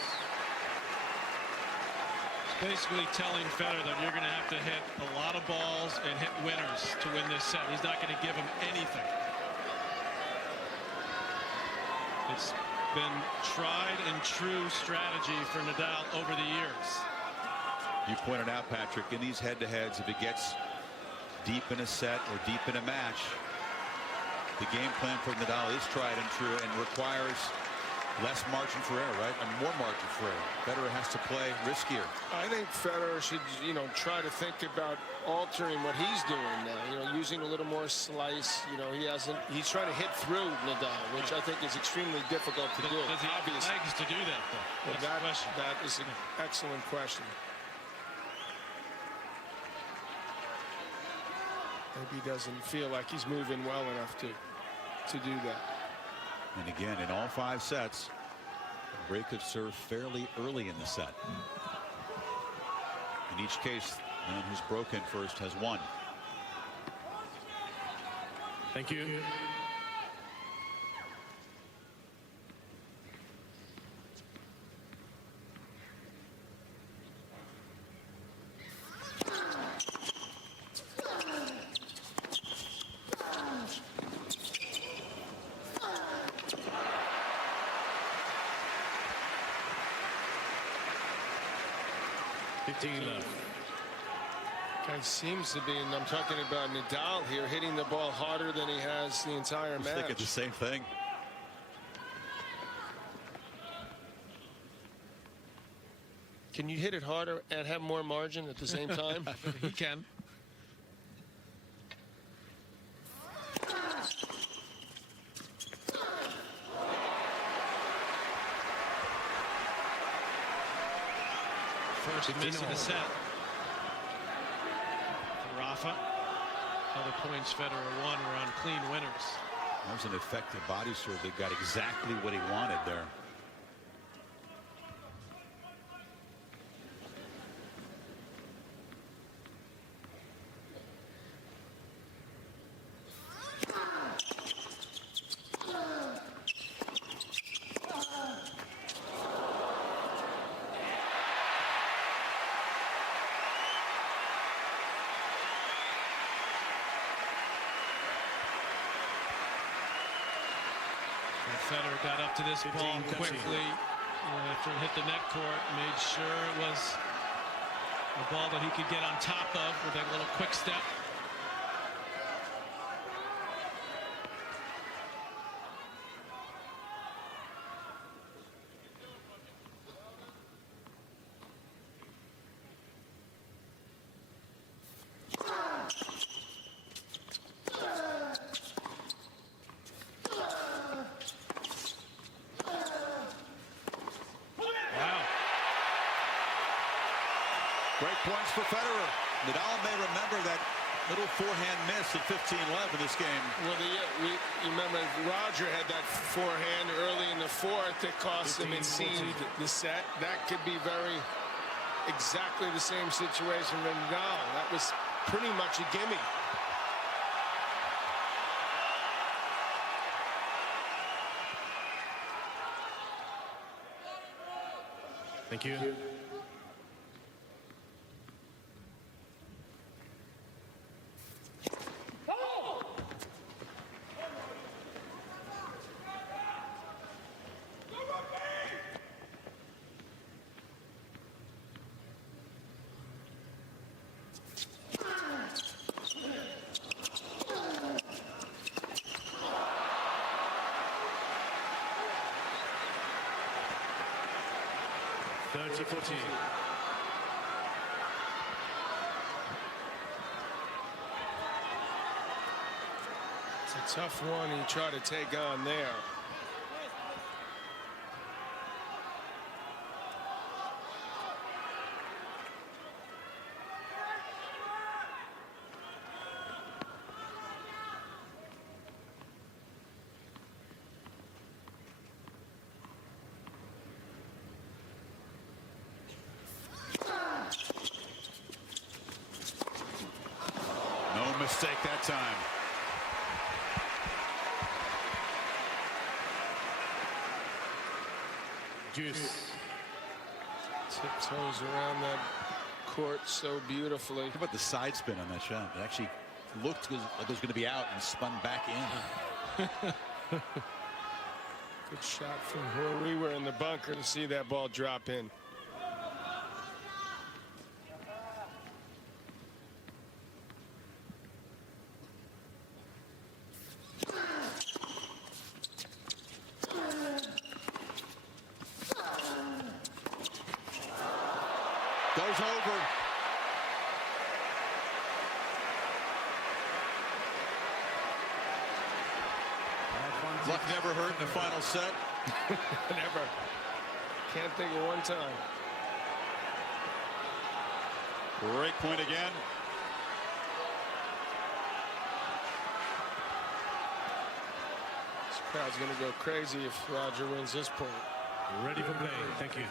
Basically telling Federer that you're going to have to hit a lot of balls and hit winners to win this set. He's not going to give him anything. It's been tried and true strategy for Nadal over the years. You pointed out, Patrick, in these head-to-heads, if it gets deep in a set or deep in a match, the game plan for Nadal is tried and true and requires less margin for error, right? And more margin for error. Federer has to play riskier. I think Federer should, you know, try to think about altering what he's doing now. You know, using a little more slice. You know, he's trying to hit through Nadal, which I think is extremely difficult to do. Does he have Obviously. legs to do that, though? Well, That's the question. that is an excellent question. Maybe he doesn't feel like he's moving well enough to do that. And again, in all 5 sets, the break of serve fairly early in the set. In each case, the man who's broken first has won. Thank you. 15 love. Guy seems to be, and I'm talking about Nadal here, hitting the ball harder than he has the entire I was match. thinking the same thing. Can you hit it harder and have more margin at the same time? He can. First miss of the set. For Rafa. Other points Federer won were on clean winners. That was an effective body serve that got exactly what he wanted there. Federer got up to this ball quickly after it hit the net court, made sure it was a ball that he could get on top of with that little quick step. Great points for Federer. Nadal may remember that little forehand miss at 15-11 in this game. Well, you remember Roger had that forehand early in the fourth that cost him and seemed the set. That could be exactly the same situation for Nadal. That was pretty much a gimme. Thank you. It's a tough one he tried to take on there. No mistake that time. Juice. Tiptoes around that court so beautifully. Think about the side spin on that shot. It actually looked like it was going to be out and spun back in. Good shot from where we were in the bunker to see that ball drop in. Goes over. Luck never hurt in the final set. Never. Can't think of one time. Break point again. This crowd's going to go crazy if Roger wins this point. Ready for play. Thank you.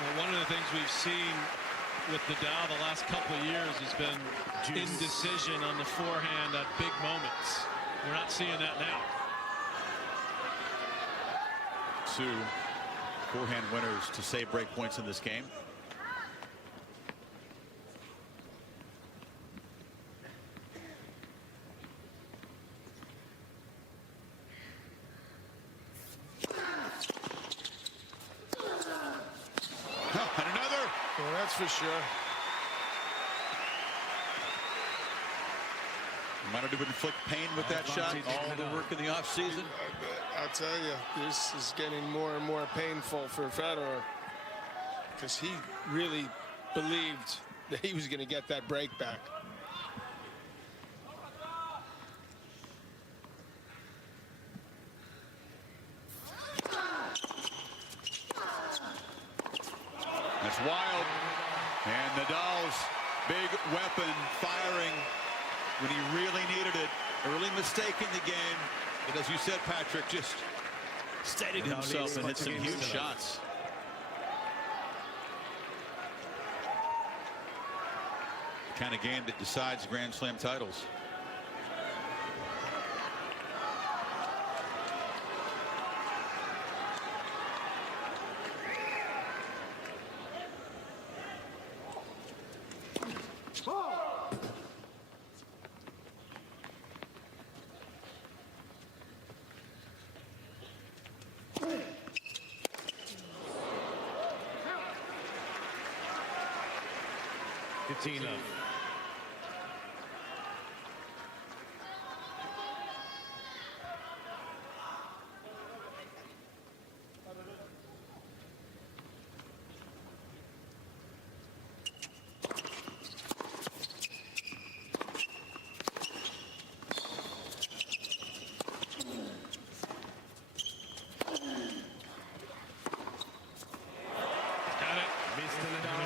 Well, one of the things we've seen with Nadal the last couple of years has been indecision on the forehand at big moments. We're not seeing that now. 2 forehand winners to save break points in this game. And another. Well, that's for sure. Might have to inflict pain with that shot. All the work in the offseason. I'll tell you, this is getting more and more painful for Federer, because he really believed that he was going to get that break back. That's wild. And Nadal's big weapon firing when he really needed it. Early mistake in the game. But as you said, Patrick, just steadied himself and hit some huge shots. The kind of game that decides Grand Slam titles.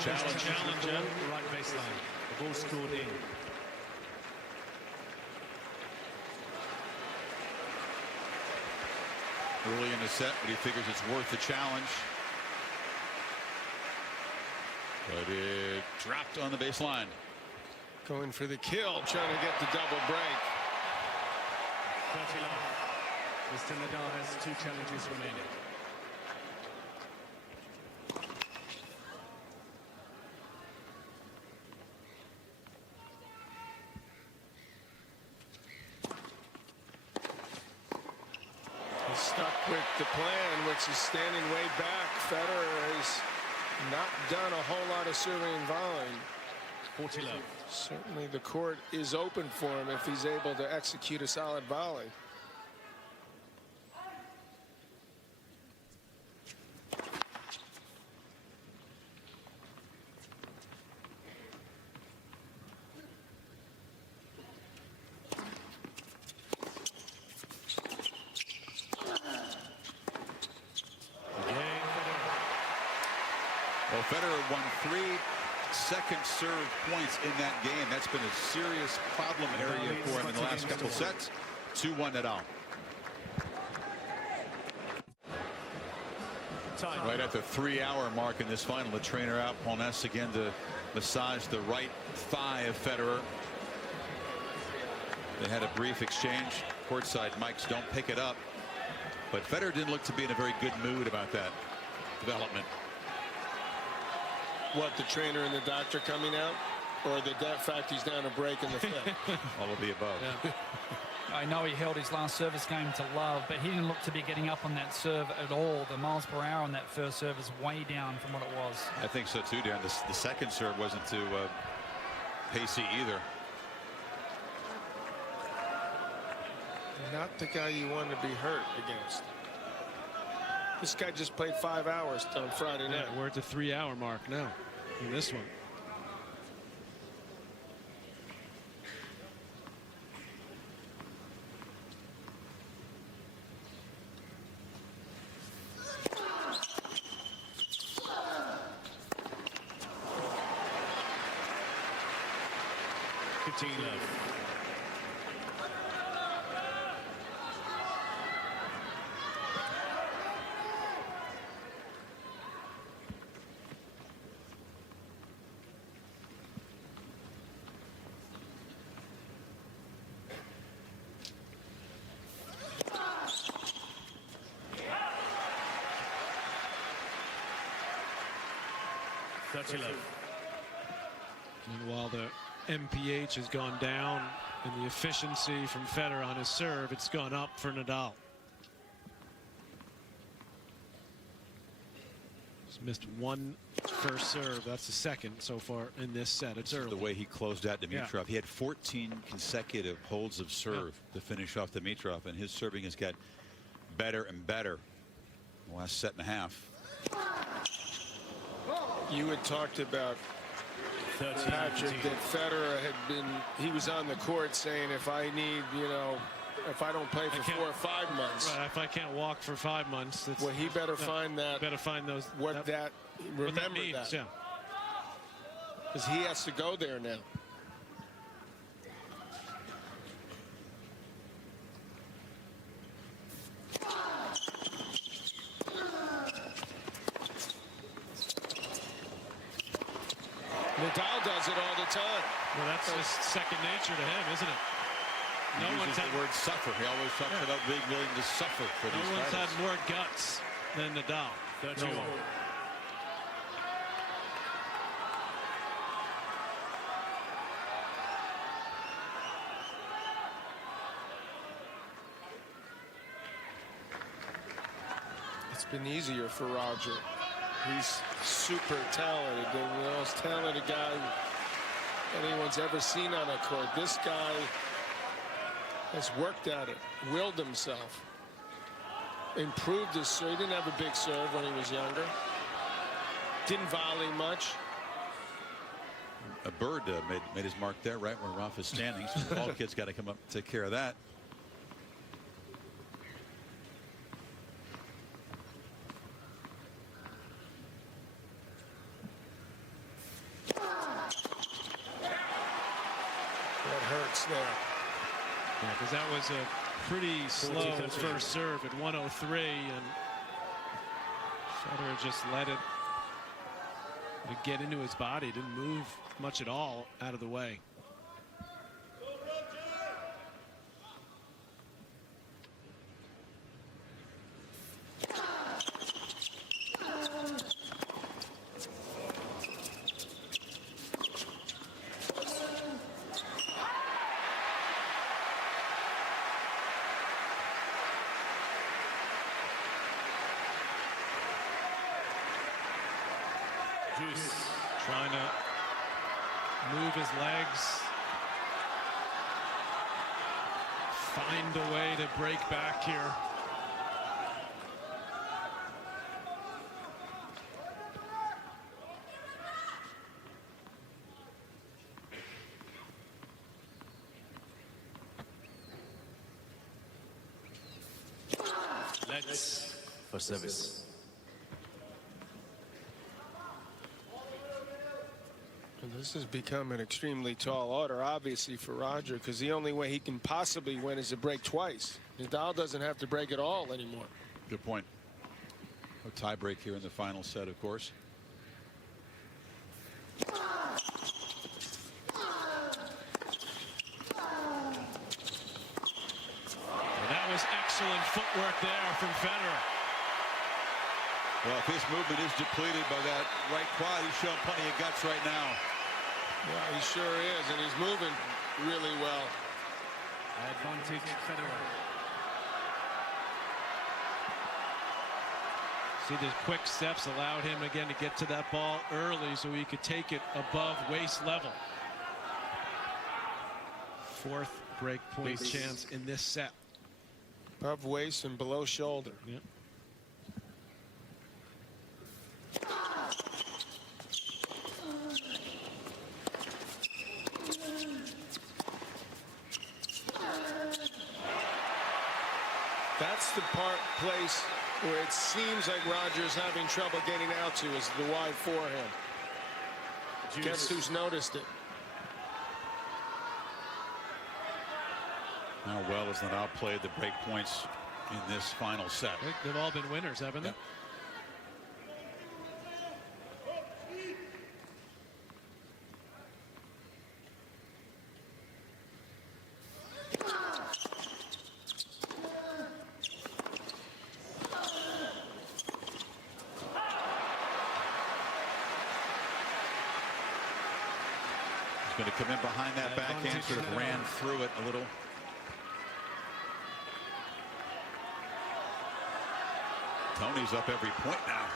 Challenge, right baseline. The ball scored in. Early in the set, but he figures it's worth the challenge. But it dropped on the baseline. Going for the kill, trying to get the double break. 30 love. Mr. Nadal has 2 challenges remaining. Stuck with the plan, which is standing way back. Federer has not done a whole lot of serving and volleying. 40 love. Certainly the court is open for him if he's able to execute a solid volley. Well, Federer won 3 second serve points in that game. That's been a serious problem area for him in the last couple sets. 2-1 Nadal. Right at the 3-hour mark in this final, the trainer out, Polness again to massage the right thigh of Federer. They had a brief exchange. Courtside mics don't pick it up. But Federer didn't look to be in a very good mood about that development. What, the trainer and the doctor coming out? Or the fact he's down a break in the fifth? All of the above. Yeah. I know he held his last service game to love, but he didn't look to be getting up on that serve at all. The miles per hour on that first serve is way down from what it was. I think so too, Dan. The second serve wasn't too pacey either. Not the guy you want to be hurt against. This guy just played 5 hours on Friday night. We're at the 3-hour mark now in this one. 30 love. And while the MPH has gone down and the efficiency from Federer on his serve, it's gone up for Nadal. He's missed one first serve. That's the second so far in this set. It's early. The way he closed out Dimitrov. Yeah. He had 14 consecutive holds of serve to finish off Dimitrov, and his serving has got better and better in the last set and a half. You had talked about, Patrick, that Federer had been, he was on the court saying, if I need, you know, if I don't play for 4 or 5 months. Right, if I can't walk for 5 months, Well, he better find that. Better find those. Remember what that means, yeah. Because he has to go there now. Nadal does it all the time. Well, that's just second nature to him, isn't it? He uses the word suffer. He always talks about being willing to suffer for these No one's titles. had more guts than Nadal. 30 No all. one. It's been easier for Roger. He's super talented, the most talented guy anyone's ever seen on a court. This guy has worked at it, willed himself, improved his serve. He didn't have a big serve when he was younger. Didn't volley much. A bird made his mark there, right where Rafa is standing. So the ball kid's got to come up and take care of that. That hurts there. Yeah, because that was a pretty slow first serve at 103, and Federer just let it get into his body. Didn't move much at all out of the way. Trying to move his legs, find a way to break back here. Let's for service. This has become an extremely tall order, obviously, for Roger, because the only way he can possibly win is to break twice. Nadal doesn't have to break it all anymore. Good point. A tie break here in the final set, of course. And that was excellent footwork there from Federer. Well, if his movement is depleted by that right quad, he's showing plenty of guts right now. Yeah, he sure is, and he's moving really well. Advantage Federer. See, the quick steps allowed him again to get to that ball early so he could take it above waist level. Fourth break point chance in this set. Above waist and below shoulder. Yep. That's the place where it seems like Roger's having trouble getting out to, is the wide forehand. Guess who's noticed it? How well has Nadal played the break points in this final set? I think they've all been winners, haven't they? Yep. going to come in behind that backhand, sort of ran through it a little. Tony's up every point now.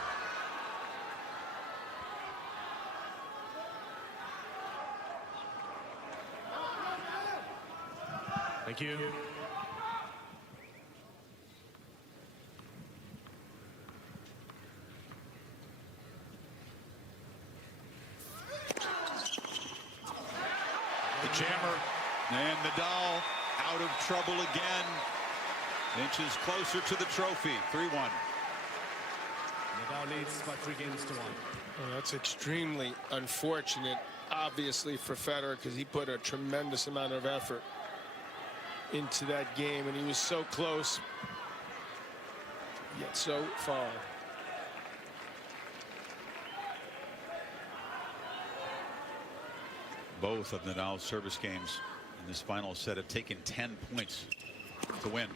Thank you. The jammer, and Nadal out of trouble again. Inches closer to the trophy. 3-1. Nadal leads by 3 games to 1. Well, that's extremely unfortunate, obviously, for Federer, because he put a tremendous amount of effort into that game, and he was so close, yet so far. Both of Nadal's service games in this final set have taken 10 points to win.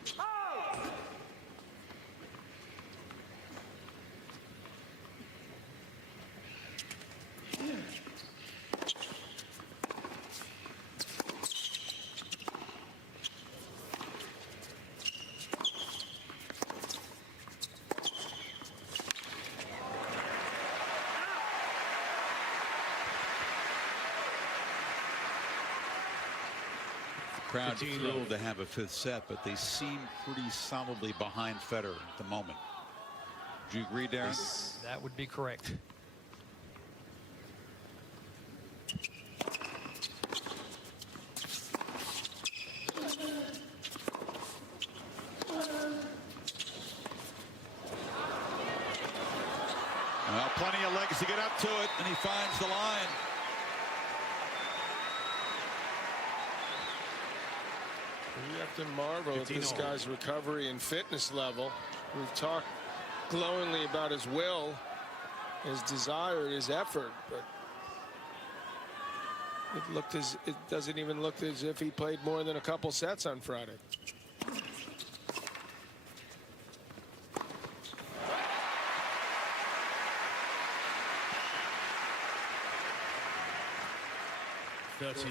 Crowd thrilled to have a 5th set, but they seem pretty solidly behind Federer at the moment. Do you agree, Darren? That would be correct. Well, plenty of legs to get up to it, and he finds the line. You have to marvel at this guy's recovery and fitness level. We've talked glowingly about his will, his desire, his effort, but it doesn't even look as if he played more than a couple sets on Friday. He's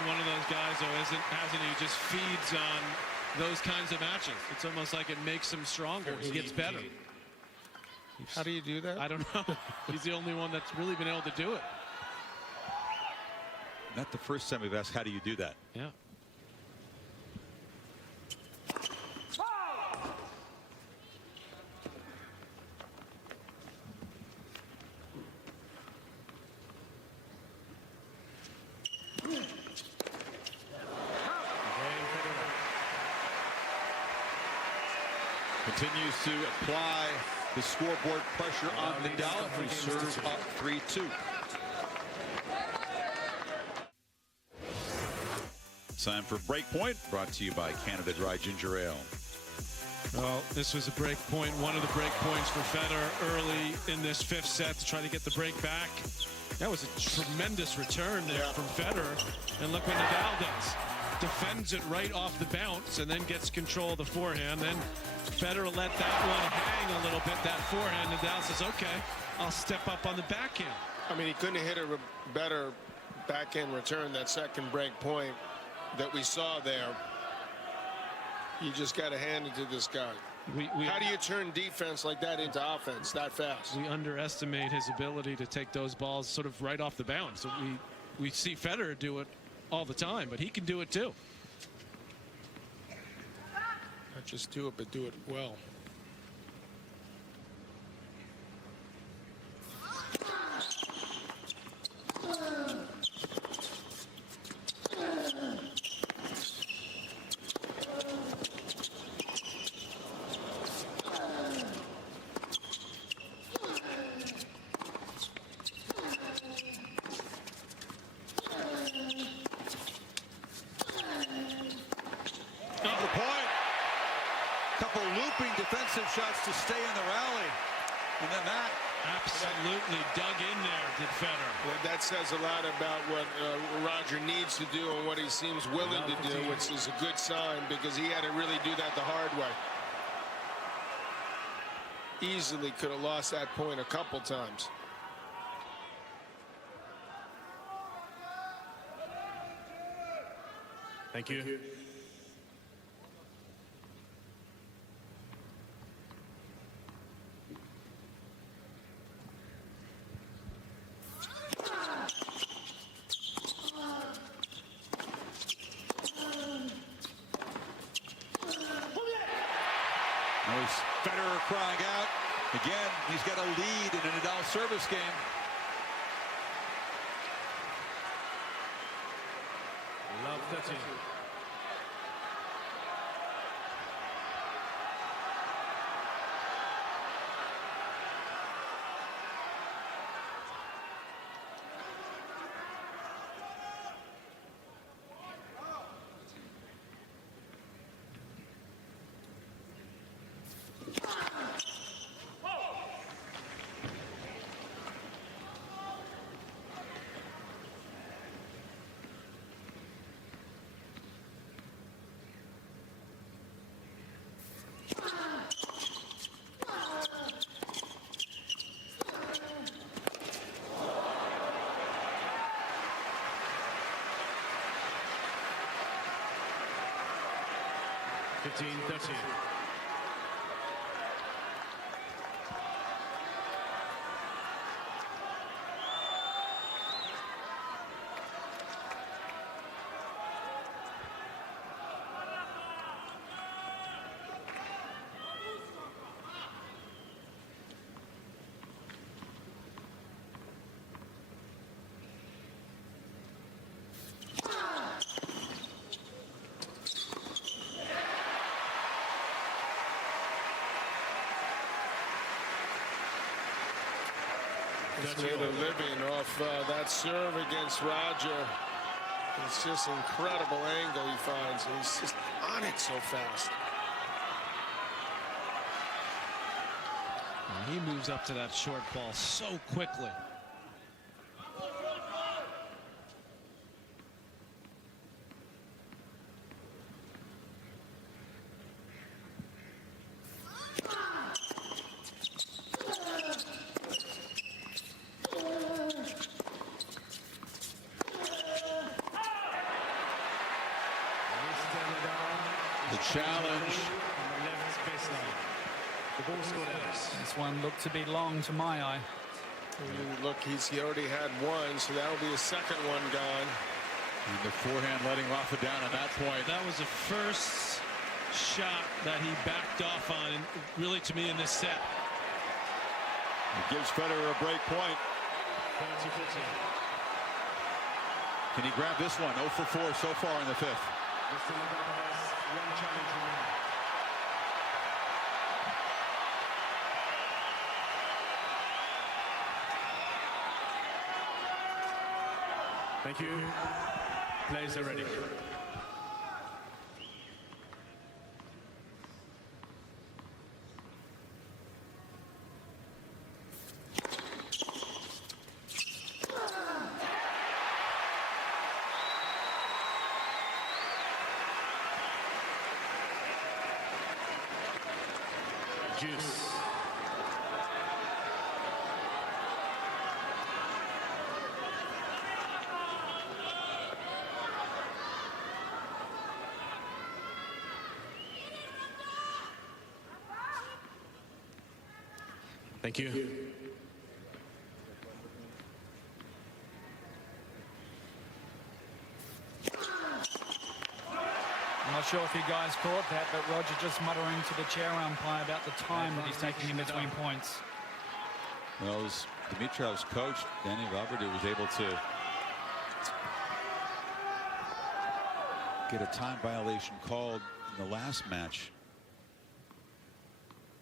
been one of those guys, though, hasn't he? Just feeds on those kinds of matches. It's almost like it makes him stronger. He gets better. How do you do that? I don't know. He's the only one that's really been able to do it. Not the first time we've asked, how do you do that? Yeah. Continues to apply the scoreboard pressure on Nadal, who serves up 3-2. Time for Breakpoint, brought to you by Canada Dry Ginger Ale. Well, this was a break point, one of the break points for Federer early in this 5th set to try to get the break back. That was a tremendous return there from Federer. And look what Nadal does. Defends it right off the bounce and then gets control of the forehand. Then Federer let that one hang a little bit, that forehand. Nadal says, okay, I'll step up on the backhand. I mean, he couldn't have hit a better backhand return, that second break point that we saw there. You just got to hand it to this guy. How do you turn defense like that into offense that fast? We underestimate his ability to take those balls sort of right off the bounce. So we see Federer do it all the time, but he can do it too. Not just do it, but do it well. Couple looping defensive shots to stay in the rally, and then that Absolutely dug in there, did Federer. That says a lot about what Roger needs to do and what he seems willing to do, which is a good sign because he had to really do that the hard way. Easily could have lost that point a couple times. Thank you. Now Federer crying out. Again, he's got a lead in a Nadal service game. Love 13. (15-13). He's made a living off that serve against Roger. It's just an incredible angle he finds. He's just on it so fast. He moves up to that short ball so quickly. The challenge. This one looked to be long to my eye. Look, he already had one, so that'll be a second one gone. And the forehand letting Rafa down at that point. That was the first shot that he backed off on, really, to me, in this set. It gives Federer a break point. 30-15. Can he grab this one? 0 for 4 so far in the fifth. Mr. Nadal has one challenge remaining. Thank you. Players are ready. Juice. Thank you. I'm not sure if you guys caught that, but Roger just muttering to the chair umpire about the time that he's taking in between points. Well, as Dimitriev's coach, Danny Valverde, was able to get a time violation called in the last match.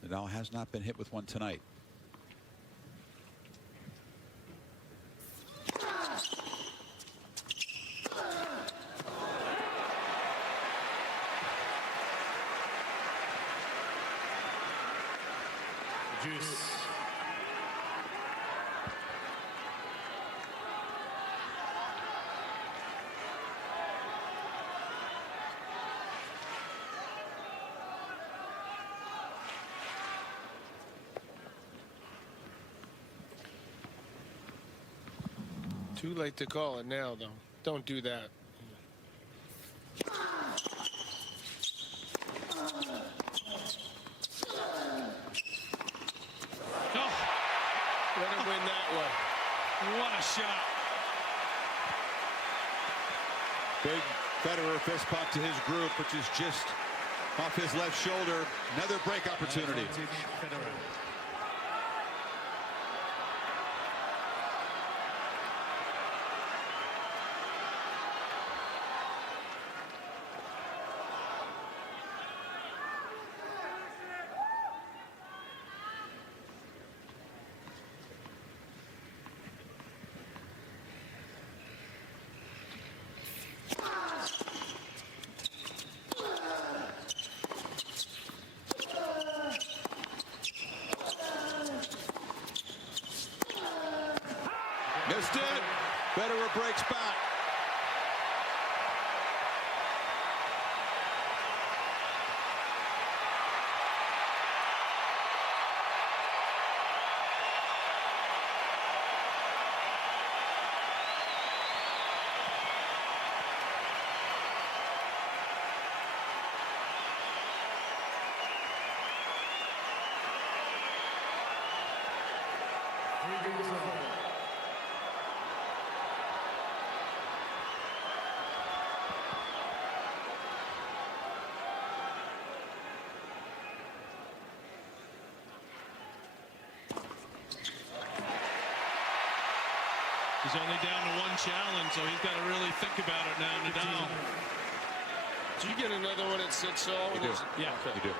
Nadal has not been hit with one tonight. Juice. Too late to call it now, though. Don't do that. Oh, Let him win that way. what a shot. Big Federer fist pump to his group, which is just off his left shoulder. Another break opportunity. Advantage, Federer. Missed it. Federer breaks back. He's only down to one challenge, so he's got to really think about it now, Nadal. Do you get another one at 6-all? You do. Yeah. You do.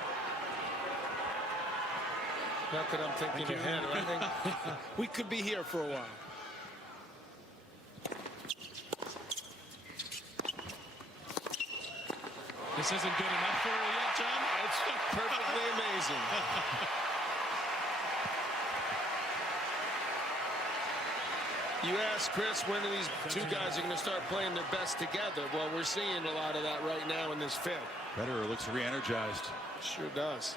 Not that I'm thinking ahead. I think we could be here for a while. This isn't good enough for you yet, John? It's perfectly amazing. You ask Chris, when are these two guys are going to start playing their best together? Well, we're seeing a lot of that right now in this fifth. Federer looks re-energized. Sure does.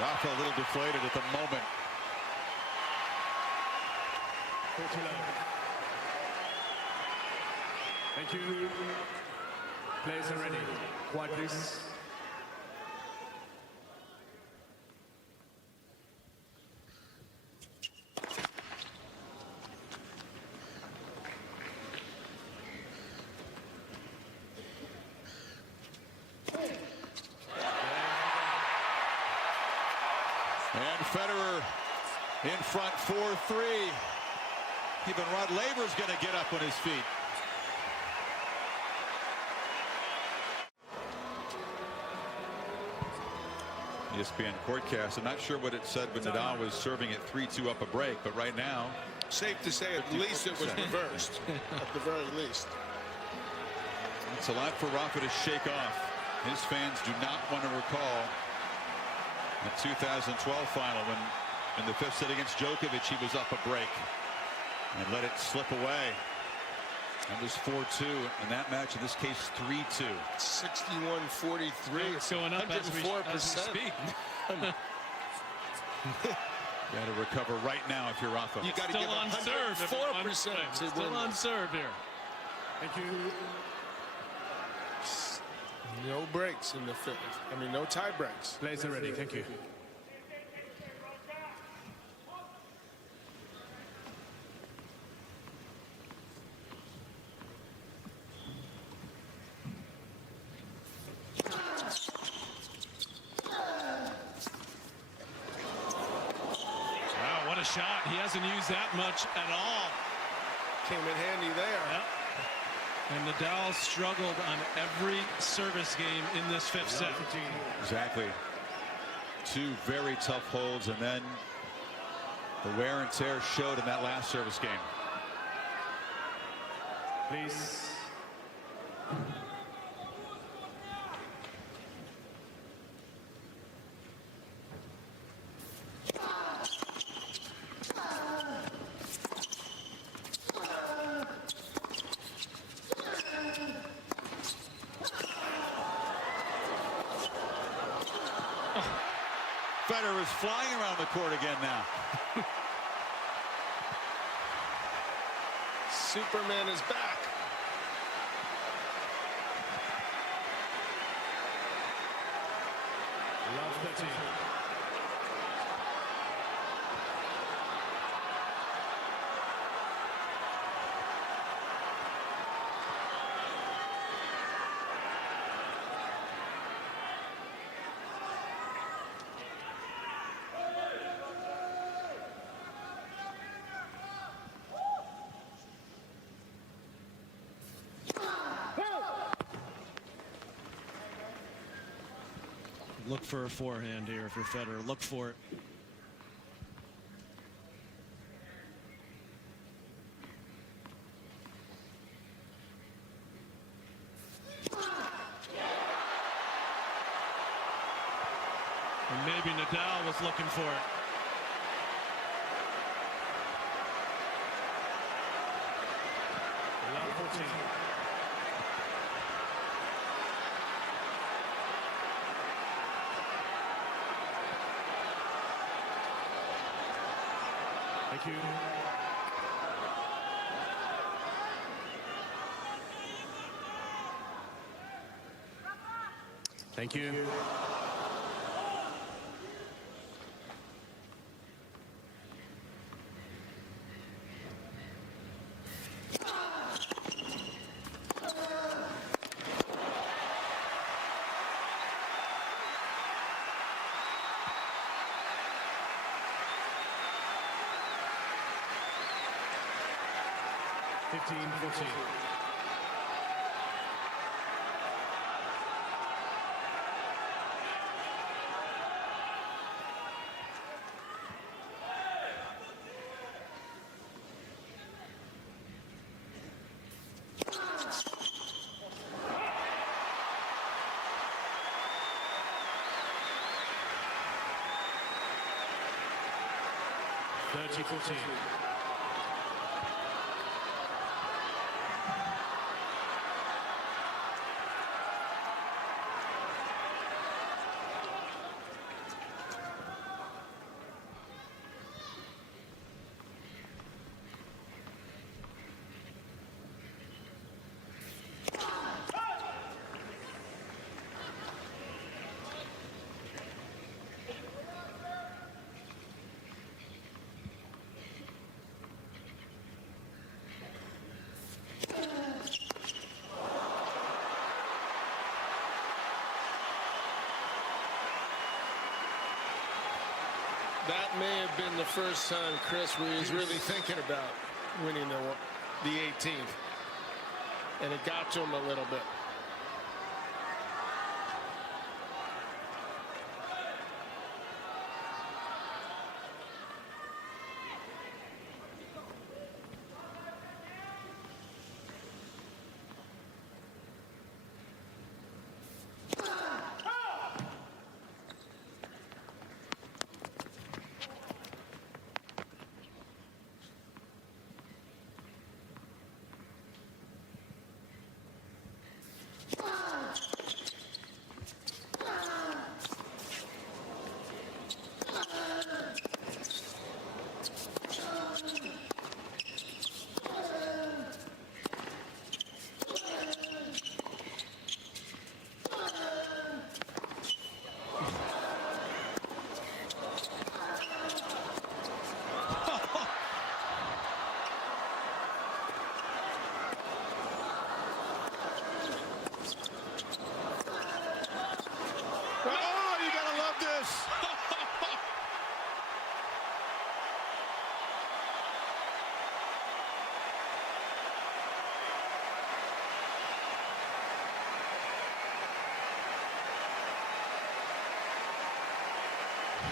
Rafa a little deflated at the moment. Thank you. Players are ready. Quiet, please. And Federer in front 4-3. Even Rod Laver's going to get up on his feet. ESPN Courtcast. I'm not sure what it said when Nadal was serving at 3-2 up a break, but right now, Safe to say at least it was reversed, at the very least. it's a lot for Rafa to shake off. His fans do not want to recall the 2012 final when in the fifth set against Djokovic he was up a break and let it slip away. That was 4-2 in that match. In this case, 3-2. 61-43. It's going up as we speak. Got to recover right now if you're Rafa. You got to Still give on serve. 104% to Still win. on serve here. Thank you. No breaks in the fifth. I mean, no tie breaks. Players are ready. Thank you. Wow, what a shot. He hasn't used that much at all. Came in handy there. Yep. And Nadal struggled on every service game in this fifth set. Exactly. Two very tough holds, and then the wear and tear showed in that last service game. Please. Federer is flying around the court again now. Superman is back. Love 13. Look for a forehand here if you're Federer. Look for it. And maybe Nadal was looking for it. Love 14. Thank you. Thank you. Fifteen, 14. Thirty, 14. That may have been the first time, Chris, where he was really thinking about winning the 18th. And it got to him a little bit.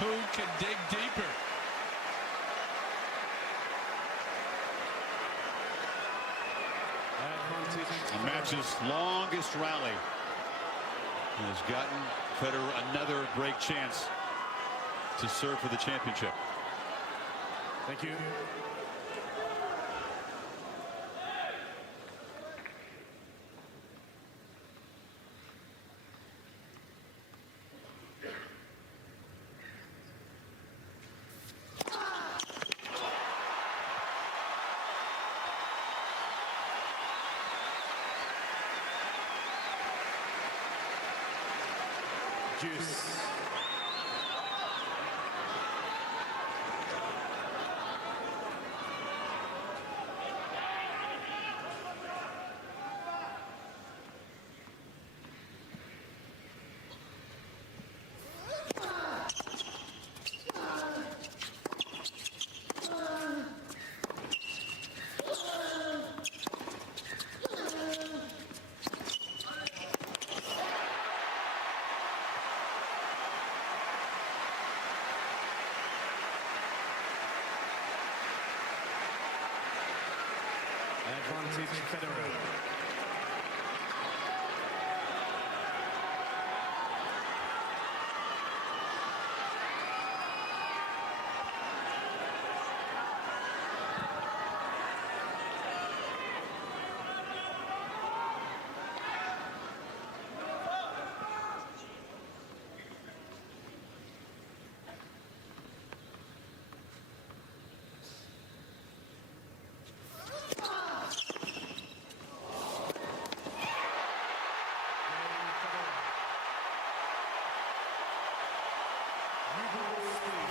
Who can dig deeper? The match's longest rally has gotten Federer another great chance to serve for the championship. Thank you. deuce. Advantage Federer.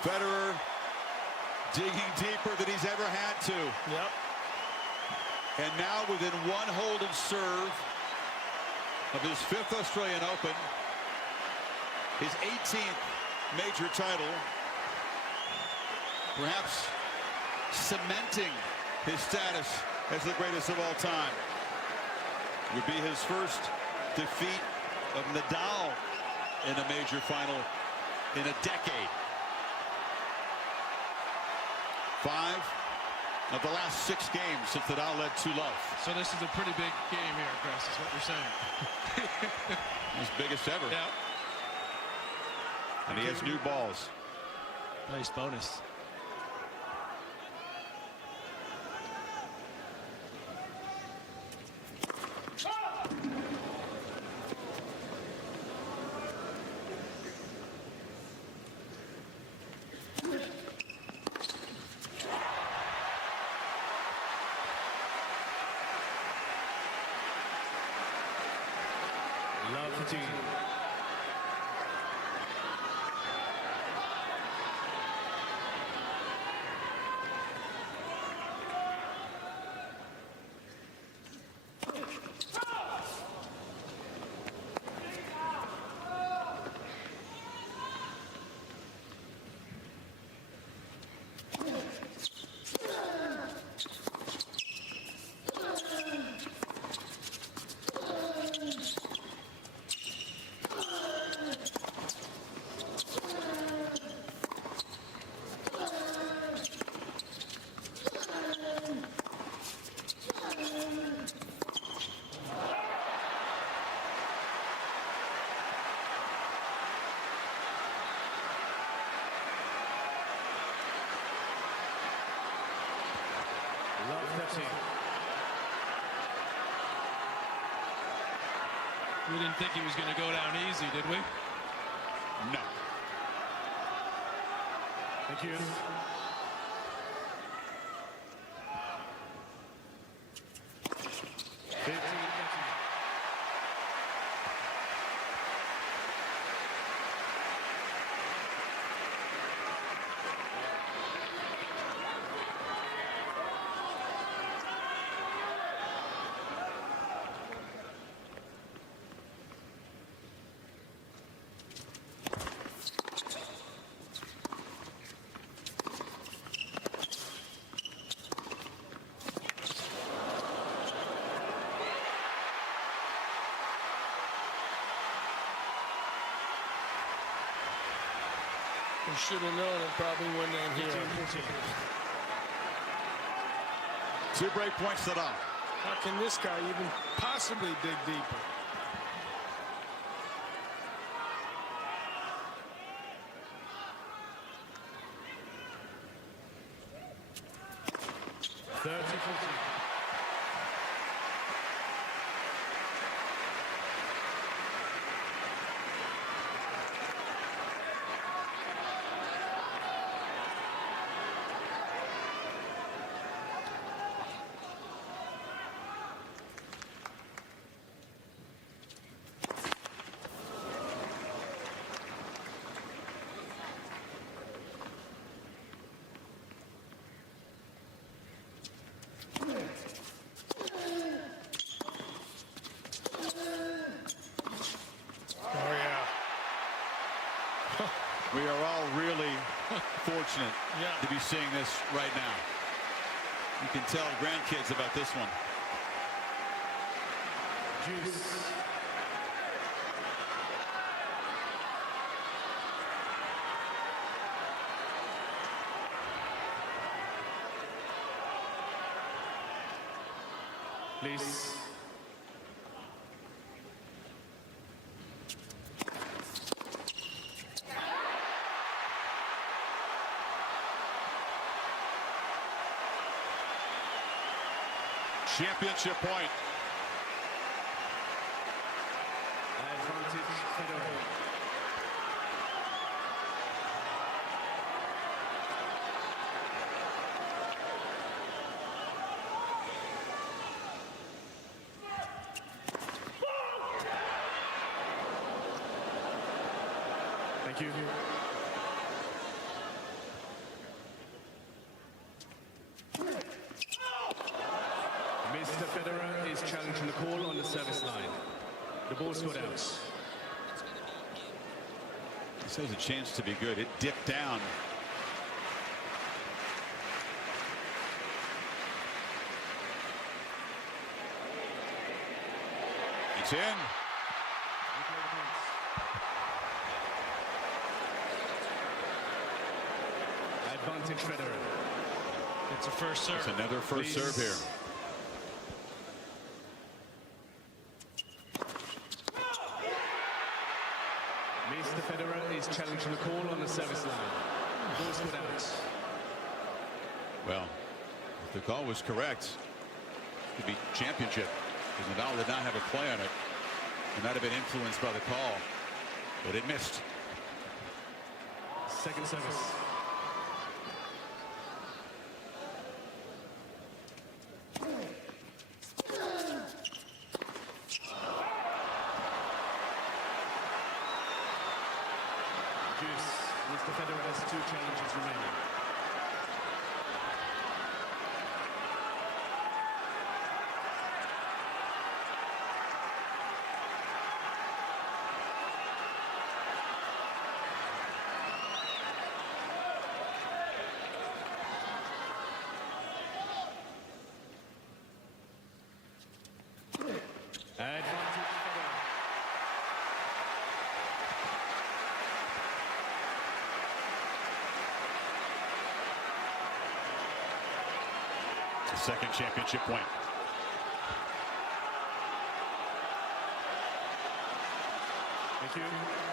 Federer digging deeper than he's ever had to. Yep. And now within one hold of serve of his 5th Australian Open, his 18th major title, perhaps cementing his status as the greatest of all time. It would be his first defeat of Nadal in a major final in a decade. 5 of the last 6 games since Nadal led 2-love. So this is a pretty big game here, Chris, is what you're saying. His biggest ever. Yeah. And he has new balls. Nice bonus. Love the team. Love the team. We didn't think he was going to go down easy, did we? No. Thank you. We should have known it probably wouldn't end here. 2 break points to Nadal. How can this guy even possibly dig deeper? are all really fortunate to be seeing this right now. You can tell grandkids about this one. Please. Championship point. Advantage Federer. Thank you. Mr. Federer is challenging the call on the service line. The ball scored out. This has a chance to be good. It dipped down. It's in. Advantage Federer. It's a first serve. It's another first serve here. Mr. Federer is challenging the call on the service line. Ball scored out. Well, if the call was correct, it could be championship, because Nadal did not have a play on it. It might have been influenced by the call, but it missed. Second service. Mr. Federer has 2 challenges remaining. Advantage Federer. The second championship point. Thank you.